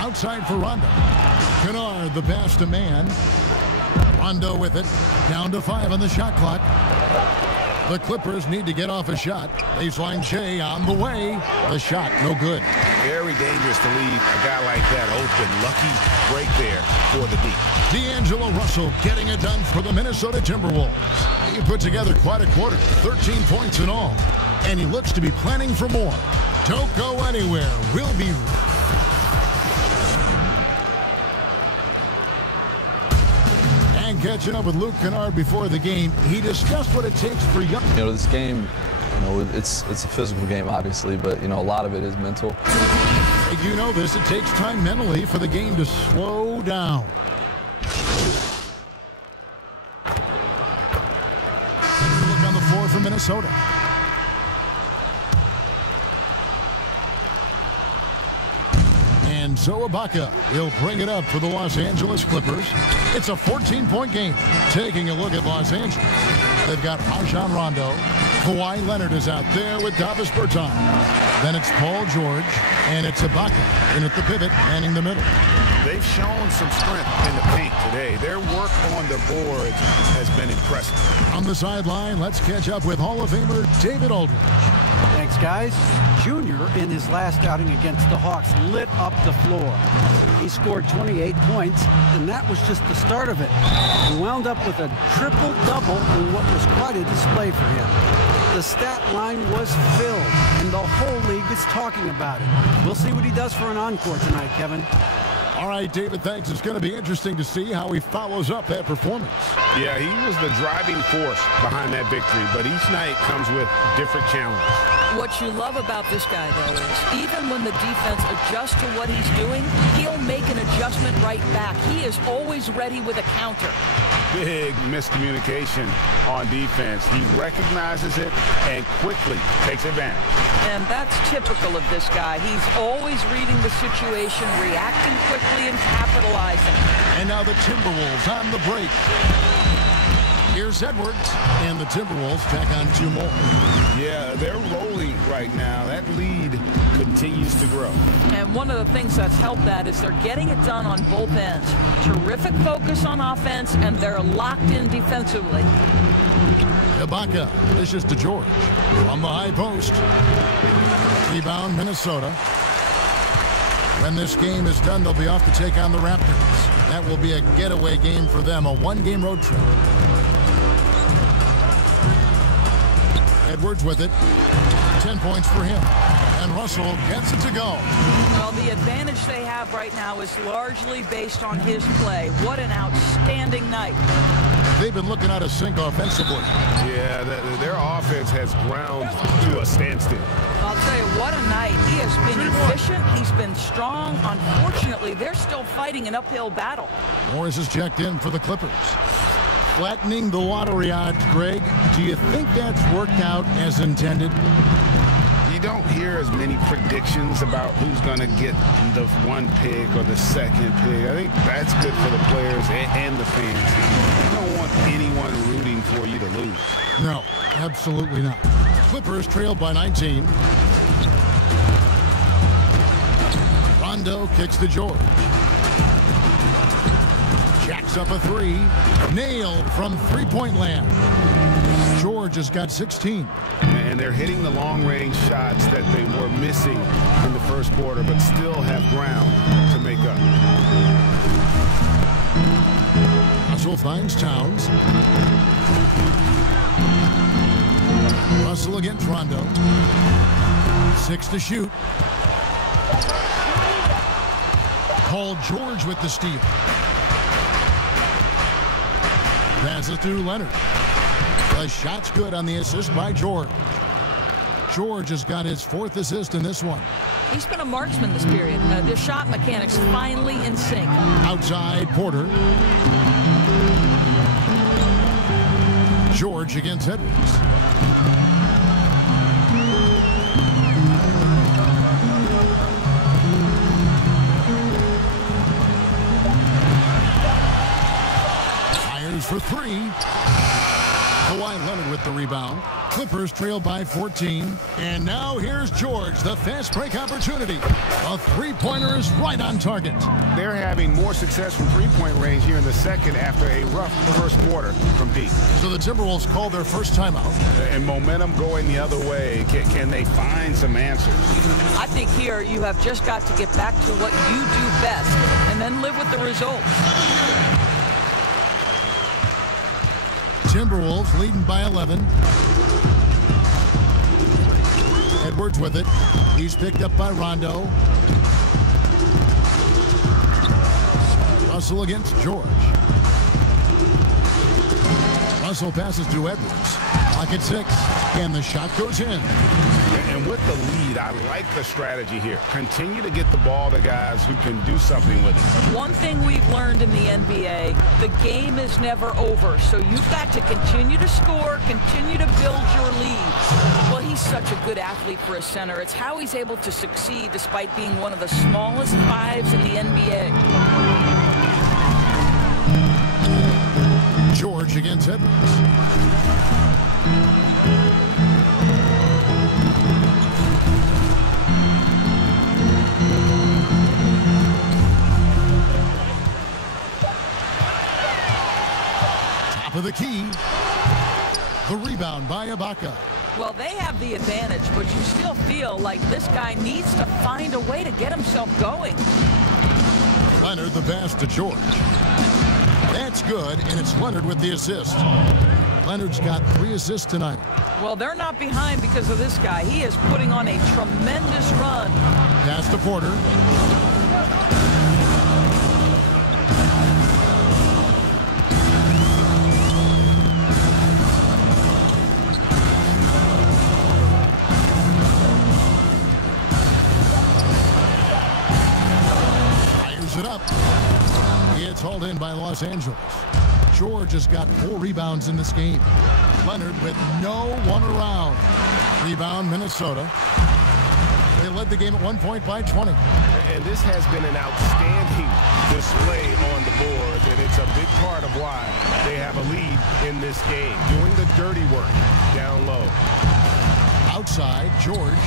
Outside for Rondo. Kennard, the pass to Man. Rondo with it. Down to 5 on the shot clock. The Clippers need to get off a shot. Baseline Shea on the way. The shot, no good. Very dangerous to leave a guy like that open. Lucky break there for the deep. D'Angelo Russell getting it done for the Minnesota Timberwolves. He put together quite a quarter, 13 points in all. And he looks to be planning for more. Don't go anywhere. We'll be... And catching up with Luke Kennard before the game, he discussed what it takes for young... You know, this game, you know, it's a physical game, obviously, but, you know, a lot of it is mental. You know this, it takes time mentally for the game to slow down. Look on the floor for Minnesota. And so Ibaka, he'll bring it up for the Los Angeles Clippers. It's a 14-point game. Taking a look at Los Angeles. They've got Rajon Rondo. Kawhi Leonard is out there with Davis Bertans. Then it's Paul George, and it's Ibaka in at the pivot, manning the middle. They've shown some strength in the paint today. Their work on the boards has been impressive. On the sideline, let's catch up with Hall of Famer David Aldridge. Thanks, guys. Junior, in his last outing against the Hawks, lit up the floor. He scored 28 points, and that was just the start of it. He wound up with a triple-double in what was quite a display for him. The stat line was filled, and the whole league is talking about it. We'll see what he does for an encore tonight, Kevin. All right, David, thanks. It's going to be interesting to see how he follows up that performance. Yeah, he was the driving force behind that victory, but each night comes with different challenges. What you love about this guy, though, is even when the defense adjusts to what he's doing, he'll make an adjustment right back. He is always ready with a counter. Big miscommunication on defense. He recognizes it and quickly takes advantage. And that's typical of this guy. He's always reading the situation, reacting quickly, and capitalizing. And now the Timberwolves on the break. Here's Edwards, and the Timberwolves tack on 2 more. Yeah, they're rolling right now. That lead continues to grow. And one of the things that's helped that is they're getting it done on both ends. Terrific focus on offense, and they're locked in defensively. Ibaka, dishes to George. On the high post. Rebound, Minnesota. When this game is done, they'll be off to take on the Raptors. That will be a getaway game for them, a 1-game road trip. Edwards with it. 10 points for him. And Russell gets it to go. Well, the advantage they have right now is largely based on his play. What an outstanding night. They've been looking out of sync offensively. Yeah, their offense has ground to a standstill. I'll tell you, what a night. He has been efficient. He's been strong. Unfortunately, they're still fighting an uphill battle. Morris is checked in for the Clippers. Flattening the lottery odds, Greg. Do you think that's worked out as intended? You don't hear as many predictions about who's going to get the 1 pick or the 2nd pick. I think that's good for the players and the fans. You don't want anyone rooting for you to lose. No, absolutely not. Clippers trailed by 19. Rondo kicks to George. Jacks up a 3. Nailed from 3-point land. George has got 16. And they're hitting the long-range shots that they were missing in the first quarter, but still have ground to make up. Russell finds Towns. Russell against Rondo. 6 to shoot. Paul George with the steal. Passes through Leonard. The shot's good on the assist by George. George has got his 4th assist in this one. He's been a marksman this period. The shot mechanics finally in sync. Outside, Porter. George against Edwards. Fires for 3. Kawhi Leonard with the rebound. Clippers trail by 14. And now here's George, the fast break opportunity. A three-pointer is right on target. They're having more success from three-point range here in the second after a rough first quarter from deep. So the Timberwolves call their first timeout. And momentum going the other way. Can they find some answers? I think here you have just got to get back to what you do best and then live with the results. Timberwolves leading by 11. Edwards with it. He's picked up by Rondo. Russell against George. Russell passes to Edwards. Clock at 6. And the shot goes in. And with the lead, I like the strategy here. Continue to get the ball to guys who can do something with it. One thing we've learned in the NBA, the game is never over. So you've got to continue to score, continue to build your lead. Well, he's such a good athlete for a center. It's how he's able to succeed despite being one of the smallest 5s in the NBA. George against Edwards. Top of the key. The rebound by Ibaka. Well, they have the advantage, but you still feel like this guy needs to find a way to get himself going. Leonard the pass to George. That's good, and it's Leonard with the assist. Leonard's got 3 assists tonight. Well, they're not behind because of this guy. He is putting on a tremendous run. Pass to Porter. Fires it up. It's hauled in by Los Angeles. George has got 4 rebounds in this game. Leonard with no one around. Rebound, Minnesota. They led the game at one point by 20. And this has been an outstanding display on the board, and it's a big part of why they have a lead in this game. Doing the dirty work down low. Outside, George.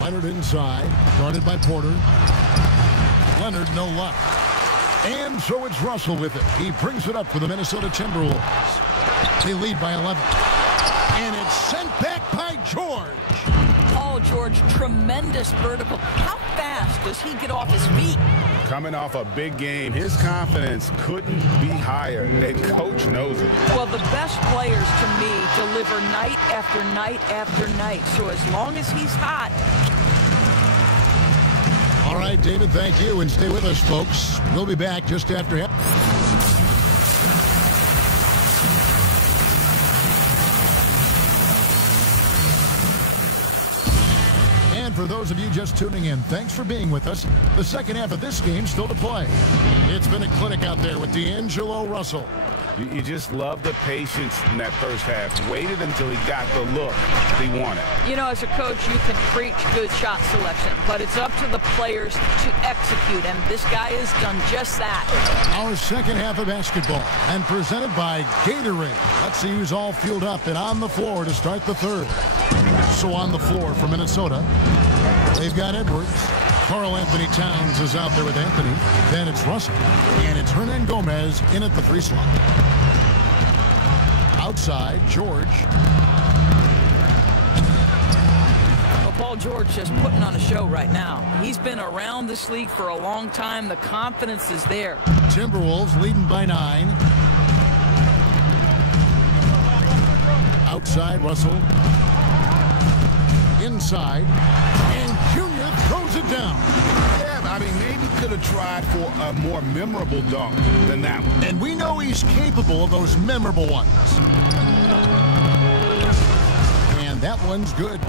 Leonard inside, guarded by Porter. Leonard, no luck. And so it's Russell with it. He brings it up for the Minnesota Timberwolves. They lead by 11. And it's sent back by George. Oh, George, tremendous vertical. How fast does he get off his feet? Coming off a big game, his confidence couldn't be higher, and coach knows it. Well, the best players, to me, deliver night after night after night. So as long as he's hot. All right, David, thank you, and stay with us, folks. We'll be back just after him. And for those of you just tuning in, thanks for being with us. The second half of this game still to play. It's been a clinic out there with D'Angelo Russell. You just love the patience in that first half. Waited until he got the look he wanted. You know, as a coach, you can preach good shot selection, but it's up to the players to execute, and this guy has done just that. Our second half of basketball, and presented by Gatorade. Let's see who's all fueled up and on the floor to start the third. So on the floor for Minnesota, they've got Edwards. Karl Anthony Towns is out there with Anthony. Then it's Russell. And it's Hernan Gomez in at the 3 slot. Outside, George. Paul George just putting on a show right now. He's been around this league for a long time. The confidence is there. Timberwolves leading by 9. Outside, Russell. Inside. And Junior throws it down. Yeah, I mean, maybe could have tried for a more memorable dunk than that one. And we know he's capable of those memorable ones. And that one's good.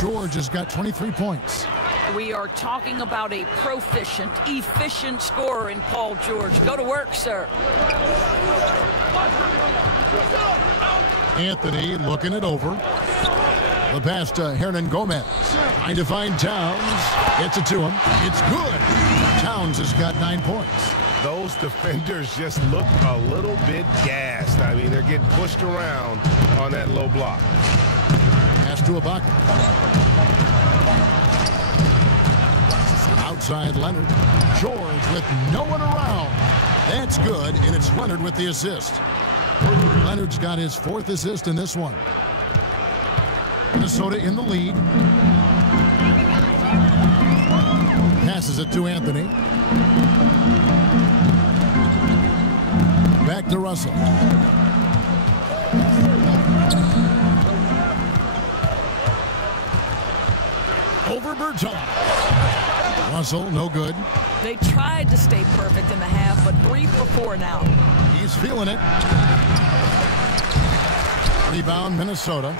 George has got 23 points. We are talking about a proficient, efficient scorer in Paul George. Go to work, sir. Anthony looking it over. The pass to Hernan Gomez. Trying to find Towns. Gets it to him. It's good. Towns has got 9 points. Those defenders just look a little bit gassed. I mean, they're getting pushed around on that low block. Pass to Ibaka. Outside Leonard. George with no one around. That's good, and it's Leonard with the assist. Leonard's got his 4th assist in this one. Minnesota in the lead. Passes it to Anthony. Back to Russell. Over Bertans. Russell, no good. They tried to stay perfect in the half, but 3 for 4 now. He's feeling it. Rebound, Minnesota.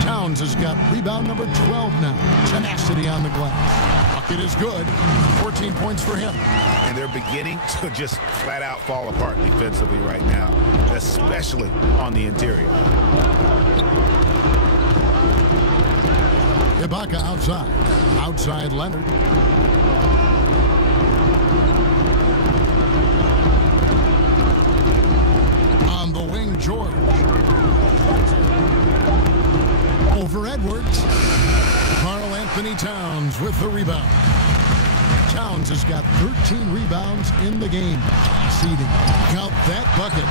Towns has got rebound number 12 now. Tenacity on the glass. Bucket is good. 14 points for him. And they're beginning to just flat out fall apart defensively right now, especially on the interior. Ibaka outside. Outside Leonard. On the wing, George. Over Edwards. Karl Anthony Towns with the rebound. Towns has got 13 rebounds in the game. Seeding. Count that bucket.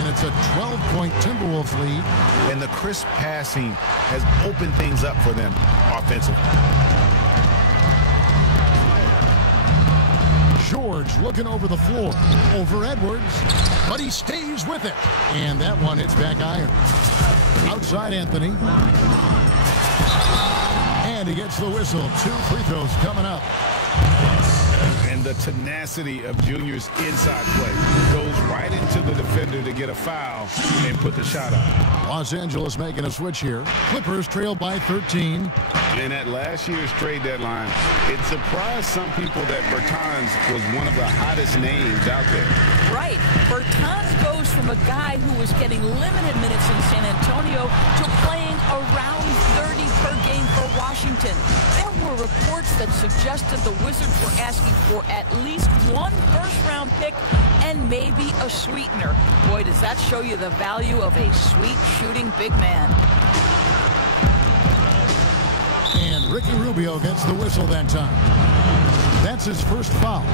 And it's a 12-point Timberwolves lead. And the crisp passing has opened things up for them offensively. George looking over the floor. Over Edwards. But he stays with it. And that one hits back iron. Outside Anthony. And he gets the whistle. 2 free throws coming up. And the tenacity of Junior's inside play goes right into the defender to get a foul and put the shot up. Los Angeles making a switch here. Clippers trail by 13. And at last year's trade deadline, it surprised some people that Bertans was one of the hottest names out there. Right. Bertans goes from a guy who was getting limited minutes in San Antonio to playing around 30 per game for Washington. There were reports that suggested the Wizards were asking for at least 1 first-round pick and maybe a sweetener. Boy, does that show you the value of a sweet shooting big man. And Ricky Rubio gets the whistle that time. That's his first foul.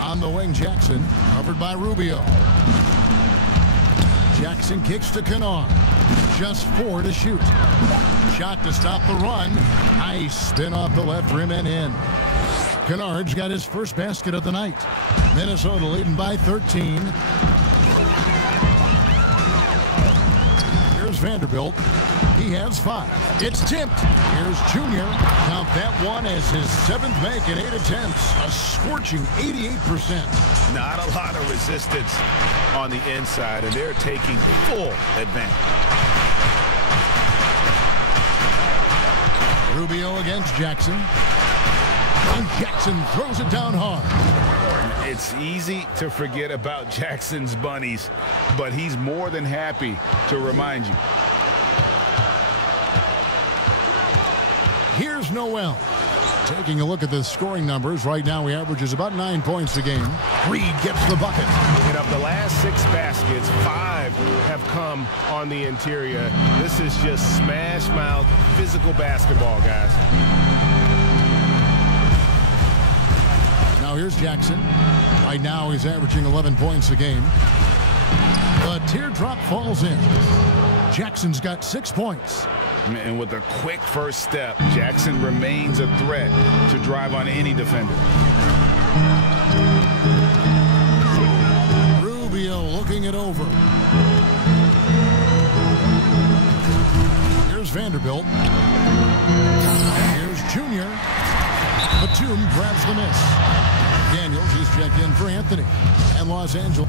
On the wing, Jackson, covered by Rubio. Jackson kicks to Kennard. Just 4 to shoot. Shot to stop the run. Nice spin off the left rim and in. Kennard's got his first basket of the night. Minnesota leading by 13. Here's Vanderbilt. He has 5. It's tipped. Here's Junior. Count that one as his 7th make at 8 attempts. A scorching 88%. Not a lot of resistance on the inside, and they're taking full advantage. Rubio against Jackson. And Jackson throws it down hard. It's easy to forget about Jackson's bunnies, but he's more than happy to remind you. Here's Noel. Taking a look at the scoring numbers, right now he averages about 9 points a game. Reed gets the bucket. And of the last 6 baskets, 5 have come on the interior. This is just smash mouth physical basketball, guys. Now here's Jackson. Right now he's averaging 11 points a game. The teardrop falls in. Jackson's got 6 points. And with a quick first step, Jackson remains a threat to drive on any defender. Rubio looking it over. Here's Vanderbilt. Here's Junior. Batum grabs the miss. Daniels, he's checked in for Anthony. And Los Angeles.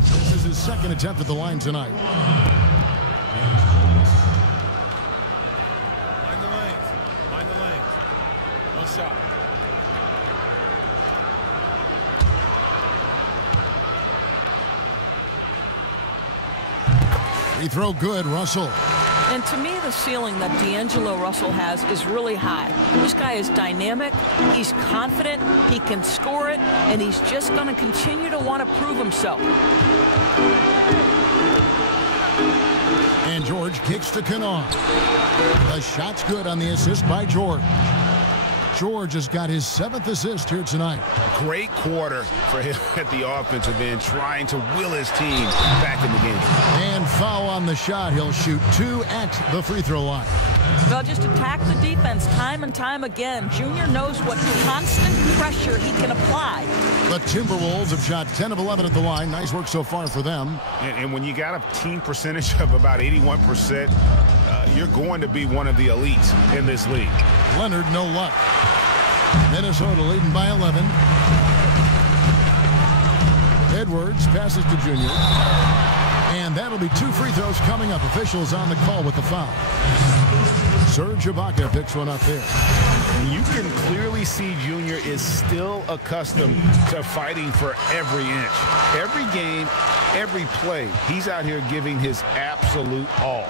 This is his second attempt at the line tonight. Mind the lanes. Mind the lanes. No shot. Free throw good, Russell. And to me, the ceiling that D'Angelo Russell has is really high. This guy is dynamic, he's confident, he can score it, and he's just going to continue to want to prove himself. And George kicks to Canard. The shot's good on the assist by George. George has got his 7th assist here tonight. Great quarter for him at the offensive end, trying to will his team back in the game. And foul on the shot. He'll shoot 2 at the free throw line. Well, just attack the defense time and time again. Junior knows what constant pressure he can apply. The Timberwolves have shot 10 of 11 at the line. Nice work so far for them. And when you got a team percentage of about 81%, you're going to be one of the elites in this league. Leonard, no luck. Minnesota leading by 11. Edwards passes to Junior. And that'll be 2 free throws coming up. Officials on the call with the foul. Serge Ibaka picks one up there. You can clearly see Junior is still accustomed to fighting for every inch. Every game, every play, he's out here giving his absolute all.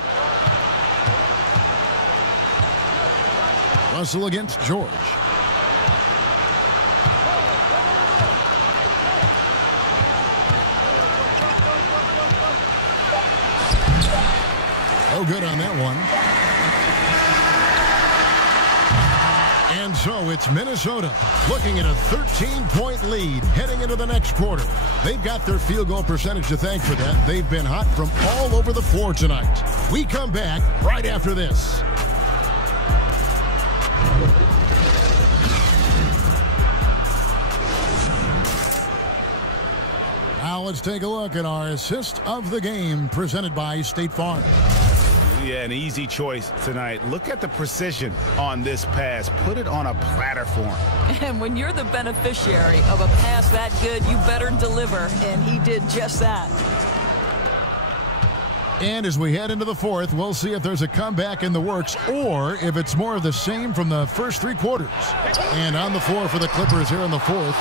Russell against George. No good on that one. And so it's Minnesota looking at a 13-point lead heading into the next quarter. They've got their field goal percentage to thank for that. They've been hot from all over the floor tonight. We come back right after this. Now let's take a look at our assist of the game presented by State Farm. Yeah, an easy choice tonight. Look at the precision on this pass. Put it on a platter for him. And when you're the beneficiary of a pass that good, you better deliver, and he did just that. And as we head into the fourth, we'll see if there's a comeback in the works or if it's more of the same from the first 3 quarters. And on the floor for the Clippers here in the fourth,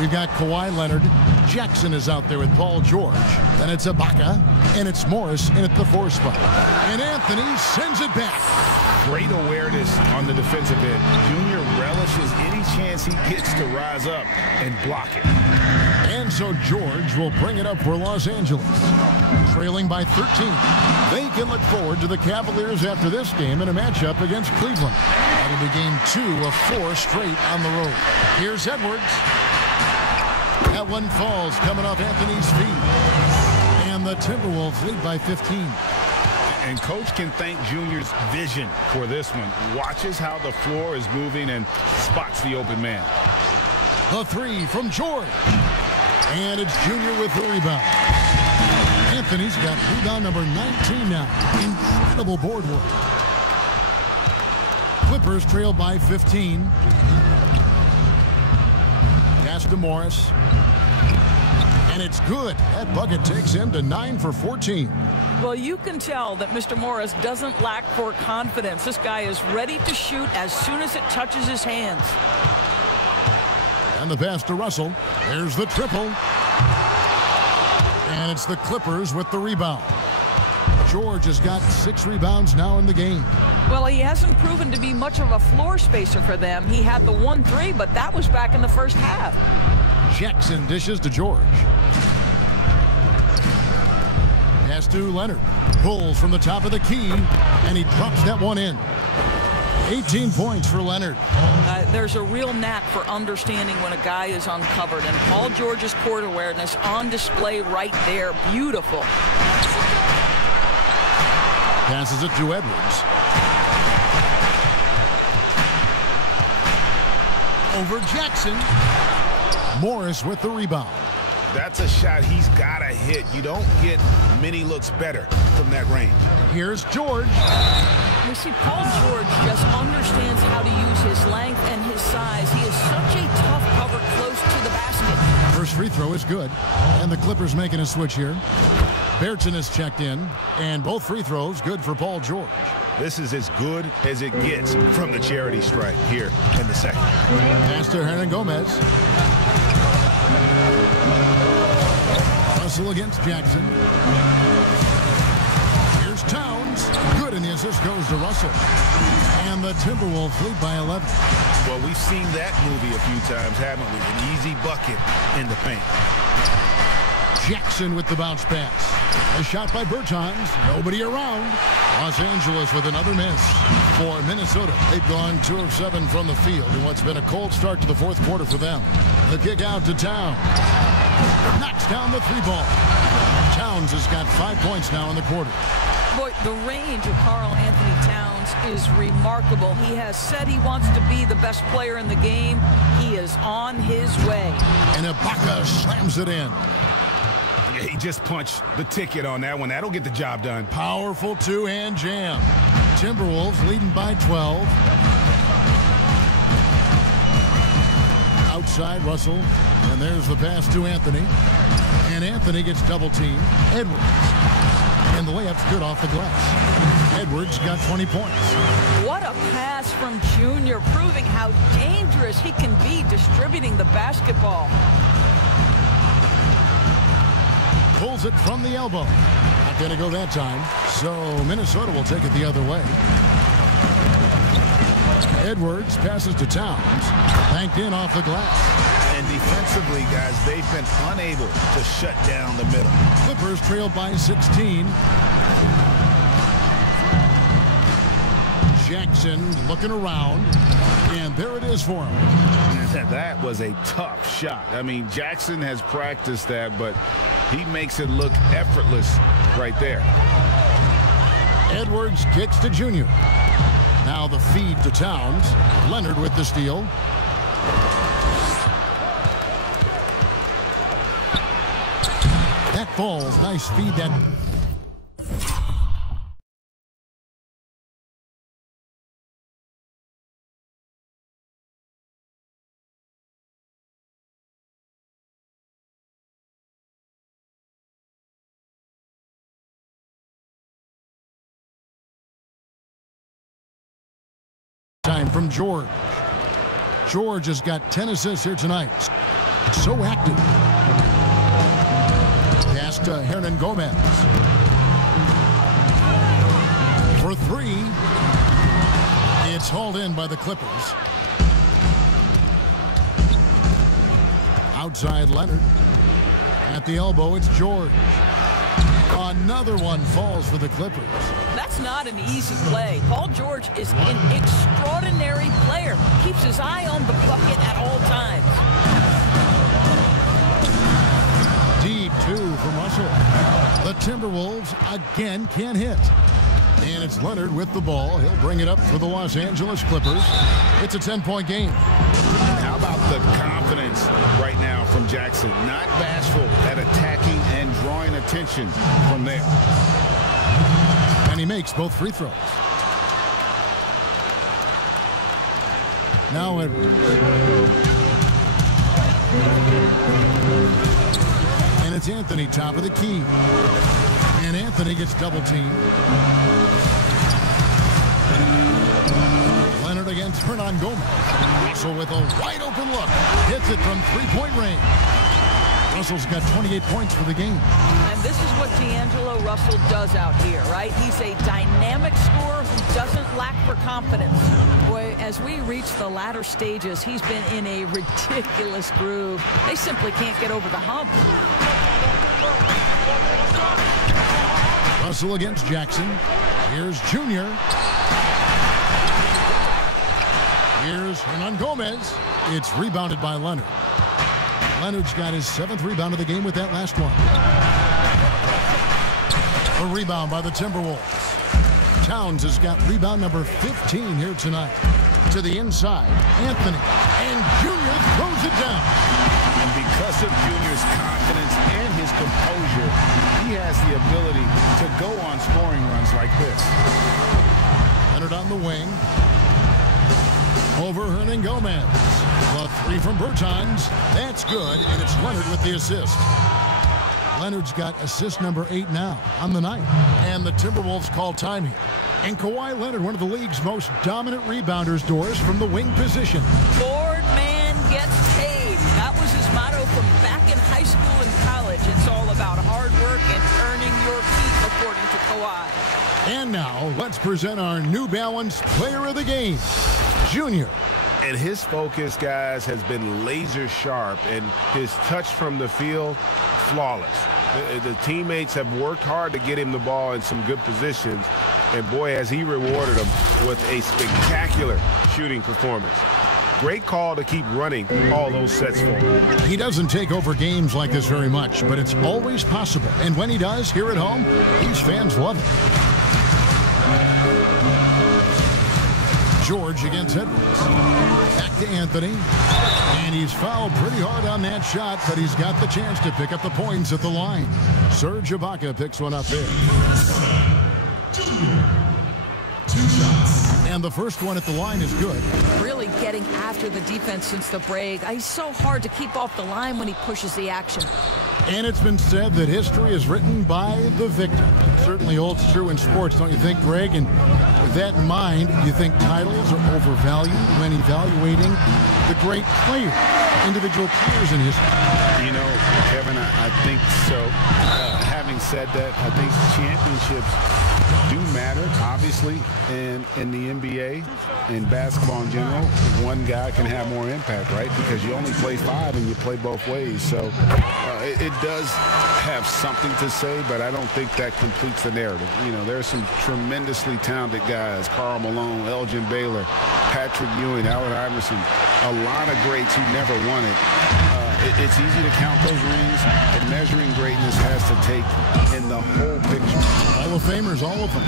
we've got Kawhi Leonard. Jackson is out there with Paul George. Then it's Ibaka, and it's Morris in at the 4 spot. And Anthony sends it back. Great awareness on the defensive end. Junior relishes any chance he gets to rise up and block it. And so George will bring it up for Los Angeles. Trailing by 13. They can look forward to the Cavaliers after this game in a matchup against Cleveland. That'll be game 2 of 4 straight on the road. Here's Edwards. That one falls coming off Anthony's feet. And the Timberwolves lead by 15. And coach can thank Junior's vision for this one. Watches how the floor is moving and spots the open man. The 3 from George. And it's Junior with the rebound. Anthony's got rebound number 19 now. Incredible board work. Clippers trail by 15. Pass to Morris. And it's good. That bucket takes him to 9 for 14. Well, you can tell that Mr. Morris doesn't lack for confidence. This guy is ready to shoot as soon as it touches his hands. And the pass to Russell. There's the triple. And it's the Clippers with the rebound. George has got 6 rebounds now in the game. Well, he hasn't proven to be much of a floor spacer for them. He had the 1-3, but that was back in the first half. Jackson dishes to George. Pass to Leonard. Pulls from the top of the key, and he drops that one in. 18 points for Leonard. There's a real knack for understanding when a guy is uncovered, and Paul George's court awareness on display right there. Beautiful. Passes it to Edwards. Over Jackson. Morris with the rebound. That's a shot he's got to hit. You don't get many looks better from that range. Here's George. We see Paul George just understands how to use his length and his size. He is such a tough cover close to the basket. First free throw is good. And the Clippers making a switch here. Berton is checked in. And both free throws good for Paul George. This is as good as it gets from the charity stripe here in the second. Pass to Hernangomez. Russell against Jackson. Here's Towns. Good, and the assist goes to Russell. And the Timberwolves lead by 11. Well, we've seen that movie a few times, haven't we? An easy bucket in the paint. Jackson with the bounce pass. A shot by Bertans. Nobody around. Los Angeles with another miss. For Minnesota, they've gone 2 of 7 from the field in what's been a cold start to the fourth quarter for them. The kick out to Towns. Knocks down the 3-ball. Towns has got 5 points now in the quarter. Boy, the range of Karl Anthony Towns is remarkable. He has said he wants to be the best player in the game. He is on his way. And Ibaka slams it in. Yeah, he just punched the ticket on that one. That'll get the job done. Powerful two-hand jam. Timberwolves leading by 12. Outside Russell. And there's the pass to Anthony. And Anthony gets double-teamed. Edwards. And the layup's good off the glass. Edwards got 20 points. What a pass from Junior, proving how dangerous he can be distributing the basketball. Pulls it from the elbow. Not going to go that time. So Minnesota will take it the other way. Edwards passes to Towns. Banked in off the glass. And defensively, guys, they've been unable to shut down the middle. Clippers trail by 16. Jackson looking around. And there it is for him. That was a tough shot. I mean, Jackson has practiced that, but he makes it look effortless right there. Edwards kicks to Junior. Now the feed to Towns. Leonard with the steal. That falls. Nice feed. That. Time from George. George has got 10 assists here tonight. So active. Pass to Hernangomez. For 3. It's hauled in by the Clippers. Outside Leonard. At the elbow, it's George. Another one falls for the Clippers. That's not an easy play. Paul George is an extraordinary player. Keeps his eye on the bucket at all times. Deep 2 from Russell. The Timberwolves again can't hit. And it's Leonard with the ball. He'll bring it up for the Los Angeles Clippers. It's a 10-point game. How about the confidence right now from Jackson? Not bashful at attacking and drawing attention from there. And he makes both free throws. Now Edwards. And it's Anthony, top of the key. And Anthony gets double teamed. Leonard against Hernangomez. Russell with a wide open look. Hits it from 3-point range. Russell's got 28 points for the game. And this is what D'Angelo Russell does out here, right? He's a dynamic scorer who doesn't lack for confidence. Boy, as we reach the latter stages, he's been in a ridiculous groove. They simply can't get over the hump. Russell against Jackson. Here's Junior. Here's Hernangomez. It's rebounded by Leonard. Leonard's got his 7th rebound of the game with that last one. A rebound by the Timberwolves. Towns has got rebound number 15 here tonight. To the inside, Anthony. And Junior throws it down. And because of Junior's confidence and his composure, he has the ability to go on scoring runs like this. Leonard on the wing. Over Hernangomez. The 3 from Bertans. That's good, and it's Leonard with the assist. Leonard's got assist number 8 now on the night. And the Timberwolves call time here. And Kawhi Leonard, one of the league's most dominant rebounders, Doris, from the wing position. Board man gets paid. That was his motto from back in high school and college. It's all about hard work and earning your keep, according to Kawhi. And now, let's present our New Balance Player of the Game, Junior. And his focus, guys, has been laser sharp, and his touch from the field, flawless. The teammates have worked hard to get him the ball in some good positions, and boy, has he rewarded them with a spectacular shooting performance. Great call to keep running all those sets for him. He doesn't take over games like this very much, but it's always possible. And when he does, here at home, these fans love it. George against Edwards. Back to Anthony. And he's fouled pretty hard on that shot, but he's got the chance to pick up the points at the line. Serge Ibaka picks one up there. 2 shots. And the first one at the line is good. Really getting after the defense since the break. He's so hard to keep off the line when he pushes the action. And it's been said that history is written by the victor. Certainly holds true in sports, don't you think, Greg? And with that in mind, do you think titles are overvalued when evaluating the great players, individual players in history? You know, Kevin, I think so. Having said that, I think championships do matter, obviously, in the NBA and basketball in general. One guy can have more impact, right? Because you only play 5 and you play both ways. So it does have something to say, but I don't think that completes the narrative. You know, there are some tremendously talented guys, Karl Malone, Elgin Baylor, Patrick Ewing, Allen Iverson, a lot of greats who never won it. It's easy to count those rings, but measuring greatness has to take in the whole picture. Hall of Famers, all of them.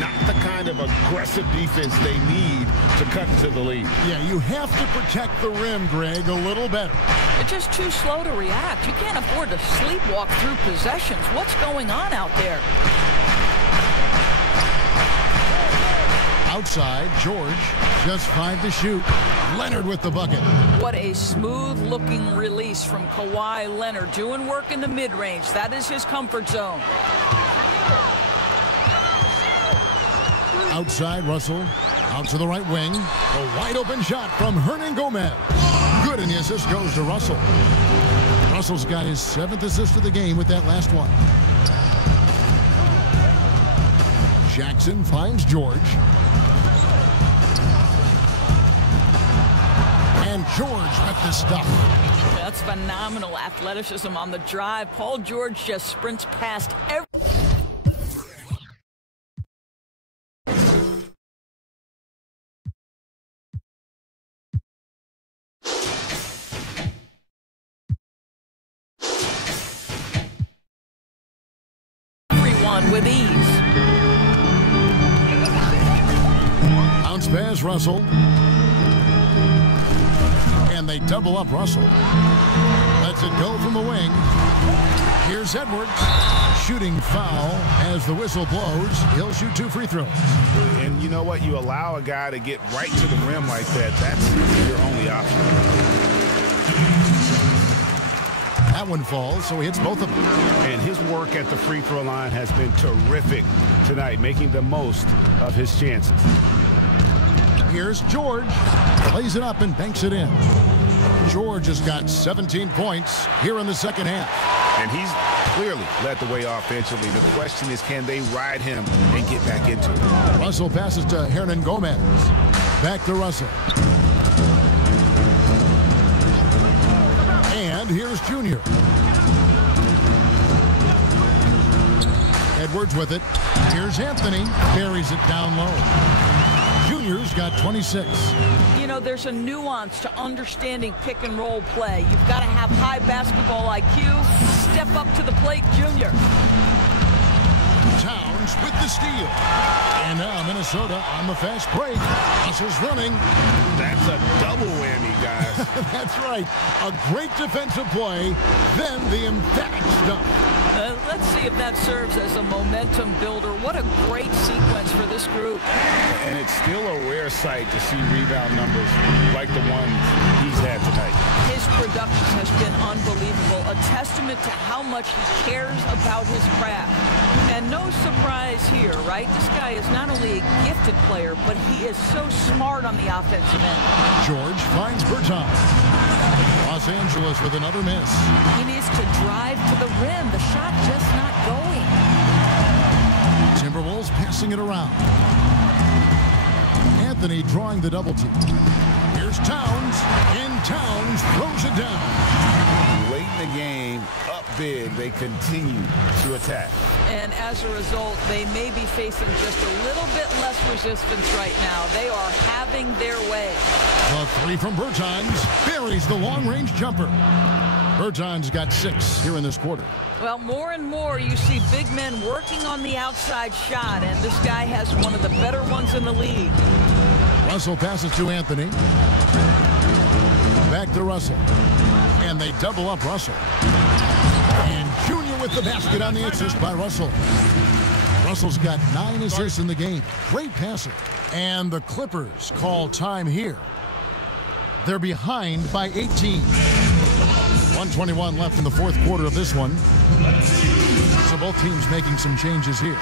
Not the kind of aggressive defense they need to cut into the lead. Yeah, you have to protect the rim, Greg, a little better. They're just too slow to react. You can't afford to sleepwalk through possessions. What's going on out there? Outside, George, just 5 to shoot. Leonard with the bucket. What a smooth-looking release from Kawhi Leonard. Doing work in the mid-range. That is his comfort zone. Outside, Russell. Out to the right wing. A wide-open shot from Hernangomez. Good, and the assist goes to Russell. Russell's got his 7th assist of the game with that last one. Jackson finds George. And George with the stuff. That's phenomenal athleticism on the drive. Paul George just sprints past every... everyone with ease. Bounce pass, Russell. And they double up Russell. Lets it go from the wing. Here's Edwards. Shooting foul as the whistle blows. He'll shoot 2 free throws. And you know what? You allow a guy to get right to the rim like that. That's your only option. That one falls, so he hits both of them. And his work at the free throw line has been terrific tonight, making the most of his chances. Here's George. Plays it up and banks it in. George has got 17 points here in the second half. And he's clearly led the way offensively. The question is, can they ride him and get back into it? Russell passes to Hernangomez. Back to Russell. And here's Junior. Edwards with it. Here's Anthony. Carries it down low. Junior's got 26. You know, know, there's a nuance to understanding pick and roll play. You've got to have high basketball IQ. Step up to the plate, Junior. Towns with the steal. And now Minnesota on the fast break. Russell's running. That's a double whammy, guys. That's right. A great defensive play, then the emphatic stuff. Let's see if that serves as a momentum builder. What a great sequence for this group. And it's still a rare sight to see rebound numbers like the ones he's had tonight. His production has been unbelievable, a testament to how much he cares about his craft. And no surprise here, right? This guy is not only a gifted player, but he is so smart on the offensive end. George finds Bertans. Los Angeles with another miss. He needs to drive to the rim. The shot just not going. Timberwolves passing it around. Anthony drawing the double team. Here's Towns. And Towns throws it down. Late in the game, up big, they continue to attack. And as a result, they may be facing just a little bit less resistance right now. They are having their way. The three from Bertans buries the long-range jumper. Bertans got 6 here in this quarter. Well, more and more you see big men working on the outside shot, and this guy has one of the better ones in the league. Russell passes to Anthony. Back to Russell. And they double up Russell. And Junior with the basket on the assist by Russell. Russell's got 9 assists in the game. Great passer. And the Clippers call time here. They're behind by 18. 1:21 left in the fourth quarter of this one. So both teams making some changes here.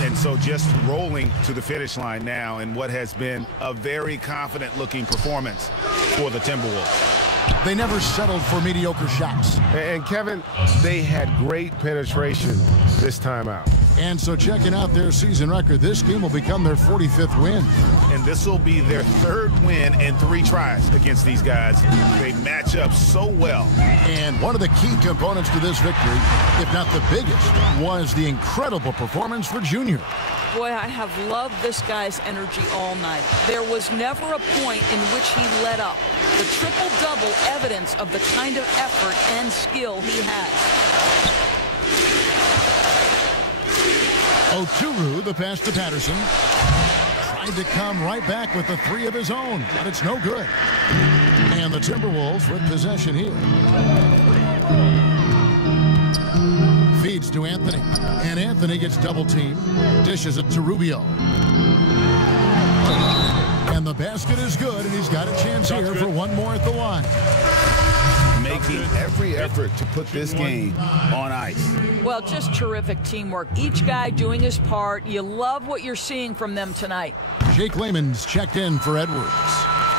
And so just rolling to the finish line now in what has been a very confident-looking performance for the Timberwolves. They never settled for mediocre shots. And Kevin, they had great penetration this time out. And so checking out their season record, this game will become their 45th win. And this will be their 3rd win in 3 tries against these guys. They match up so well. And one of the key components to this victory, if not the biggest, was the incredible performance for Junior. Boy, I have loved this guy's energy all night. There was never a point in which he let up. The triple-double evidence of the kind of effort and skill he has. Oturu, the pass to Patterson. Tried to come right back with the 3 of his own, but it's no good. And the Timberwolves with possession here. Feeds to Anthony. And Anthony gets double-teamed. Dishes it to Rubio. And the basket is good, and he's got a chance here for one more at the line. Making every effort to put this game on ice. Well, just terrific teamwork. Each guy doing his part. You love what you're seeing from them tonight. Jake Layman's checked in for Edwards.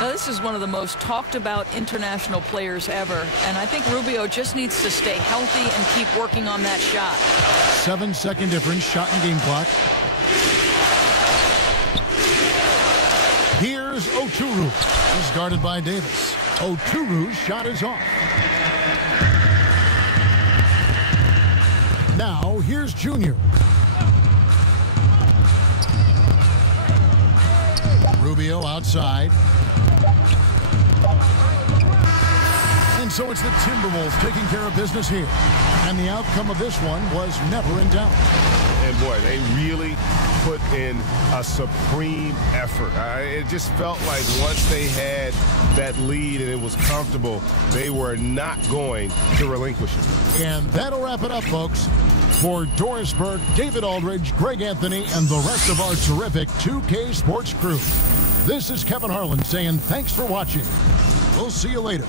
Now, this is one of the most talked about international players ever, and I think Rubio just needs to stay healthy and keep working on that shot. 7-second difference, shot and game clock. Here's Oturu. He's guarded by Davis. Oturu's shot is off. Now, here's Junior. Rubio outside. And so it's the Timberwolves taking care of business here. And the outcome of this one was never in doubt. And boy, they really put in a supreme effort. It just felt like once they had that lead and it was comfortable, they were not going to relinquish it. And that'll wrap it up, folks. For Doris Burke, David Aldridge, Greg Anthony, and the rest of our terrific 2K Sports crew, this is Kevin Harlan saying thanks for watching. We'll see you later.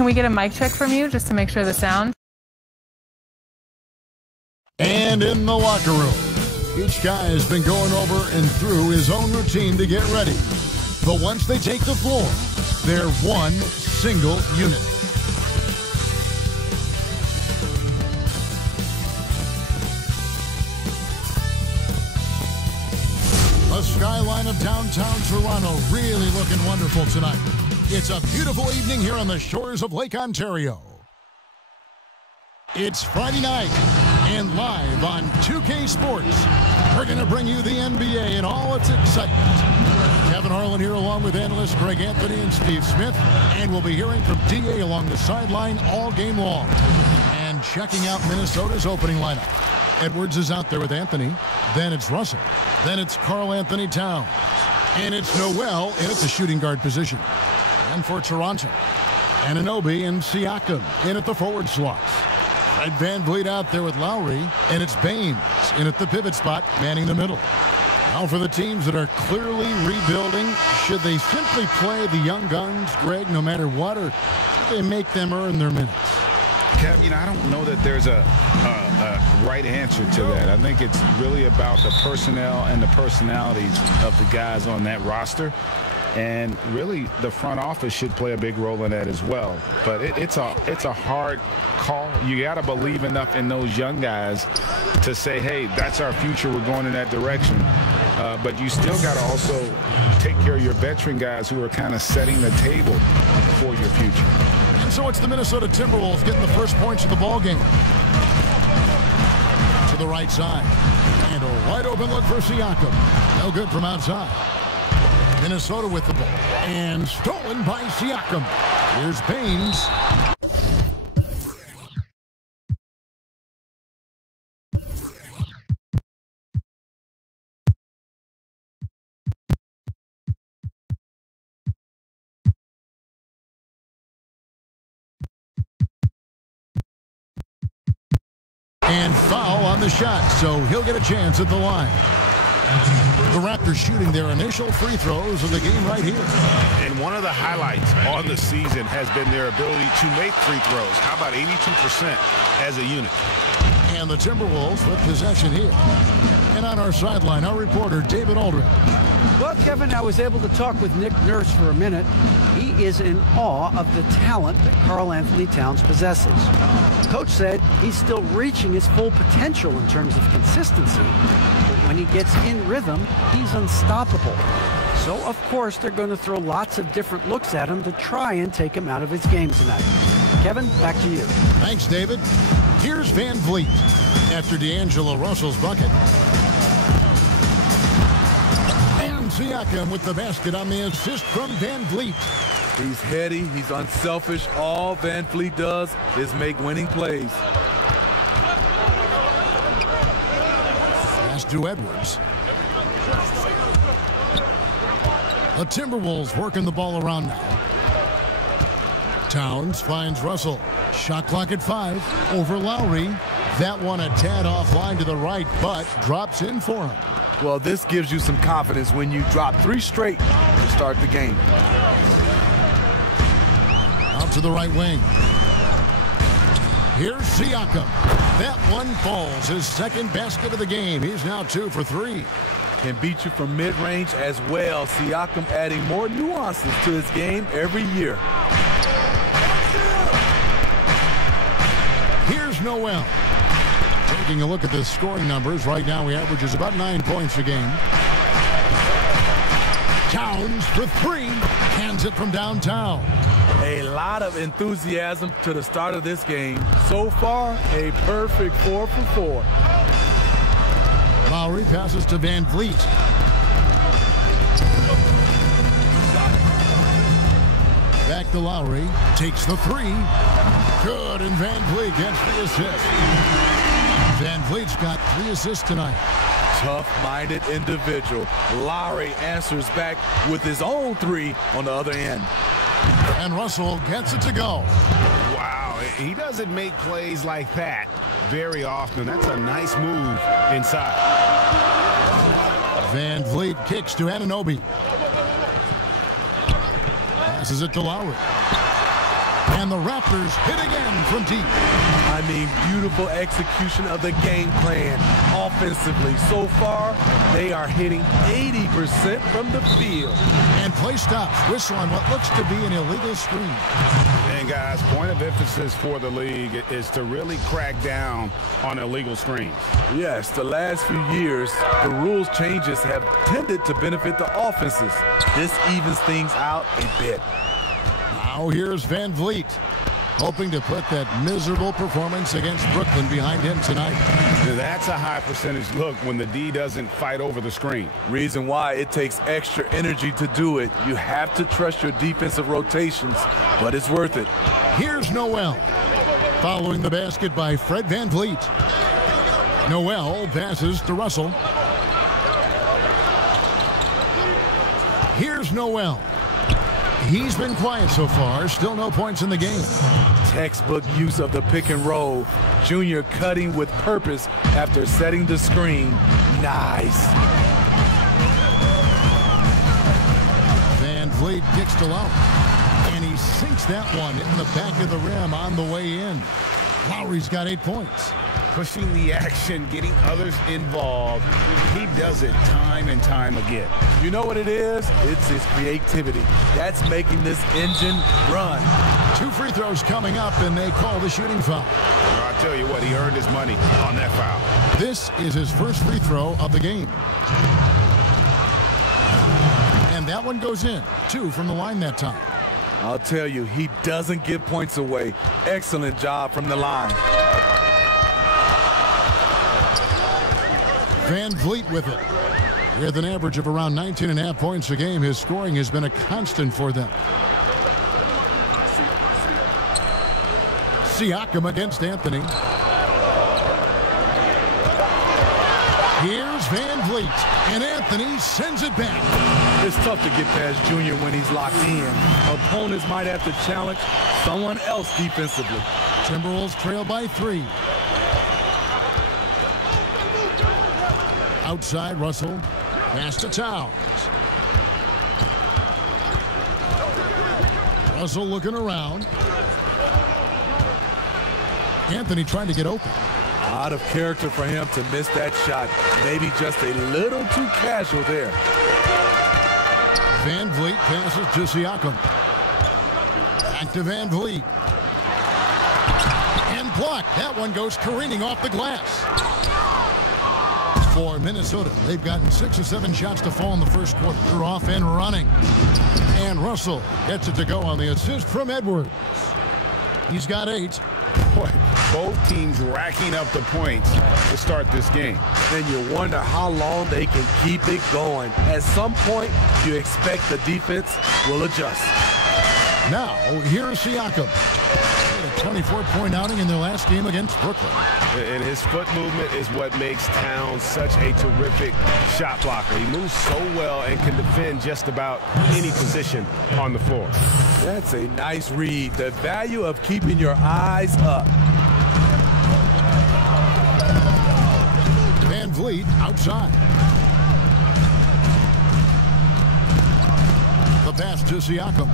can we get a mic check from you just to make sure the sound? And in the locker room, each guy has been going over and through his own routine to get ready. But once they take the floor, they're one single unit. The skyline of downtown Toronto really looking wonderful tonight. It's a beautiful evening here on the shores of Lake Ontario. It's Friday night, and live on 2K Sports, we're going to bring you the NBA and all its excitement. Kevin Harlan here along with analysts Greg Anthony and Steve Smith, and we'll be hearing from DA along the sideline all game long. And checking out Minnesota's opening lineup. Edwards is out there with Anthony. Then it's Russell. Then it's Karl Anthony Towns. And it's Noel in at the shooting guard position. And for Toronto, Anunoby and Siakam in at the forward slots. Fred VanVleet out there with Lowry. And it's Baines in at the pivot spot, manning the middle. Now for the teams that are clearly rebuilding, should they simply play the young guns, Greg, no matter what, or should they make them earn their minutes? Kev, I don't know that there's a right answer to that. I think it's really about the personnel and the personalities of the guys on that roster. And really, the front office should play a big role in that as well. But it's a hard call. You got to believe enough in those young guys to say, hey, that's our future. We're going in that direction. But you still got to also take care of your veteran guys who are kind of setting the table for your future. So it's the Minnesota Timberwolves getting the first points of the ball game. To the right side. And a wide open look for Siakam. No good from outside. Minnesota with the ball. And stolen by Siakam. Here's Baines. And foul on the shot, so he'll get a chance at the line. The Raptors shooting their initial free throws of the game right here. And one of the highlights on the season has been their ability to make free throws. How about 82% as a unit? And the Timberwolves with possession here. And on our sideline, our reporter, David Aldridge. Well, Kevin, I was able to talk with Nick Nurse for a minute. He is in awe of the talent that Karl Anthony Towns possesses. Coach said he's still reaching his full potential in terms of consistency. But when he gets in rhythm, he's unstoppable. So, of course, they're going to throw lots of different looks at him to try and take him out of his game tonight. Kevin, back to you. Thanks, David. Here's VanVleet after D'Angelo Russell's bucket. And Siakam with the basket on the assist from VanVleet. He's heady, he's unselfish. All VanVleet does is make winning plays. Pass to Edwards. The Timberwolves working the ball around now. Towns finds Russell. Shot clock at 5. Over Lowry. That one a tad offline to the right, but drops in for him. Well, this gives you some confidence when you drop 3 straight to start the game. Out to the right wing. Here's Siakam. That one falls. His second basket of the game. He's now 2 for 3. Can beat you from mid-range as well. Siakam adding more nuances to his game every year. Here's Noel. Taking a look at the scoring numbers. Right now he averages about 9 points a game. Towns for 3. Hands it from downtown. A lot of enthusiasm to the start of this game. So far, a perfect 4 for 4. Lowry passes to VanVleet. Back to Lowry. Takes the 3. Good, and VanVleet gets the assist. VanVleet's got 3 assists tonight. Tough-minded individual. Lowry answers back with his own 3 on the other end. And Russell gets it to go. Wow, he doesn't make plays like that very often. That's a nice move inside. VanVleet kicks to Anunoby. Passes it to Lowry. And the Raptors hit again from deep. I mean, beautiful execution of the game plan offensively. So far, they are hitting 80% from the field. And play stops. Whistle on what looks to be an illegal screen. And guys, point of emphasis for the league is to really crack down on illegal screens. Yes, the last few years, the rules changes have tended to benefit the offenses. This evens things out a bit. Now here's Van Vliet, hoping to put that miserable performance against Brooklyn behind him tonight. That's a high percentage look when the D doesn't fight over the screen. Reason why it takes extra energy to do it. You have to trust your defensive rotations, but it's worth it. Here's Noel, following the basket by Fred Van Vliet. Noel passes to Russell. Here's Noel. He's been quiet so far. Still no points in the game. Textbook use of the pick and roll. Junior cutting with purpose after setting the screen. Nice. Van Vliet kicks to Lowry. And he sinks that one in the back of the rim on the way in. Lowry's got 8 points. Pushing the action, getting others involved. He does it time and time again. You know what it is? It's his creativity. That's making this engine run. 2 free throws coming up, and they call the shooting foul. I'll tell you what, he earned his money on that foul. This is his first free throw of the game. And that one goes in. 2 from the line that time. I'll tell you, he doesn't give points away. Excellent job from the line. Van Vliet with it. With an average of around 19.5 points a game, his scoring has been a constant for them. Siakam against Anthony. Here's Van Vliet, and Anthony sends it back. It's tough to get past Junior when he's locked in. Opponents might have to challenge someone else defensively. Timberwolves trail by 3. Outside, Russell. Pass to Towns. Russell looking around. Anthony trying to get open. Out of character for him to miss that shot. Maybe just a little too casual there. Van Vliet passes to Siakam. Back to Van Vliet. And blocked. That one goes careening off the glass. For Minnesota, they've gotten 6 or 7 shots to fall in the first quarter. They're off and running. And Russell gets it to go on the assist from Edwards. He's got 8. Boy, both teams racking up the points to start this game. And you wonder how long they can keep it going. At some point, you expect the defense will adjust. Now, here's Siakam. 24-point outing in their last game against Brooklyn. And his foot movement is what makes Towns such a terrific shot blocker. He moves so well and can defend just about any position on the floor. That's a nice read. The value of keeping your eyes up. Van Vliet outside. The pass to Siakam.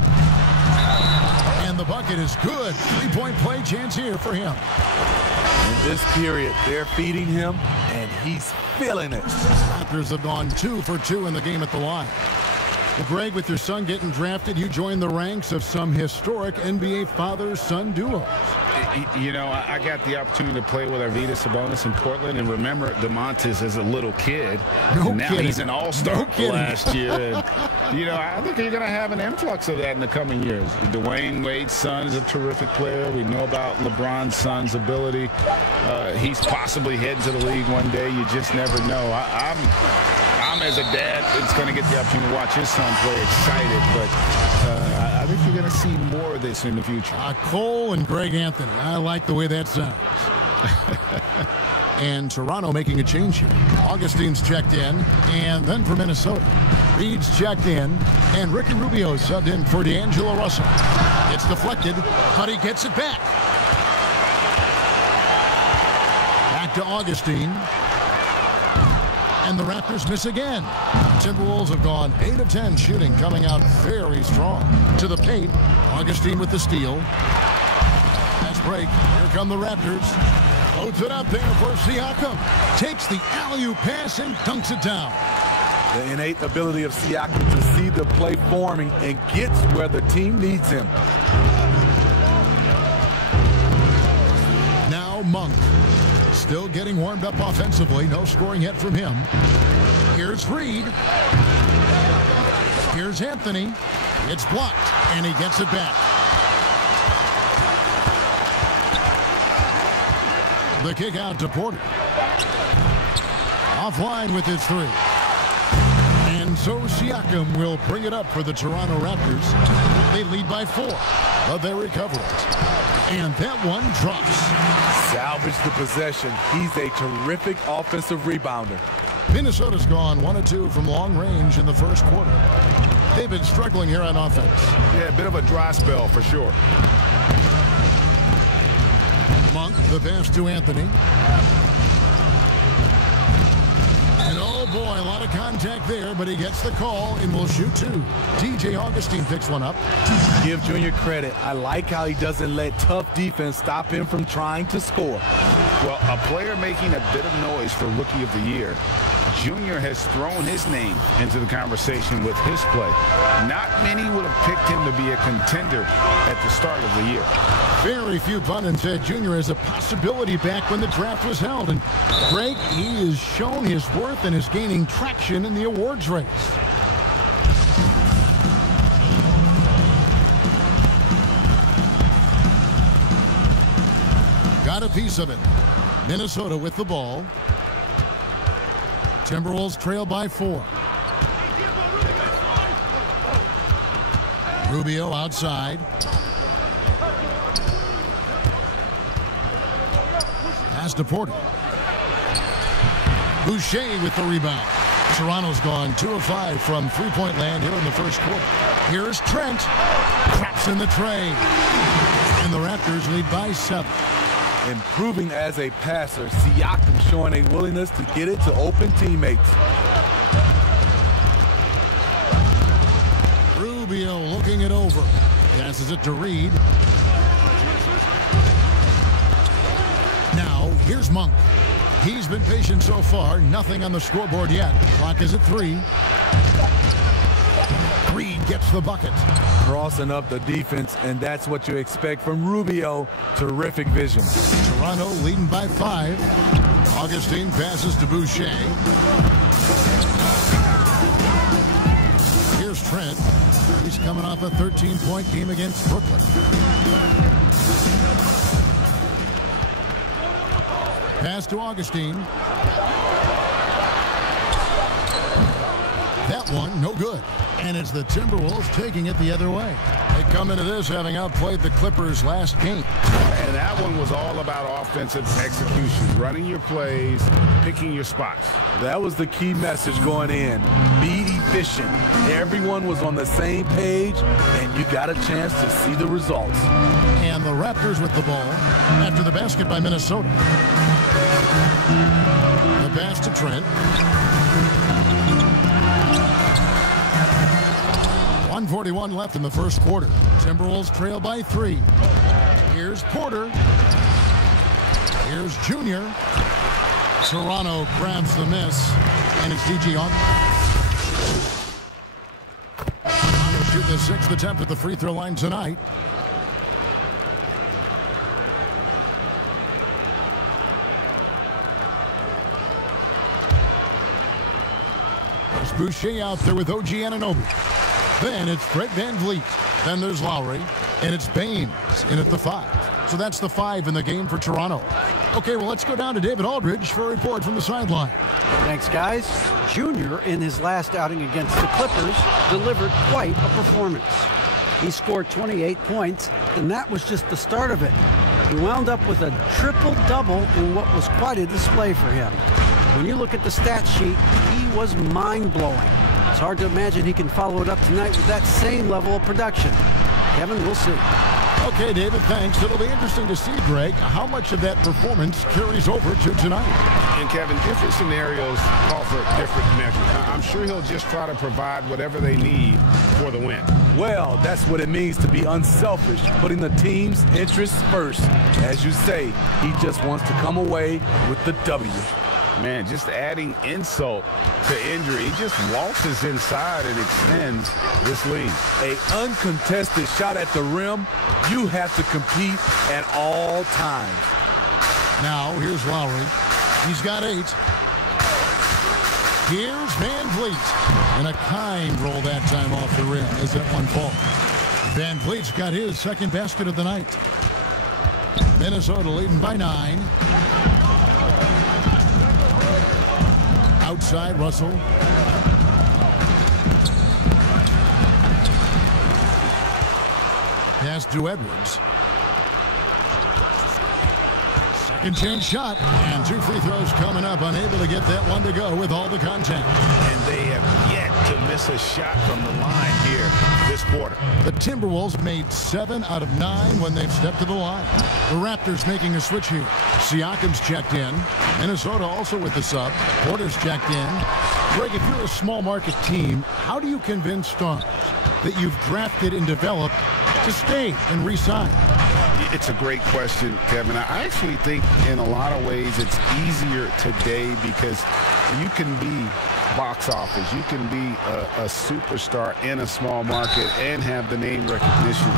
And the bucket is good. 3-point play chance here for him. In this period, they're feeding him, and he's feeling it. Raptors have gone 2 for 2 in the game at the line. Well, Greg, with your son getting drafted, you joined the ranks of some historic NBA father-son duos. You know, I got the opportunity to play with Arvydas Sabonis in Portland, and remember DeMontis as a little kid. No now kidding. He's an all-star last year. And, you know, I think you're going to have an influx of that in the coming years. Dwayne Wade's son is a terrific player. We know about LeBron's son's ability. He's possibly heading to the league one day. You just never know. I'm as a dad that's going to get the opportunity to watch his son play excited, but I think you're going to see more of this in the future. Cole and Greg Anthony. I like the way that sounds. And Toronto making a change here. Augustine's checked in, and then for Minnesota, Reed's checked in, and Ricky Rubio subbed in for D'Angelo Russell. It's deflected, but he gets it back. Back to Augustine. And the Raptors miss again. Timberwolves have gone 8 of 10 shooting, coming out very strong. To the paint, Augustine with the steal. break. Here come the Raptors. Loads it up there for Siakam. Takes the alley-oop pass and dunks it down. The innate ability of Siakam to see the play forming and gets where the team needs him. Now Monk. Still getting warmed up offensively. No scoring yet from him. Here's Reed. Here's Anthony. It's blocked, and he gets it back. The kick out to Porter. Offline with his three. And so Siakam will bring it up for the Toronto Raptors. They lead by 4, but they recover it. And that one drops. Salvage the possession. He's a terrific offensive rebounder. Minnesota's gone 1 of 2 from long range in the first quarter. They've been struggling here on offense. Yeah, a bit of a dry spell for sure. Monk, the pass to Anthony. And oh boy, a lot of contact there, but he gets the call and will shoot 2. DJ Augustine picks one up. Give Junior credit. I like how he doesn't let tough defense stop him from trying to score. Well, a player making a bit of noise for Rookie of the Year. Junior has thrown his name into the conversation with his play. Not many would have picked him to be a contender at the start of the year. Very few pundits said Junior as a possibility back when the draft was held. And Greg, he has shown his worth and is gaining traction in the awards race. Got a piece of it. Minnesota with the ball. Timberwolves trail by 4. Rubio outside. Pass to Porter. Boucher with the rebound. Toronto's gone 2 of 5 from three-point land here in the first quarter. Here's Trent. Craps in the tray. And the Raptors lead by 7. Improving as a passer, Siakam showing a willingness to get it to open teammates. Rubio looking it over. Passes it to Reed. Now, here's Monk. He's been patient so far. Nothing on the scoreboard yet. Clock is at 3. Reed gets the bucket. Crossing up the defense, and that's what you expect from Rubio. Terrific vision. Toronto leading by 5. Augustine passes to Boucher. Here's Trent. He's coming off a 13-point game against Brooklyn. Pass to Augustine. That one, no good. And it's the Timberwolves taking it the other way. They come into this having outplayed the Clippers last game. And that one was all about offensive execution, running your plays, picking your spots. That was the key message going in. Be efficient. Everyone was on the same page, and you got a chance to see the results. And the Raptors with the ball after the basket by Minnesota. The pass to Trent. 1:41 left in the first quarter. Timberwolves trail by 3. Here's Porter. Here's Junior. Toronto grabs the miss, and it's DJ Augustine. Shoot the 6th attempt at the free throw line tonight. There's Boucher out there with OG Anunoby. Then it's Brett Van Vliet. Then there's Lowry. And it's Baines in at the 5. So that's the 5 in the game for Toronto. Okay, well, let's go down to David Aldridge for a report from the sideline. Thanks, guys. Junior, in his last outing against the Clippers, delivered quite a performance. He scored 28 points, and that was just the start of it. He wound up with a triple-double in what was quite a display for him. When you look at the stat sheet, he was mind-blowing. It's hard to imagine he can follow it up tonight with that same level of production. Kevin, we'll see. Okay, David, thanks. It'll be interesting to see, Greg, how much of that performance carries over to tonight. And, Kevin, different scenarios call for different measures. I'm sure he'll just try to provide whatever they need for the win. Well, that's what it means to be unselfish, putting the team's interests first. As you say, he just wants to come away with the W. Man, just adding insult to injury. He just waltzes inside and extends this lead. A uncontested shot at the rim, you have to compete at all times. Now, here's Lowry. He's got 8. Here's Van Vliet. And a kind roll that time off the rim as that one falls. Van Vliet's got his second basket of the night. Minnesota leading by 9. Outside, Russell. Pass to Edwards. Second chance shot. And 2 free throws coming up. Unable to get that one to go with all the contact. And they have yet to miss a shot from the line here this quarter. The Timberwolves made 7 out of 9 when they've stepped to the line. The Raptors making a switch here. Siakam's checked in. Minnesota also with the sub. Porter's checked in. Greg, if you're a small market team, how do you convince stars that you've drafted and developed to stay and re-sign? It's a great question, Kevin. I actually think in a lot of ways it's easier today because you can be box office. You can be a superstar in a small market and have the name recognition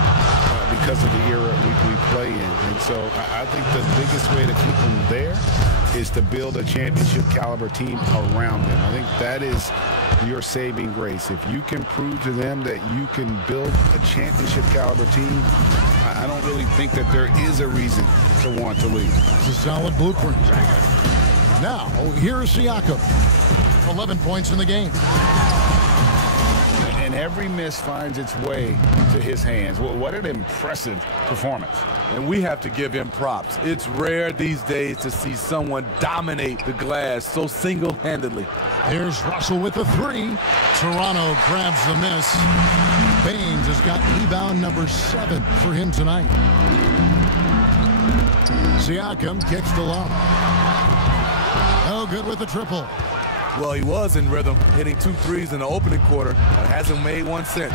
because of the era we play in. And so I think the biggest way to keep them there is to build a championship caliber team around them. I think that is your saving grace. If you can prove to them that you can build a championship caliber team, I don't really think that there is a reason to want to leave. It's a solid blueprint. Now, here's Siakam. 11 points in the game. And every miss finds its way to his hands. What an impressive performance. And we have to give him props. It's rare these days to see someone dominate the glass so single-handedly. Here's Russell with the 3. Toronto grabs the miss. Baines has got rebound number 7 for him tonight. Siakam kicks to Lowry. No good with the triple. Well, he was in rhythm, hitting 2 threes in the opening quarter, but hasn't made one since.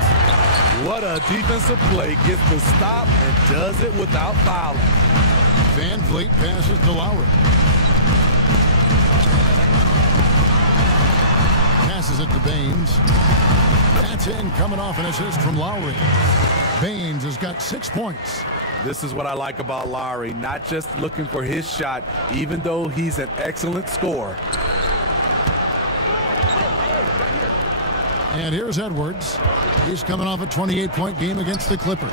What a defensive play. Gets the stop and does it without fouling. Van Vliet passes to Lowry. Passes it to Baines. That's in, coming off an assist from Lowry. Baines has got 6 points. This is what I like about Lowry, not just looking for his shot, even though he's an excellent scorer. And here's Edwards. He's coming off a 28-point game against the Clippers.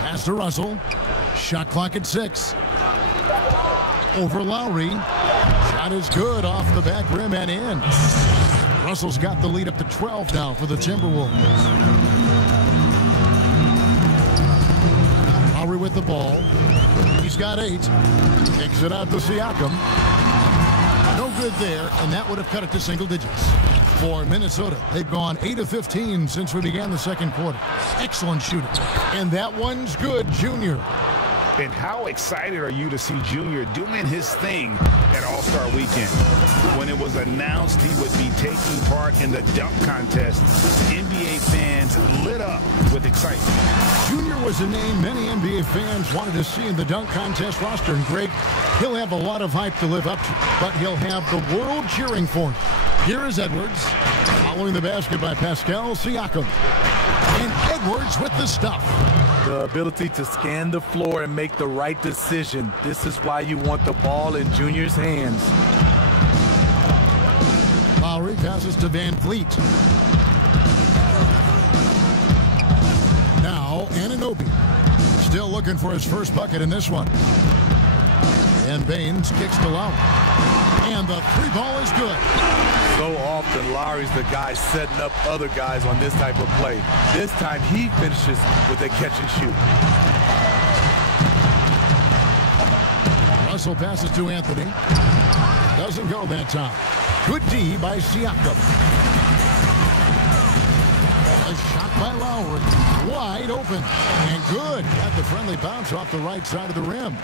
Pass to Russell. Shot clock at 6. Over Lowry. Shot is good off the back rim and in. Russell's got the lead up to 12 now for the Timberwolves. Lowry with the ball. He's got 8. Kicks it out to Siakam. No good there, and that would have cut it to single digits. For Minnesota, they've gone 8 of 15 since we began the second quarter. Excellent shooting. And that one's good, Junior. And how excited are you to see Junior doing his thing at All-Star Weekend? When it was announced he would be taking part in the dunk contest, NBA fans lit up with excitement. Junior was a name many NBA fans wanted to see in the dunk contest roster. And Greg, he'll have a lot of hype to live up to, but he'll have the world cheering for him. Here is Edwards, following the basket by Pascal Siakam. And Edwards with the stuff. The ability to scan the floor and make the right decision. This is why you want the ball in Junior's hands. Lowry passes to Van Vliet. Now Anunoby. Still looking for his first bucket in this one. And Baines kicks to Lowry. And the 3-ball is good. So often, Lowry's the guy setting up other guys on this type of play. This time, he finishes with a catch and shoot. Russell passes to Anthony. Doesn't go that time. Good D by Siakam. A shot by Lowry. Wide open. And good. Got the friendly bounce off the right side of the rim.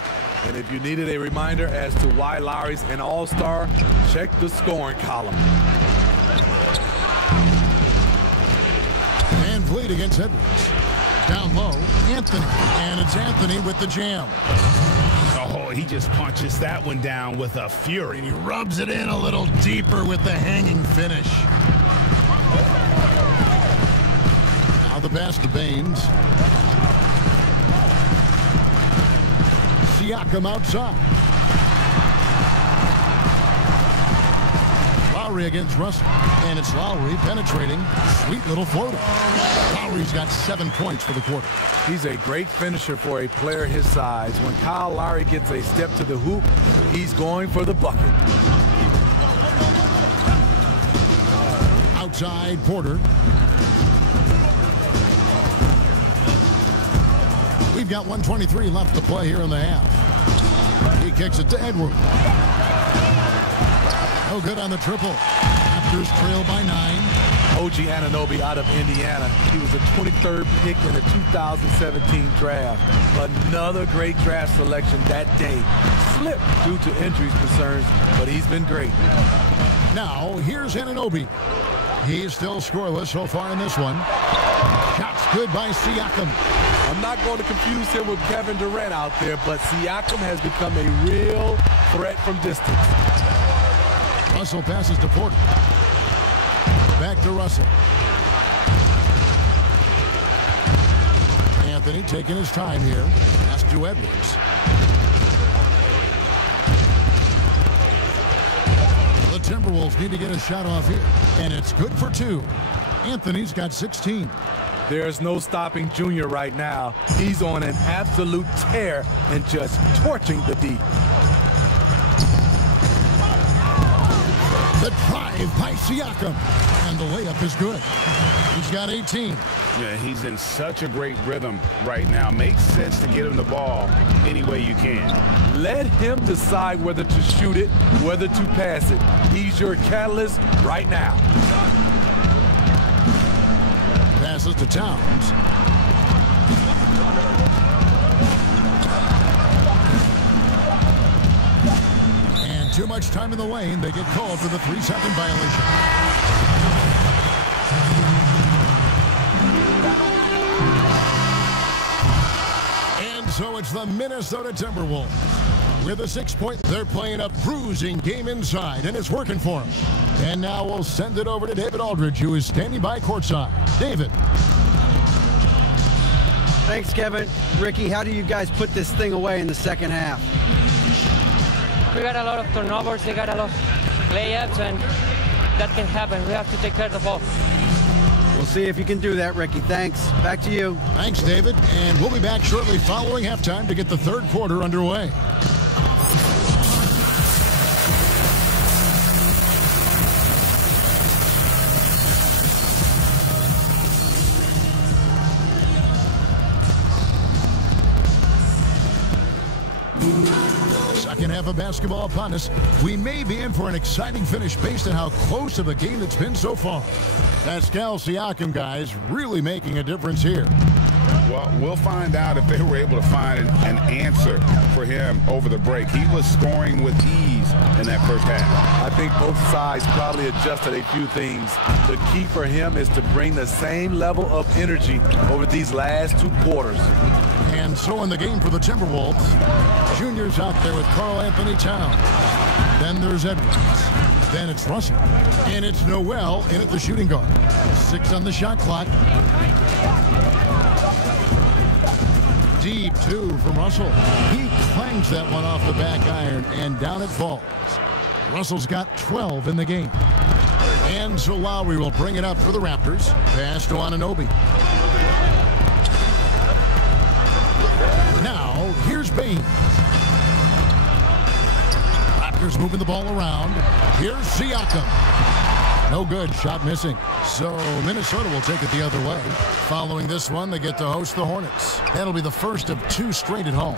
And if you needed a reminder as to why Lowry's an all-star, check the scoring column. Van Vliet against Edwards. Down low, Anthony. And it's Anthony with the jam. Oh, he just punches that one down with a fury. And he rubs it in a little deeper with the hanging finish. Now the pass to Baines. Siakam outside. Lowry against Russell. And it's Lowry penetrating. Sweet little floater. Lowry's got 7 points for the quarter. He's a great finisher for a player his size. When Kyle Lowry gets a step to the hoop, he's going for the bucket. Outside, Porter. We've got 1:23 left to play here in the half. He kicks it to Edwards. No good on the triple. Raptors trail by 9. OG Anunoby out of Indiana. He was the 23rd pick in the 2017 draft. Another great draft selection that day. Slipped due to injuries concerns, but he's been great. Now, here's Anunoby. He's still scoreless so far in this one. Shots good by Siakam. I'm not going to confuse him with Kevin Durant out there, but Siakam has become a real threat from distance. Russell passes to Porter. Back to Russell. Anthony taking his time here. Pass to Edwards. The Timberwolves need to get a shot off here. And it's good for 2. Anthony's got 16. There's no stopping Junior right now. He's on an absolute tear and just torching the D. The drive by Siakam. And the layup is good. He's got 18. Yeah, he's in such a great rhythm right now. Makes sense to get him the ball any way you can. Let him decide whether to shoot it, whether to pass it. He's your catalyst right now. Passes to Towns. And too much time in the lane. They get called for the 3-second violation. And so it's the Minnesota Timberwolves. With a 6-point, they're playing a bruising game inside, and it's working for them. And now we'll send it over to David Aldridge, who is standing by courtside. David. Thanks, Kevin. Ricky, how do you guys put this thing away in the second half? We got a lot of turnovers, they got a lot of layups, and that can happen. We have to take care of the ball. We'll see if you can do that, Ricky. Thanks. Back to you. Thanks, David. And we'll be back shortly following halftime to get the third quarter underway. Second half of basketball upon us. We may be in for an exciting finish based on how close of a game it's been so far. Pascal Siakam, guys, really making a difference here. Well, we'll find out if they were able to find an answer for him over the break. He was scoring with ease in that first half. I think both sides probably adjusted a few things. The key for him is to bring the same level of energy over these last 2 quarters. And so in the game for the Timberwolves, Junior's out there with Karl Anthony Towns. Then there's Edwards. Then it's Russell. And it's Noel in at the shooting guard. 6 on the shot clock. Deep 2 from Russell. He clangs that one off the back iron, and down it falls. Russell's got 12 in the game. And so Lowry will bring it up for the Raptors. Pass to Anunoby. Now, here's Baines. Raptors moving the ball around. Here's Siakam. No good. Shot missing. So Minnesota will take it the other way. Following this one, they get to host the Hornets. That'll be the first of 2 straight at home.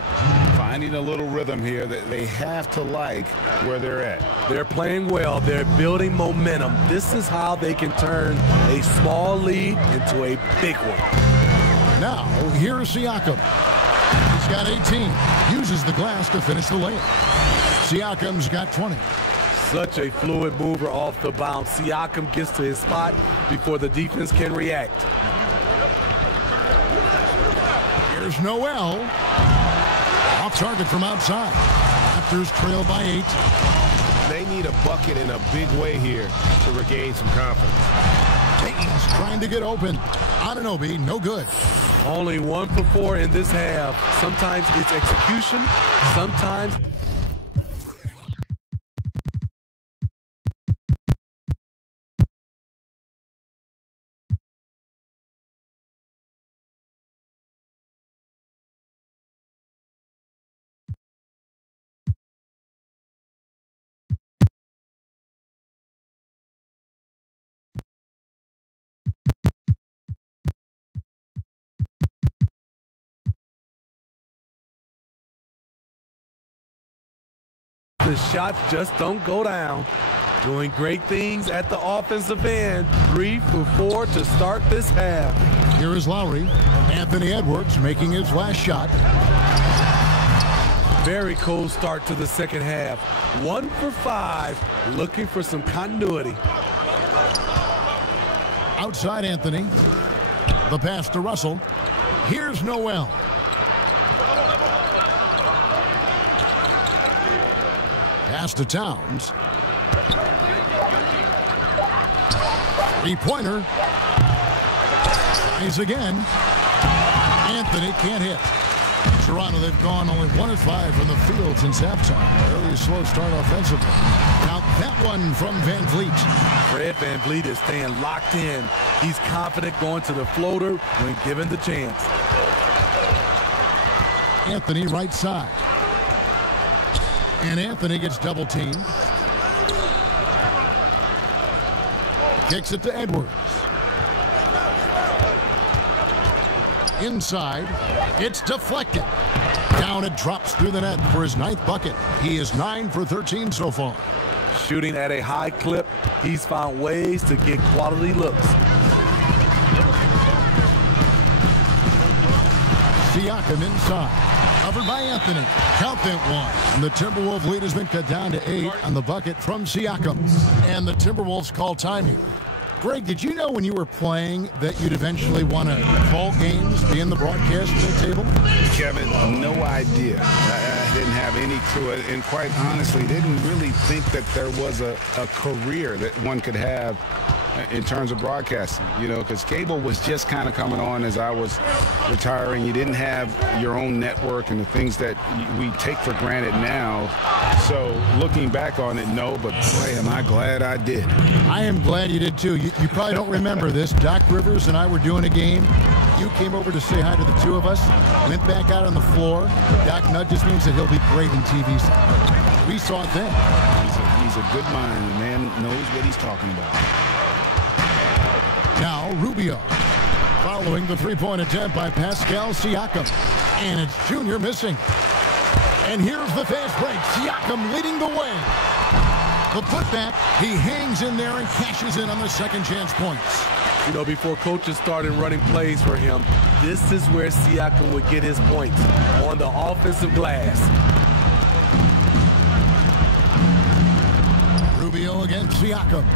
Finding a little rhythm here that they have to like where they're at. They're playing well. They're building momentum. This is how they can turn a small lead into a big one. Now, here's Siakam. He's got 18. Uses the glass to finish the layup. Siakam's got 20. Such a fluid mover off the bounce. Siakam gets to his spot before the defense can react. Here's Noel. Off target from outside. Raptors trail by 8. They need a bucket in a big way here to regain some confidence. Payton's trying to get open. Anunoby, no good. Only 1 for 4 in this half. Sometimes it's execution, sometimes the shots just don't go down. Doing great things at the offensive end. 3 for 4 to start this half. Here is Lowry. Anthony Edwards making his last shot. Very cold start to the second half. 1 for 5, looking for some continuity. Outside Anthony. The pass to Russell. Here's Noel. Pass to Towns. 3-pointer. Tries again. Anthony can't hit. Toronto, they've gone only 1 of 5 from the field since halftime. Early slow start offensively. Now that one from Van Vliet. Fred Van Vliet is staying locked in. He's confident going to the floater when given the chance. Anthony right side. And Anthony gets double teamed. Kicks it to Edwards. Inside. It's deflected. Down it drops through the net for his 9th bucket. He is 9 for 13 so far. Shooting at a high clip, he's found ways to get quality looks. Siakam inside. Covered by Anthony. Count that one. And the Timberwolves lead has been cut down to 8 on the bucket from Siakam. And the Timberwolves call time here. Greg, did you know when you were playing that you'd eventually want to call games, be in the broadcast table? Kevin, no idea. I didn't have any clue. And quite honestly, didn't really think that there was a career that one could have in terms of broadcasting, you know, because cable was just kind of coming on as I was retiring. You didn't have your own network and the things that we take for granted now. So looking back on it, no, but boy, am I glad I did. I am glad you did too. You probably don't remember this. Doc Rivers and I were doing a game. You came over to say hi to the 2 of us, went back out on the floor. Doc nudges me and said he'll be great in TV. We saw it then. He's a good mind. The man knows what he's talking about. Now Rubio, following the 3-point attempt by Pascal Siakam. And it's Junior missing. And here's the fast break. Siakam leading the way. The putback, he hangs in there and cashes in on the second chance points. You know, before coaches started running plays for him, this is where Siakam would get his points, on the offensive glass. Rubio against Siakam.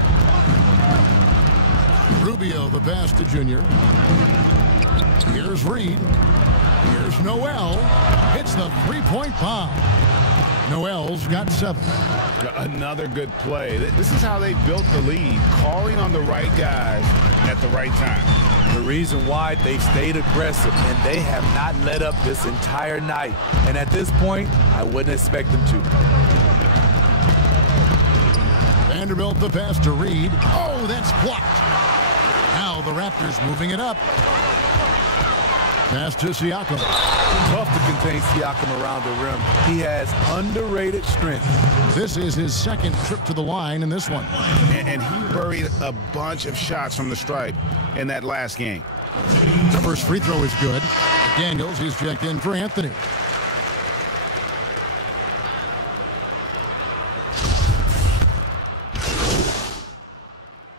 Rubio, the pass to Junior. Here's Reed. Here's Noel. Hits the 3-point bomb. Noel's got 7. Another good play. This is how they built the lead, calling on the right guys at the right time. The reason why they've stayed aggressive, and they have not let up this entire night. And at this point, I wouldn't expect them to. Vanderbilt the pass to Reed. Oh, that's blocked. Now the Raptors moving it up. Pass to Siakam. Tough to contain Siakam around the rim. He has underrated strength. This is his second trip to the line in this one. And he buried a bunch of shots from the stripe in that last game. The first free throw is good. Daniels is checked in for Anthony.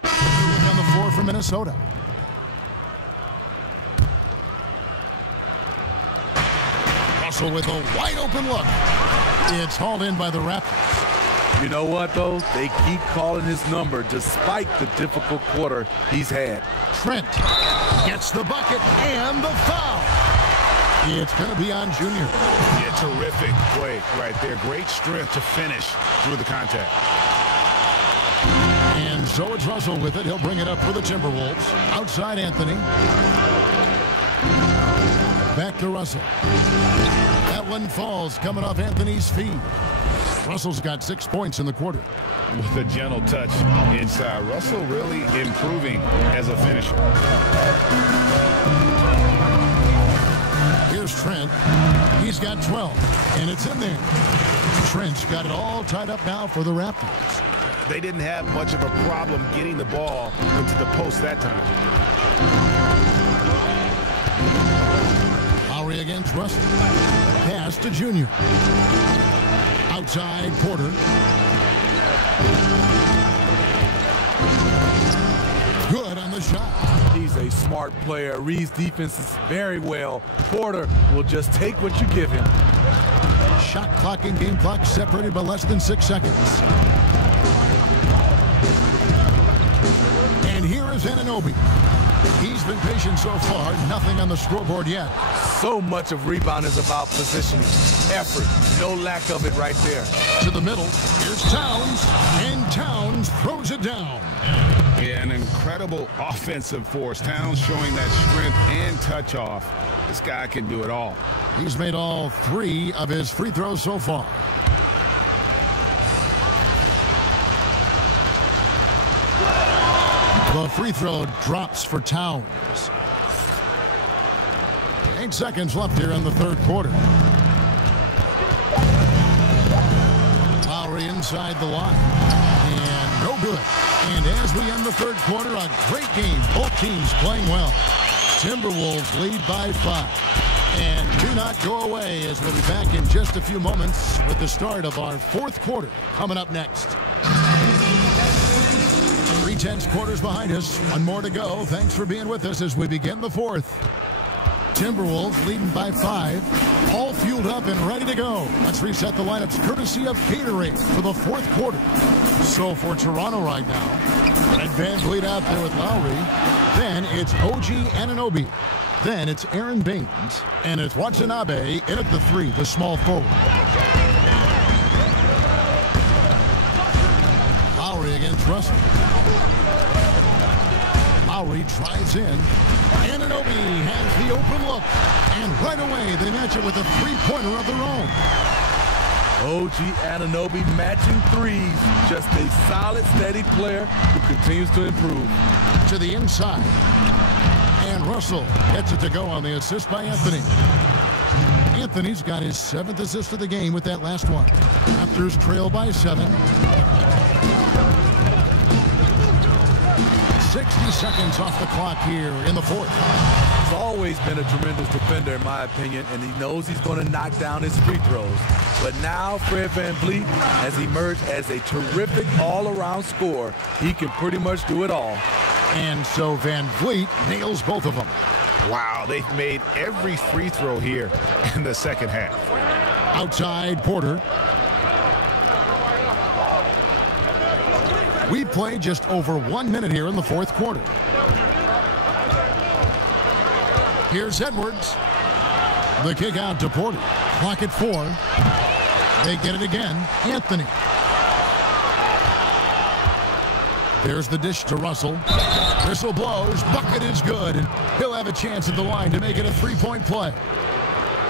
On the floor for Minnesota. Russell with a wide open look. It's hauled in by the Raptors. You know what, though? They keep calling his number despite the difficult quarter he's had. Trent gets the bucket and the foul. It's going to be on Junior. Yeah, terrific play right there. Great strength to finish through the contact. And so it's Russell with it. He'll bring it up for the Timberwolves. Outside Anthony. Back to Russell. That one falls coming off Anthony's feet. Russell's got 6 points in the quarter. With a gentle touch inside. Russell really improving as a finisher. Here's Trent. He's got 12, and it's in there. Trent's got it all tied up now for the Raptors. They didn't have much of a problem getting the ball into the post that time. Lowry against Russell. Pass to Junior. Outside Porter. Good on the shot. He's a smart player, reads defenses very well. Porter will just take what you give him. Shot clock and game clock separated by less than 6 seconds. And here is Anunoby. He's been patient so far, nothing on the scoreboard yet. So much of rebound is about positioning, effort, no lack of it right there. To the middle, here's Towns, and Towns throws it down. Yeah, an incredible offensive force. Towns showing that strength and touch off. This guy can do it all. He's made all 3 of his free throws so far. The free throw drops for Towns. 8 seconds left here in the third quarter. Lowry inside the line. And no good. And as we end the third quarter, a great game. Both teams playing well. Timberwolves lead by 5. And do not go away, as we'll be back in just a few moments with the start of our fourth quarter coming up next. 3/10 quarters behind us. One more to go. Thanks for being with us as we begin the fourth. Timberwolves leading by 5. All fueled up and ready to go. Let's reset the lineups courtesy of Gatorade for the fourth quarter. So for Toronto right now, Red Van Vliet out there with Lowry. Then it's OG Anunoby. Then it's Aaron Baines. And it's Watanabe in at the 3, the small forward. Lowry against Russell. Lowry drives in. Anunoby has the open look. And right away, they match it with a three-pointer of their own. OG Anunoby matching threes. Just a solid, steady player who continues to improve. To the inside. And Russell gets it to go on the assist by Anthony. Anthony's got his 7th assist of the game with that last one. Raptors trail by 7. 60 seconds off the clock here in the fourth. He's always been a tremendous defender, in my opinion, and he knows he's going to knock down his free throws. But now Fred VanVleet has emerged as a terrific all-around scorer. He can pretty much do it all. And so VanVleet nails both of them. Wow, they've made every free throw here in the second half. Outside Porter. We played just over 1 minute here in the fourth quarter. Here's Edwards. The kick out to Porter. Clock at 4. They get it again. Anthony. There's the dish to Russell. Whistle blows. Bucket is good. And he'll have a chance at the line to make it a three-point play.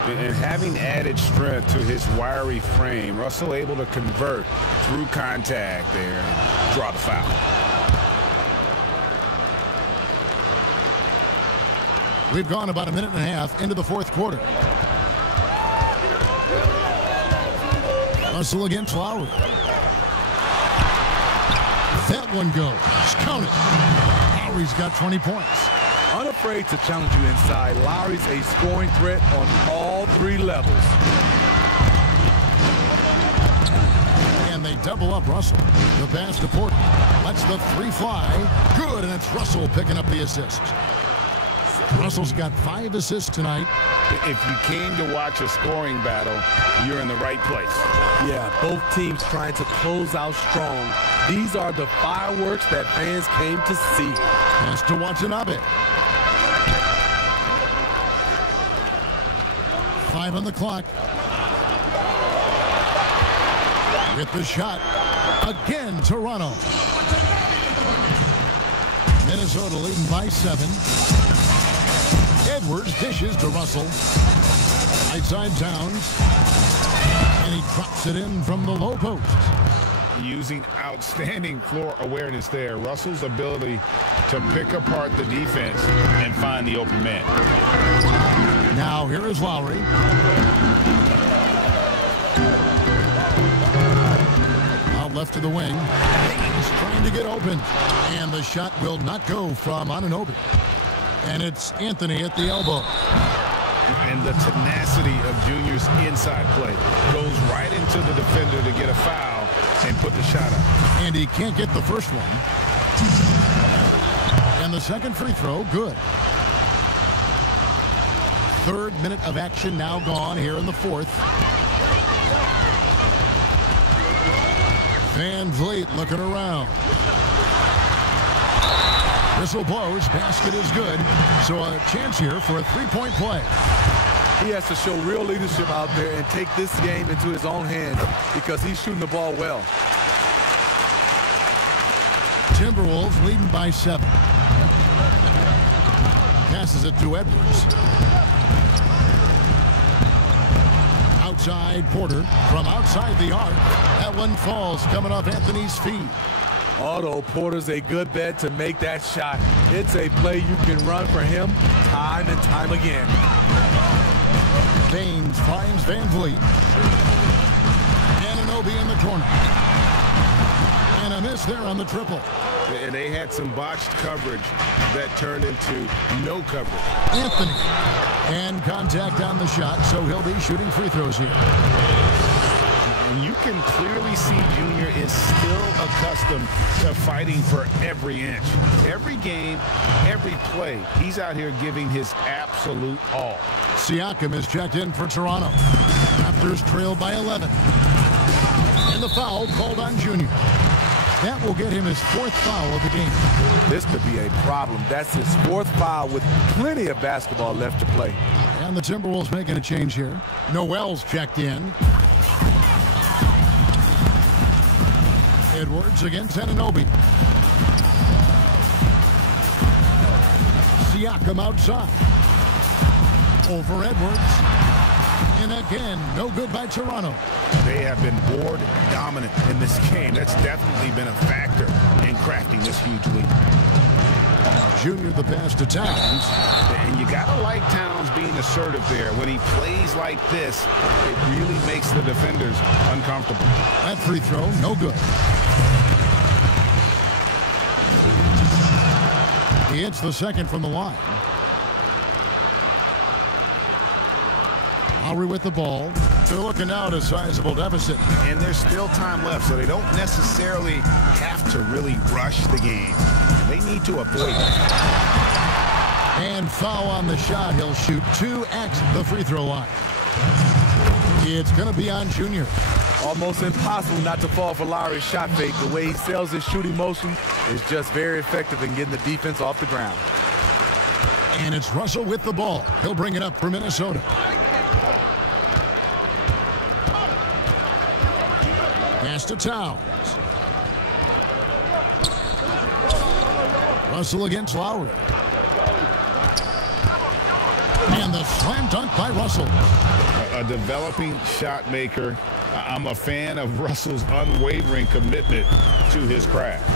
And having added strength to his wiry frame, Russell able to convert through contact there and draw the foul. We've gone about a minute and a half into the fourth quarter. Russell against Lowry. That one goes. Count it. Lowry's got 20 points. Unafraid to challenge you inside, Lowry's a scoring threat on all three levels. And they double up Russell. The pass to Porter. Lets the three fly. Good, and it's Russell picking up the assist. Russell's got 5 assists tonight. If you came to watch a scoring battle, you're in the right place. Yeah, both teams trying to close out strong. These are the fireworks that fans came to see. Pass to Watanabe. 5 on the clock. With the shot. Again, Toronto. Minnesota leading by 7. Edwards dishes to Russell. Right side Towns. And he drops it in from the low post. Using outstanding floor awareness there. Russell's ability to pick apart the defense and find the open man. Now here is Lowry. Out left to the wing. He's trying to get open. And the shot will not go from Anunoby. And it's Anthony at the elbow. And the tenacity of Junior's inside play goes right into the defender to get a foul and put the shot up. And he can't get the first one. And the second free throw, good. 3rd minute of action now gone here in the 4th. Van Vliet looking around. Whistle blows. Basket is good. So a chance here for a 3-point play. He has to show real leadership out there and take this game into his own hands because he's shooting the ball well. Timberwolves leading by 7. Passes it to Edwards. Outside Porter from outside the arc. That one falls coming off Anthony's feet. Although Porter's a good bet to make that shot, it's a play you can run for him time and time again. Baines finds Van Vliet. Anunoby in the corner. And a miss there on the triple. And they had some botched coverage that turned into no coverage. Anthony. And contact on the shot, so he'll be shooting free throws here. And you can clearly see Junior is still accustomed to fighting for every inch. Every game, every play, he's out here giving his absolute all. Siakam is checked in for Toronto. Raptors trail by 11. And the foul called on Junior. That will get him his 4th foul of the game. This could be a problem. That's his 4th foul with plenty of basketball left to play. And the Timberwolves making a change here. Noel's checked in. Edwards against Anunoby. Siakam outside. Over Edwards. And again, no good by Toronto. They have been board dominant in this game. That's definitely been a factor in crafting this huge lead. Junior the pass to Towns. And you gotta like Towns being assertive there. When he plays like this, it really makes the defenders uncomfortable. That free throw, no good. He hits the second from the line. Lowry with the ball. They're looking now at a sizable deficit. And there's still time left, so they don't necessarily have to really rush the game. They need to avoid that. And foul on the shot. He'll shoot 2 at the free throw line. It's going to be on Junior. Almost impossible not to fall for Lowry's shot fake. The way he sells his shooting motion is just very effective in getting the defense off the ground. And it's Russell with the ball. He'll bring it up for Minnesota. Pass to Towns. Russell against Lowry. And the slam dunk by Russell. A developing shot maker. I'm a fan of Russell's unwavering commitment to his craft.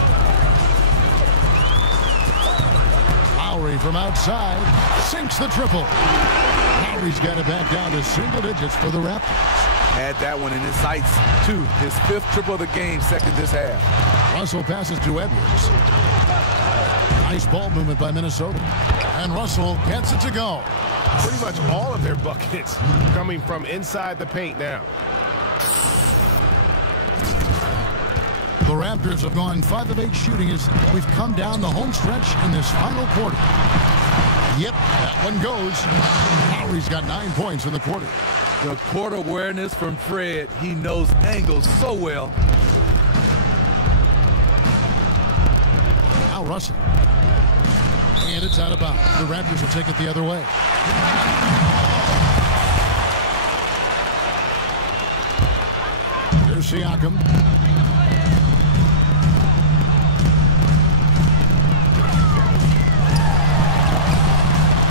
Lowry from outside sinks the triple. Lowry's got it back down to single digits for the Raptors. Had that one in his sights, too. His 5th triple of the game, second this half. Russell passes to Edwards. Nice ball movement by Minnesota. And Russell gets it to go. Pretty much all of their buckets coming from inside the paint now. The Raptors have gone 5 of 8 shooting as we've come down the home stretch in this final quarter. Yep, that one goes. Lowry's got 9 points in the quarter. The court awareness from Fred. He knows angles so well. Now Russell. And it's out of bounds. The Raptors will take it the other way. Here's Siakam.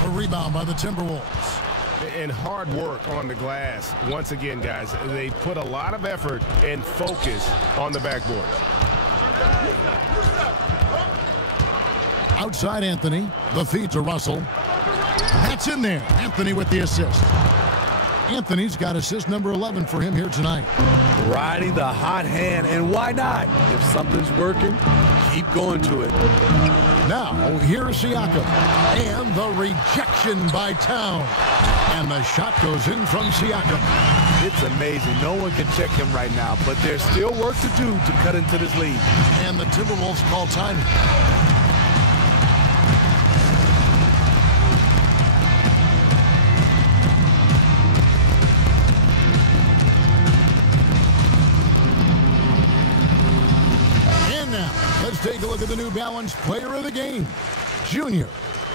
A rebound by the Timberwolves. And hard work on the glass. Once again, guys, they put a lot of effort and focus on the backboard. Outside Anthony. The feed to Russell. That's in there. Anthony with the assist. Anthony's got assist number 11 for him here tonight. Riding the hot hand, and why not? If something's working, keep going to it. Now, here's Siakam. And the rejection by Town. And the shot goes in from Siakam. It's amazing. No one can check him right now, but there's still work to do to cut into this lead. And the Timberwolves call time. Take a look at the New Balance player of the game, Junior.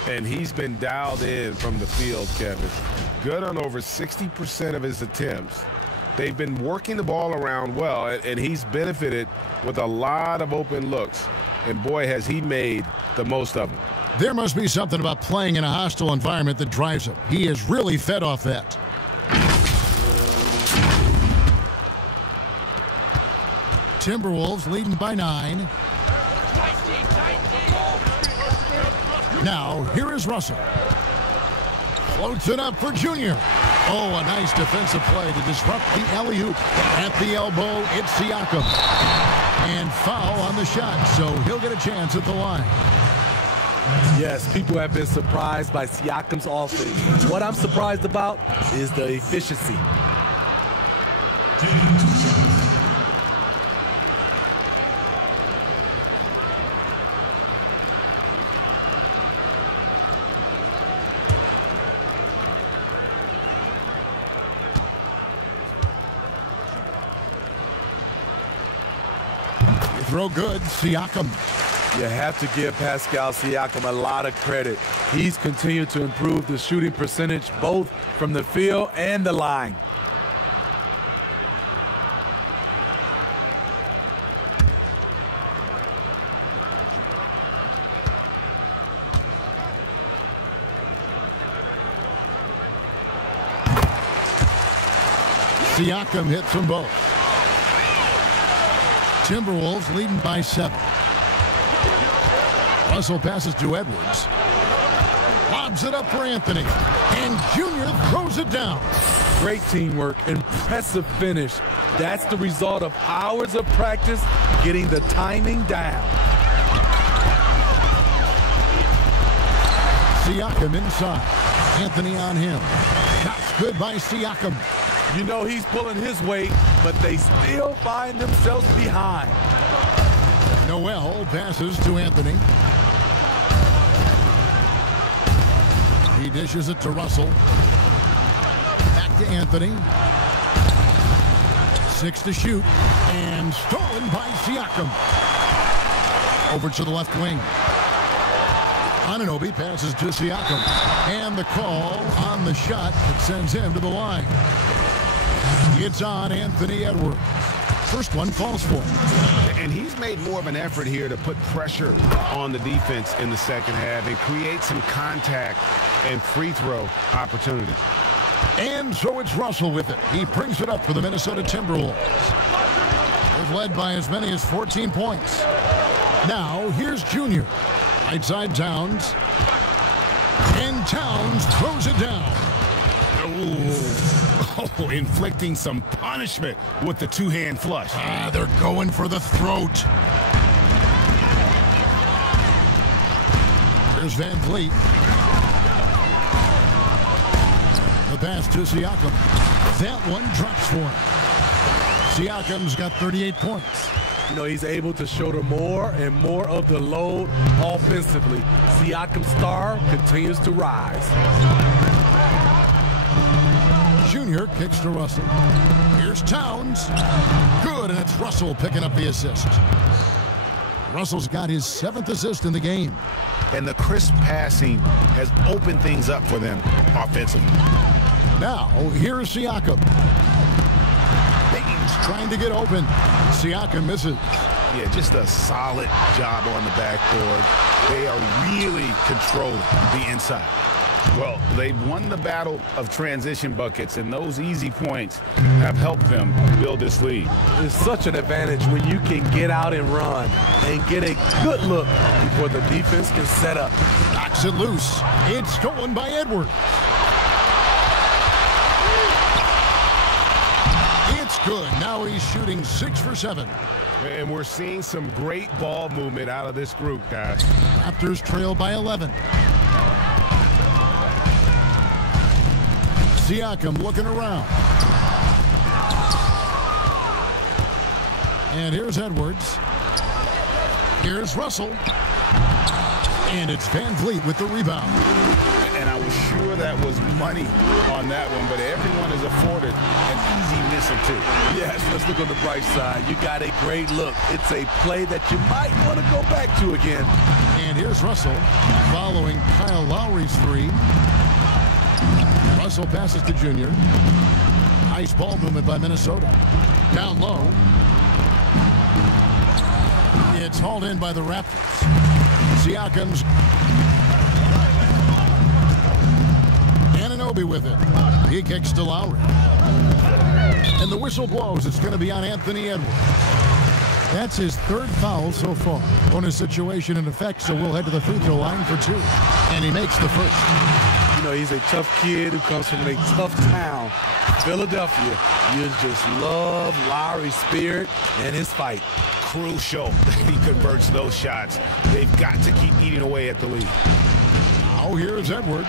And he's been dialed in from the field, Kevin. Good on over 60% of his attempts. They've been working the ball around well, and he's benefited with a lot of open looks. And boy, has he made the most of them. There must be something about playing in a hostile environment that drives him. He has really fed off that. Timberwolves leading by 9. Now, here is Russell. Floats it up for Junior. Oh, a nice defensive play to disrupt the alley-oop. At the elbow, it's Siakam. And foul on the shot, so he'll get a chance at the line. Yes, people have been surprised by Siakam's offense. What I'm surprised about is the efficiency. Throw good, Siakam. You have to give Pascal Siakam a lot of credit. He's continued to improve the shooting percentage both from the field and the line. Siakam hits them both. Timberwolves leading by 7. Russell passes to Edwards. Lobs it up for Anthony. And Junior throws it down. Great teamwork, impressive finish. That's the result of hours of practice getting the timing down. Siakam inside. Anthony on him. That's good by Siakam. You know he's pulling his weight, but they still find themselves behind. Noel passes to Anthony. He dishes it to Russell. Back to Anthony. 6 to shoot. And stolen by Siakam. Over to the left wing. Anunoby passes to Siakam. And the call on the shot that sends him to the line. It's on Anthony Edwards. First one falls for him. And he's made more of an effort here to put pressure on the defense in the second half and create some contact and free throw opportunities. And so it's Russell with it. He brings it up for the Minnesota Timberwolves. They've led by as many as 14 points. Now, here's Junior. Right side Towns. And Towns throws it down. Oh, inflicting some punishment with the two-hand flush. They're going for the throat. Here's Van Vliet. The pass to Siakam. That one drops for him. Siakam's got 38 points. You know, he's able to shoulder more and more of the load offensively. Siakam's star continues to rise. Junior kicks to Russell. Here's Towns. Good, and it's Russell picking up the assist. Russell's got his 7th assist in the game. And the crisp passing has opened things up for them offensively. Now, here's Siakam. Baines trying to get open. Siakam misses. Yeah, just a solid job on the backboard. They are really controlling the inside. Well, they've won the battle of transition buckets, and those easy points have helped them build this lead. It's such an advantage when you can get out and run and get a good look before the defense can set up. Knocks it loose. It's stolen by Edwards. It's good. Now he's shooting 6 for 7. And we're seeing some great ball movement out of this group, guys. Raptors trail by 11. Siakam looking around. And here's Edwards. Here's Russell. And it's Van Vliet with the rebound. And I was sure that was money on that one, but everyone is afforded an easy miss or two. Yes, let's look on the bright side. You got a great look. It's a play that you might want to go back to again. And here's Russell following Kyle Lowry's 3. Russell passes to Junior. Nice ball movement by Minnesota. Down low. It's hauled in by the Raptors. Siakam's Anunoby with it. He kicks to Lowry. And the whistle blows. It's going to be on Anthony Edwards. That's his 3rd foul so far. Bonus situation in effect, so we'll head to the free throw line for 2. And he makes the first. You know, he's a tough kid who comes from a tough town, Philadelphia. You just love Lowry's spirit and his fight. Crucial that he converts those shots. They've got to keep eating away at the lead. Now here's Edwards.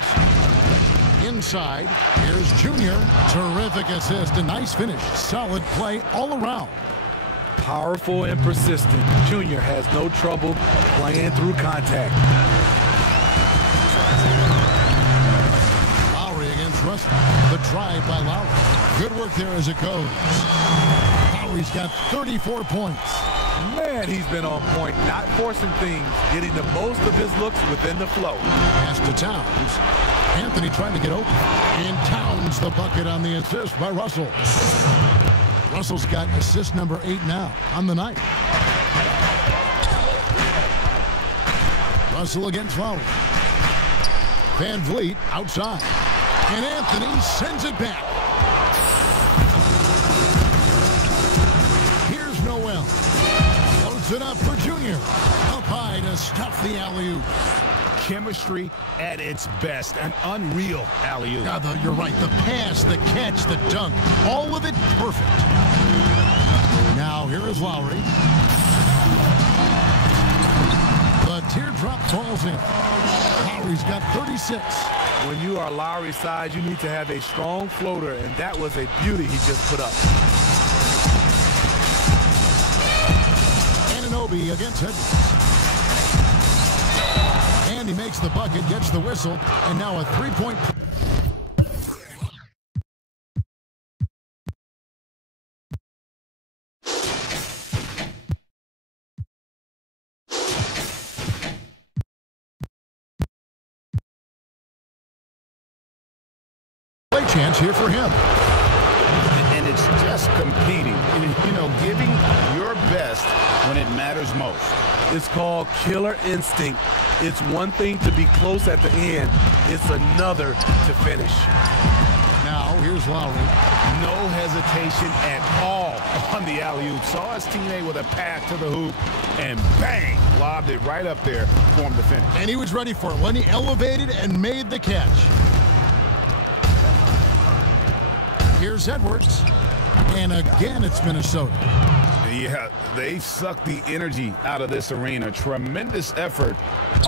Inside, here's Junior. Terrific assist, a nice finish. Solid play all around. Powerful and persistent. Junior has no trouble playing through contact. Lowry against Russell. The drive by Lowry. Good work there as it goes. Lowry's got 34 points. Man, he's been on point, not forcing things, getting the most of his looks within the flow. Pass to Towns. Anthony trying to get open. And Towns the bucket on the assist by Russell. Russell's got assist number 8 now on the night. Russell against Lowry. Van Vliet outside. And Anthony sends it back. Here's Noel. Floats it up for Junior. Up high to stuff the alley-oop. Chemistry at its best. An unreal alley-oop. You're right. The pass, the catch, the dunk. All of it perfect. Now here is Lowry. The teardrop falls in. Lowry's got 36. When you are Lowry's size, you need to have a strong floater, and that was a beauty he just put up. Anunoby against Edwards. And he makes the bucket, gets the whistle, and now a 3-point. Play chance here for him. And it's just competing, you know, giving your best when it matters most. It's called killer instinct. It's one thing to be close at the end. It's another to finish. Now, here's Lowry. No hesitation at all on the alley-oop. Saw his teammate with a pass to the hoop, and bang, lobbed it right up there for him to finish. And he was ready for it when he elevated and made the catch. Here's Edwards. And again, it's Minnesota. Yeah, they sucked the energy out of this arena. Tremendous effort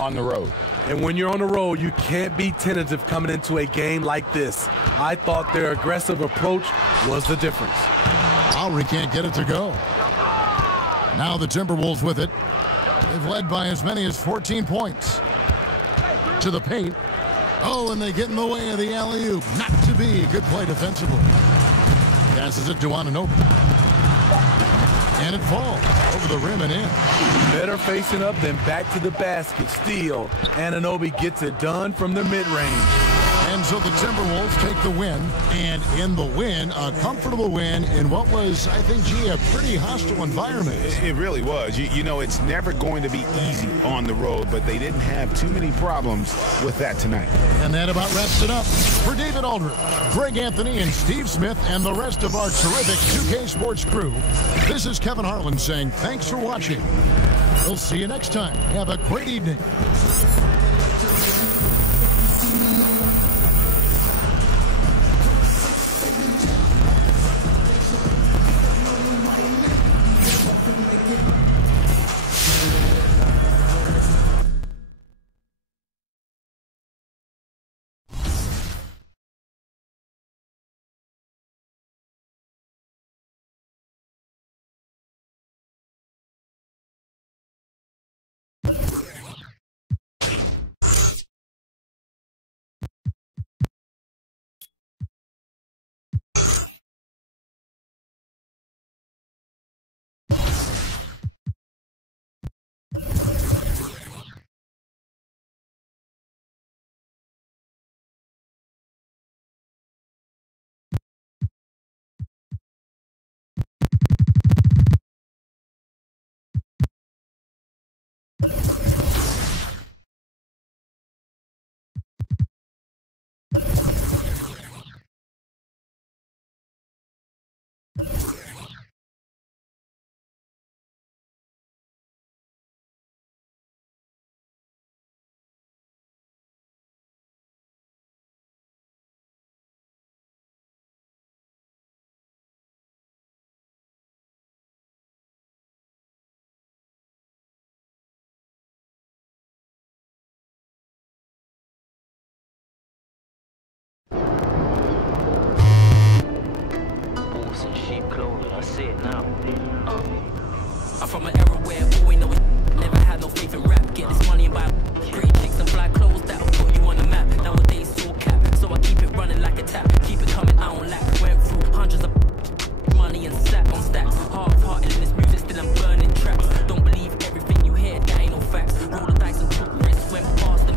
on the road. And when you're on the road, you can't be tentative coming into a game like this. I thought their aggressive approach was the difference. Lowry can't get it to go. Now the Timberwolves with it. They've led by as many as 14 points. To the paint. Oh, and they get in the way of the alley-oop. Not to be. Good play defensively. Passes it to Anunoby. And it falls over the rim and in. Better facing up than back to the basket. Steal. Anunoby gets it done from the mid-range. And so the Timberwolves take the win. And in the win, a comfortable win in what was, I think, a pretty hostile environment. It really was. You know, it's never going to be easy on the road, but they didn't have too many problems with that tonight. And that about wraps it up. For David Aldridge, Greg Anthony, and Steve Smith, and the rest of our terrific 2K Sports crew, this is Kevin Harlan saying thanks for watching. We'll see you next time. Have a great evening. I see it now. I'm from an era where boy know it. Never had no faith in rap. Get this money and buy pretty chicks and fly clothes that'll put you on the map. Nowadays it's all cap, so I keep it running like a tap. Keep it coming, I don't lack. Went through hundreds of money and sat on stacks. Half-hearted in this music, still I'm burning tracks. Don't believe everything you hear, that ain't no facts. Roll the dice and took risks, went past them.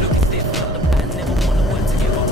Looking stiff, felt the pattern, never want a word to give up.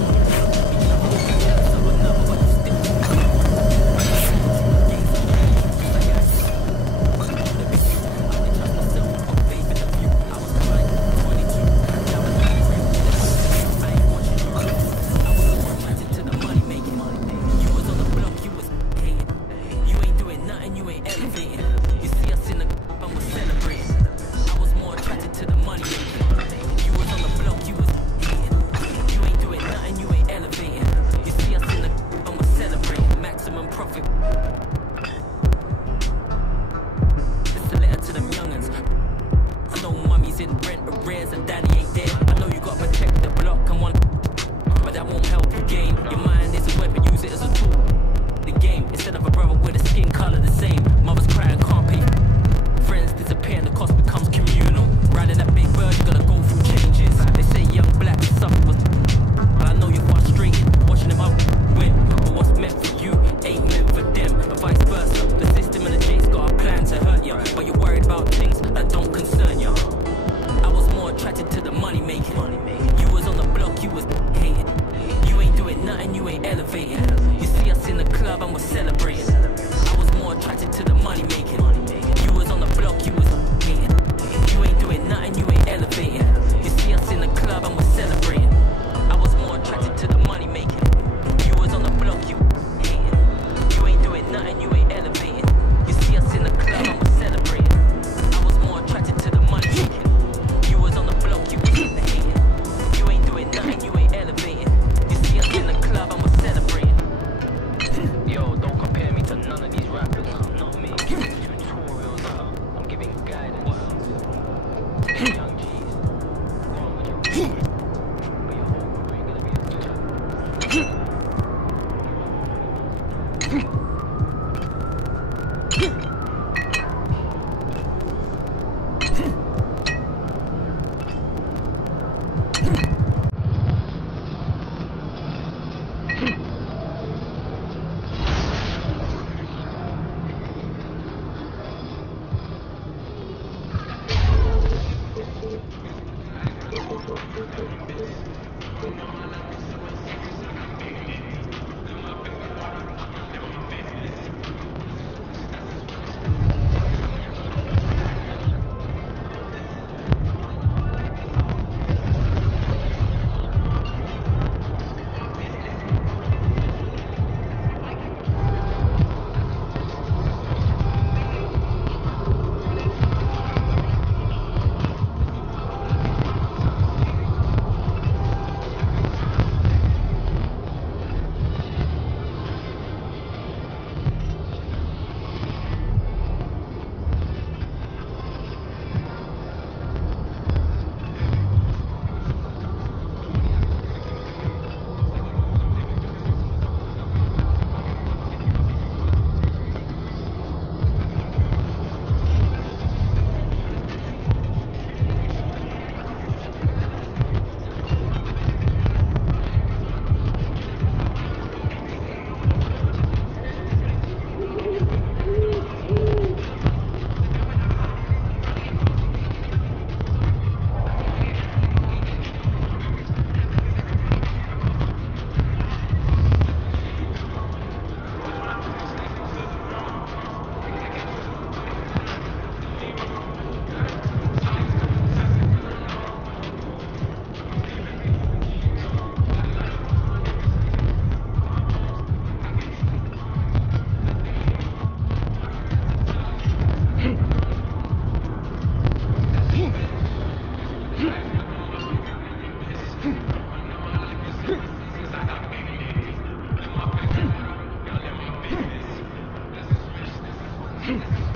2.